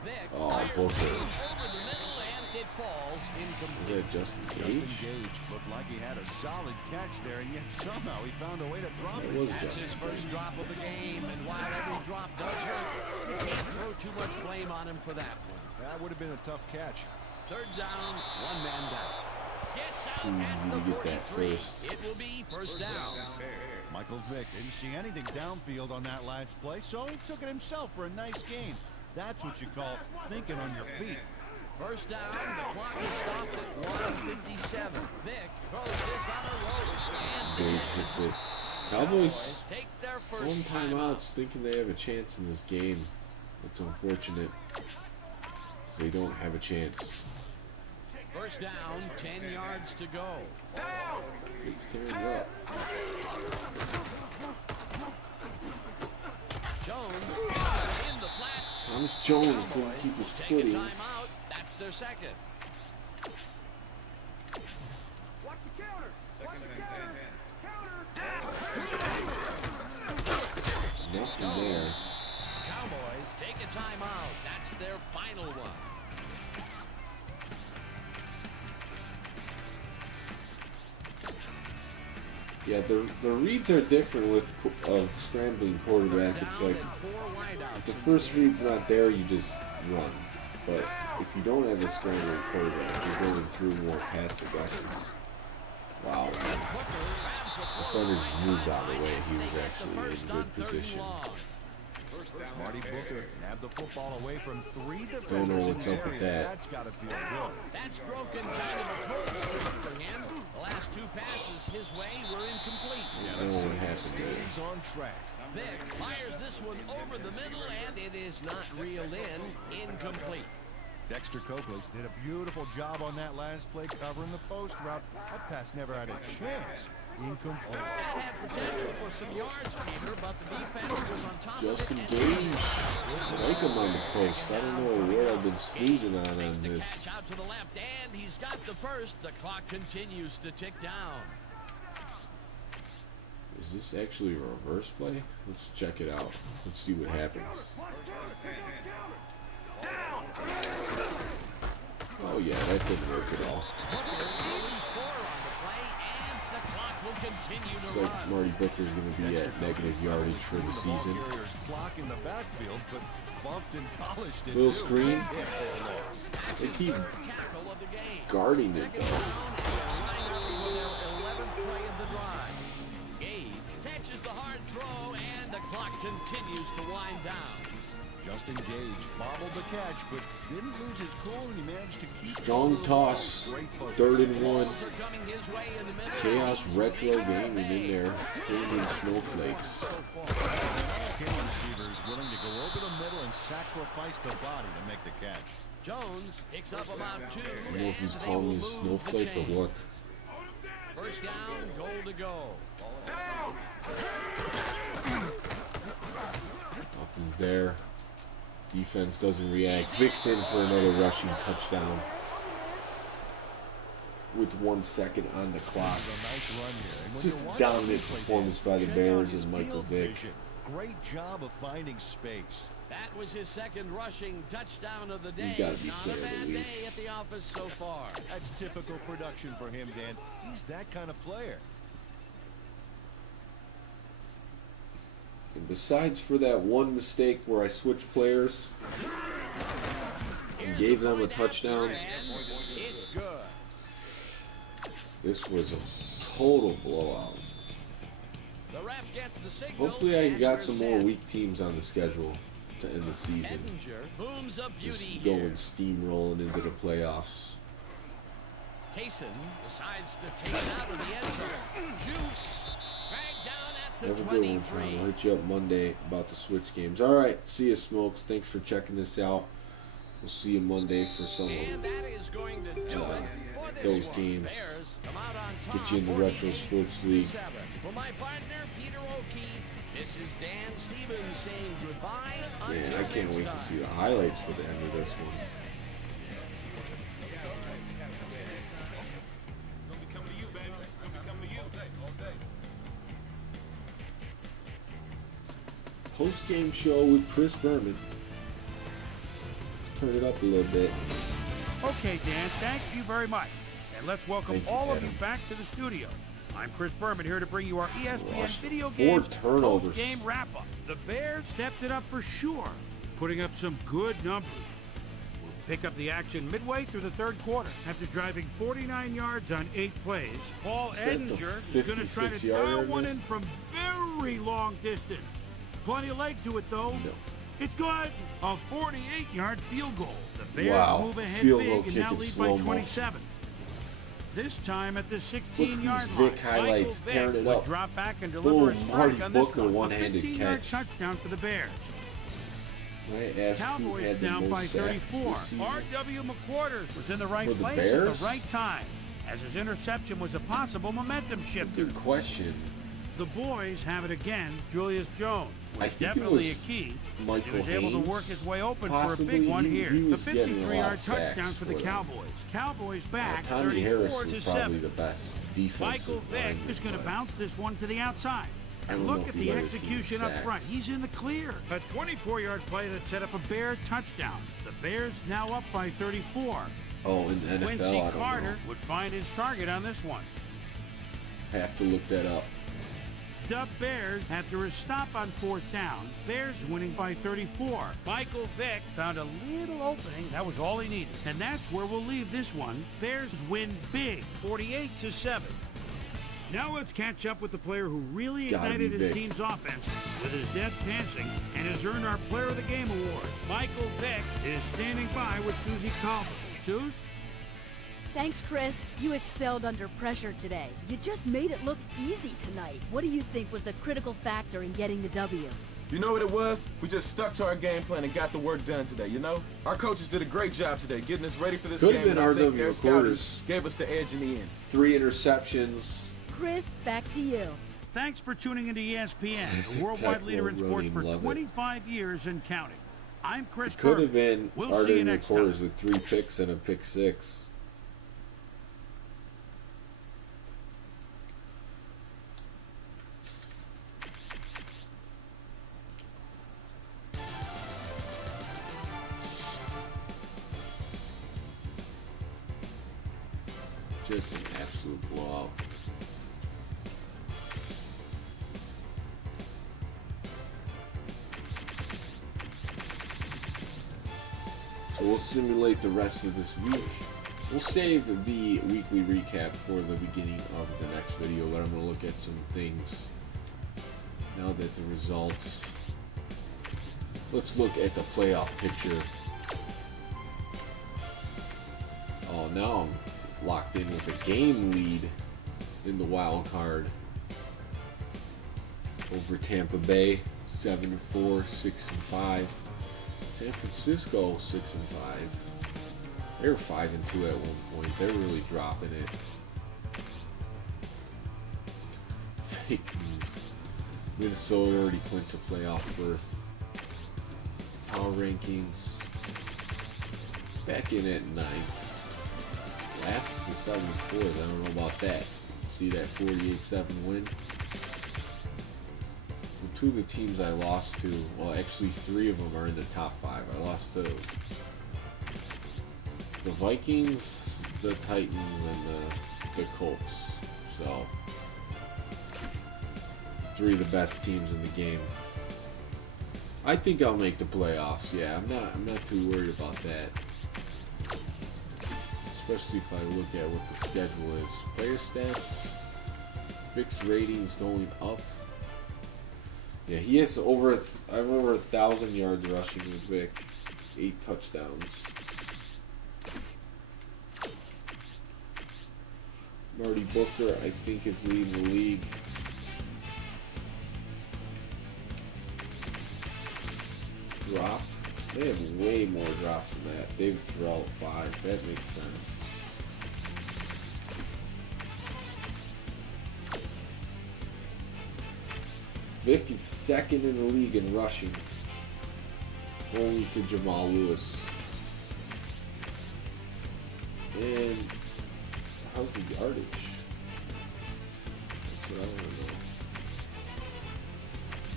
Vic Oh, fires both the of deep them. over the middle, and it falls incomplete. Yeah, Justin Justin Gage. Gage looked like he had a solid catch there, and yet somehow he found a way to drop That it. was That's Justin. his first drop of the game, and while every drop does hurt, you can't throw too much blame on him for that one. That would have been a tough catch. Third down, one man down. Gets out Too at easy the to get that 43. first. It will be first down. Michael Vick didn't see anything downfield on that last play, so he took it himself for a nice gain. That's what you call thinking on your feet. First down, the clock is stopped at 1:57. Vick throws this on a rope. Gage hits it. Cowboys take their throwing first timeouts, thinking they have a chance in this game. It's unfortunate. They don't have a chance. First down, 10 yards to go. It's tearing up. Jones pitches it in the flat. Thomas Jones couldn't keep his footing. Timeout. That's their second. Watch the counter. Second and 10. Nothing there. Cowboys take a timeout. That's their final one. Yeah, the reads are different with scrambling quarterback. It's like if the first read's not there, you just run. But if you don't have a scrambling quarterback, you're going through more pass progressions. Wow. The defender just moved out of the way. He was actually in good position. Marty Booker nabbed the football away from 3 defenders. Don't know what's up with that. That's got to feel good. That's broken kind of a cold streak for him. The last 2 passes his way were incomplete. I don't know what happened there. He's on track. Vick fires this one over the middle, and it is not reeled in. Incomplete. Dexter Copley did a beautiful job on that last play covering the post route. That pass never had a chance. Incomplete. That had potential for some yards, Peter, but the defense was on top Justin of it. Gage. Like him on the post. I don't know what I've been snoozing on this. Catch out to the left, and he's got the first. The clock continues to tick down. Is this actually a reverse play? Let's check it out. Let's see what happens. Oh yeah, that didn't work at all. Looks like Marty Booker's going to be at negative yardage for the season. Little screen. They keep guarding it though. Catches the hard throw, and the clock continues to wind down. Justin Gage bobbled the catch, but didn't lose his cool, and he managed to keep strong toss. 3rd and 1. Chaos retro gaming in there, bringing snowflakes. Receiver is willing to go over the middle and sacrifice the body to make the catch. Jones picks up about 2. I don't know if he's calling me a snowflake or what. First down, goal to go. Nothing's there. Defense doesn't react. Vick's in for another rushing touchdown. With 1 second on the clock. Just a dominant performance by the Bears and Michael Vick. Great job of finding space. That was his 2nd rushing touchdown of the day. He's got to be Not player a of bad the week. day at the office so far. That's typical production for him, Dan. He's that kind of player. And besides for that one mistake where I switched players and gave them a touchdown, it's good. This was a total blowout. The ref gets the signal. Hopefully I got some more weak teams on the schedule to end the season. Booms a beauty Just going steamrolling into the playoffs. Payson decides to take it out of the end zone. Jukes. Dragged down at the Have a good one, 23. Tom. I'll hit you up Monday about the Switch games. All right, see you, Smokes. Thanks for checking this out. We'll see you Monday for some And that is going to do it for this those one. games. Bears come out on top, Get you in the Retro 48-7. Sports League. For my partner, Peter O'Keefe, this is Dan Stevens saying goodbye Man, until I can't next wait time. to see the highlights for the end of this one. Post-game show with Chris Berman. Turn it up a little bit. Okay, Dan, thank you very much. And let's welcome Thank you, all of Adam. you back to the studio. I'm Chris Berman here to bring you our ESPN Lost Video 4 Games turnovers. post-game wrap-up. The Bears stepped it up for sure, putting up some good numbers. We'll pick up the action midway through the 3rd quarter. After driving 49 yards on 8 plays, Paul Is that the Edinger is going to try to 56-yarder dial in one this? in from very long distance. Plenty of leg to it, though. No. It's good. A 48-yard field goal. The Bears Wow. move ahead Field big goal and kick now in lead by slow-mo. 27. This time at the Look at 16-yard these line. Vic highlights Michael tearing Vick it would up. drop back and deliver Boom, a strike Marty on this Booker, one. one-handed A 15-yard catch. touchdown for the Bears. I asked who Cowboys had the down by most sacks 34. this season. R.W. McQuarters was in the right For the place at Bears? the right time, as his interception was a possible momentum shifter. Good question. The boys have it again. Julius Jones I was think it definitely was a key. Michael He was able to Haynes, work his way open possibly. for a big one He here. The was getting a lot 53-yard of sacks touchdown for the them. Cowboys. Cowboys back Tommy Harris was 34-7. probably the best defensive Michael Vick lineman, is going to but bounce this one to the outside. I And don't know look if at he the let his team execution up sacks. front. He's in the clear. A 24-yard play that set up a Bear touchdown. The Bears now up by 34. Oh, in the NFL, Quincy I don't Carter know. would find his target on this one. Have to look that up. The Bears after a stop on 4th down. Bears winning by 34. Michael Vick found a little opening. That was all he needed. And that's where we'll leave this one. Bears win big, 48-7. Now let's catch up with the player who really ignited his team's offense with his deft passing and has earned our Player of the Game award. Michael Vick is standing by with Susie Calvin. Suze? Thanks, Chris. You excelled under pressure today. You just made it look easy tonight. What do you think was the critical factor in getting the W? You know what it was? We just stuck to our game plan and got the work done today, you know? Our coaches did a great job today getting us ready for this Could game. have been and I think RW their scouting McQuarters. gave us the edge in the end. 3 interceptions. Chris, back to you. Thanks for tuning into ESPN, That's the worldwide a leader in tech sports for love it. 25 years and counting. I'm Chris Could have Berman. been We'll see you RW next McQuarters time. with 3 picks and a pick 6. Just an absolute blowout. So we'll simulate the rest of this week. We'll save the weekly recap for the beginning of the next video, but I'm going to look at some things now that the results. Let's look at the playoff picture. Oh, now I'm locked in with a game lead in the wild card over Tampa Bay, 7-4, 6-5. San Francisco, 6-5. They were 5-2 at one point. They're really dropping it. Fake news. Minnesota already clinched a playoff berth. Power rankings. Back in at 9th. Last is 7-4. I don't know about that. See that 48-7 win? Well, 2 of the teams I lost to, well, actually 3 of them are in the top 5. I lost to the Vikings, the Titans, and the Colts. So 3 of the best teams in the game. I think I'll make the playoffs. Yeah, I'm not too worried about that. Especially if I look at what the schedule is. Player stats, Vic's ratings going up. Yeah, he has over I have over 1,000 yards rushing with Vic, 8 touchdowns. Marty Booker, I think, is leading the league. Drop. They have way more drops than that. David Terrell at 5. That makes sense. Vic is 2nd in the league in rushing, only to Jamal Lewis. And how's the yardage? That's what I want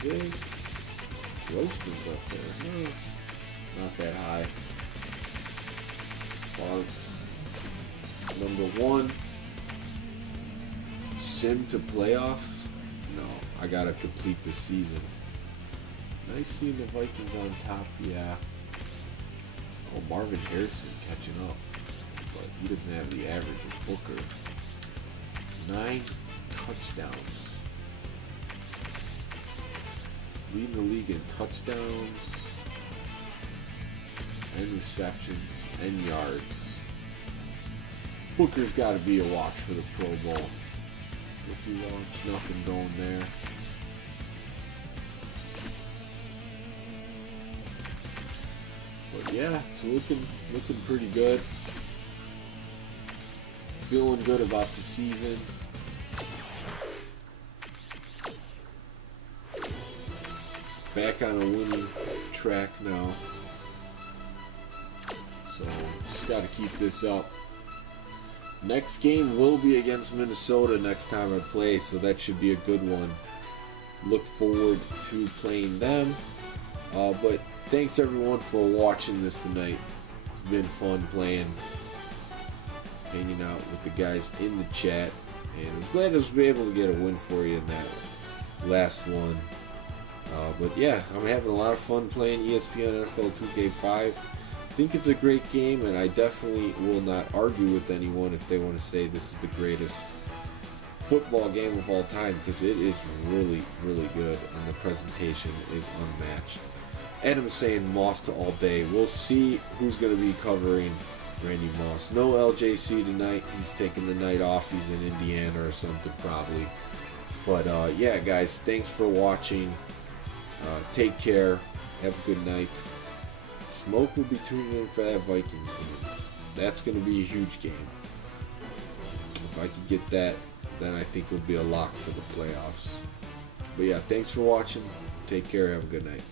to know. Vic Roasting's up there. No, it's not that high. Number 1. Sim to playoffs? No, I gotta complete the season. Nice seeing the Vikings on top, yeah. Oh, Marvin Harrison catching up. But he doesn't have the average of Booker. 9 touchdowns. Leading the league in touchdowns. and receptions and yards. Booker's got to be a watch for the Pro Bowl. Rookie launch, nothing going there. But yeah, it's looking pretty good. Feeling good about the season. Back on a winning track now. So just got to keep this up. Next game will be against Minnesota next time I play, so that should be a good one. Look forward to playing them. But thanks everyone for watching this tonight. It's been fun playing, hanging out with the guys in the chat, and I was glad I was able to get a win for you in that last one. But yeah, I'm having a lot of fun playing ESPN NFL 2K5. I think it's a great game, and I definitely will not argue with anyone if they want to say this is the greatest football game of all time, because it is really, really good, and the presentation is unmatched. Adam is saying Moss to all day. We'll see who's going to be covering Randy Moss. No LJC tonight. He's taking the night off. He's in Indiana or something probably. But yeah, guys, thanks for watching. Take care. Have a good night. Smoke will be tuning in for that Vikings game. That's going to be a huge game. If I can get that, then I think it'll be a lock for the playoffs. But yeah, thanks for watching. Take care. Have a good night.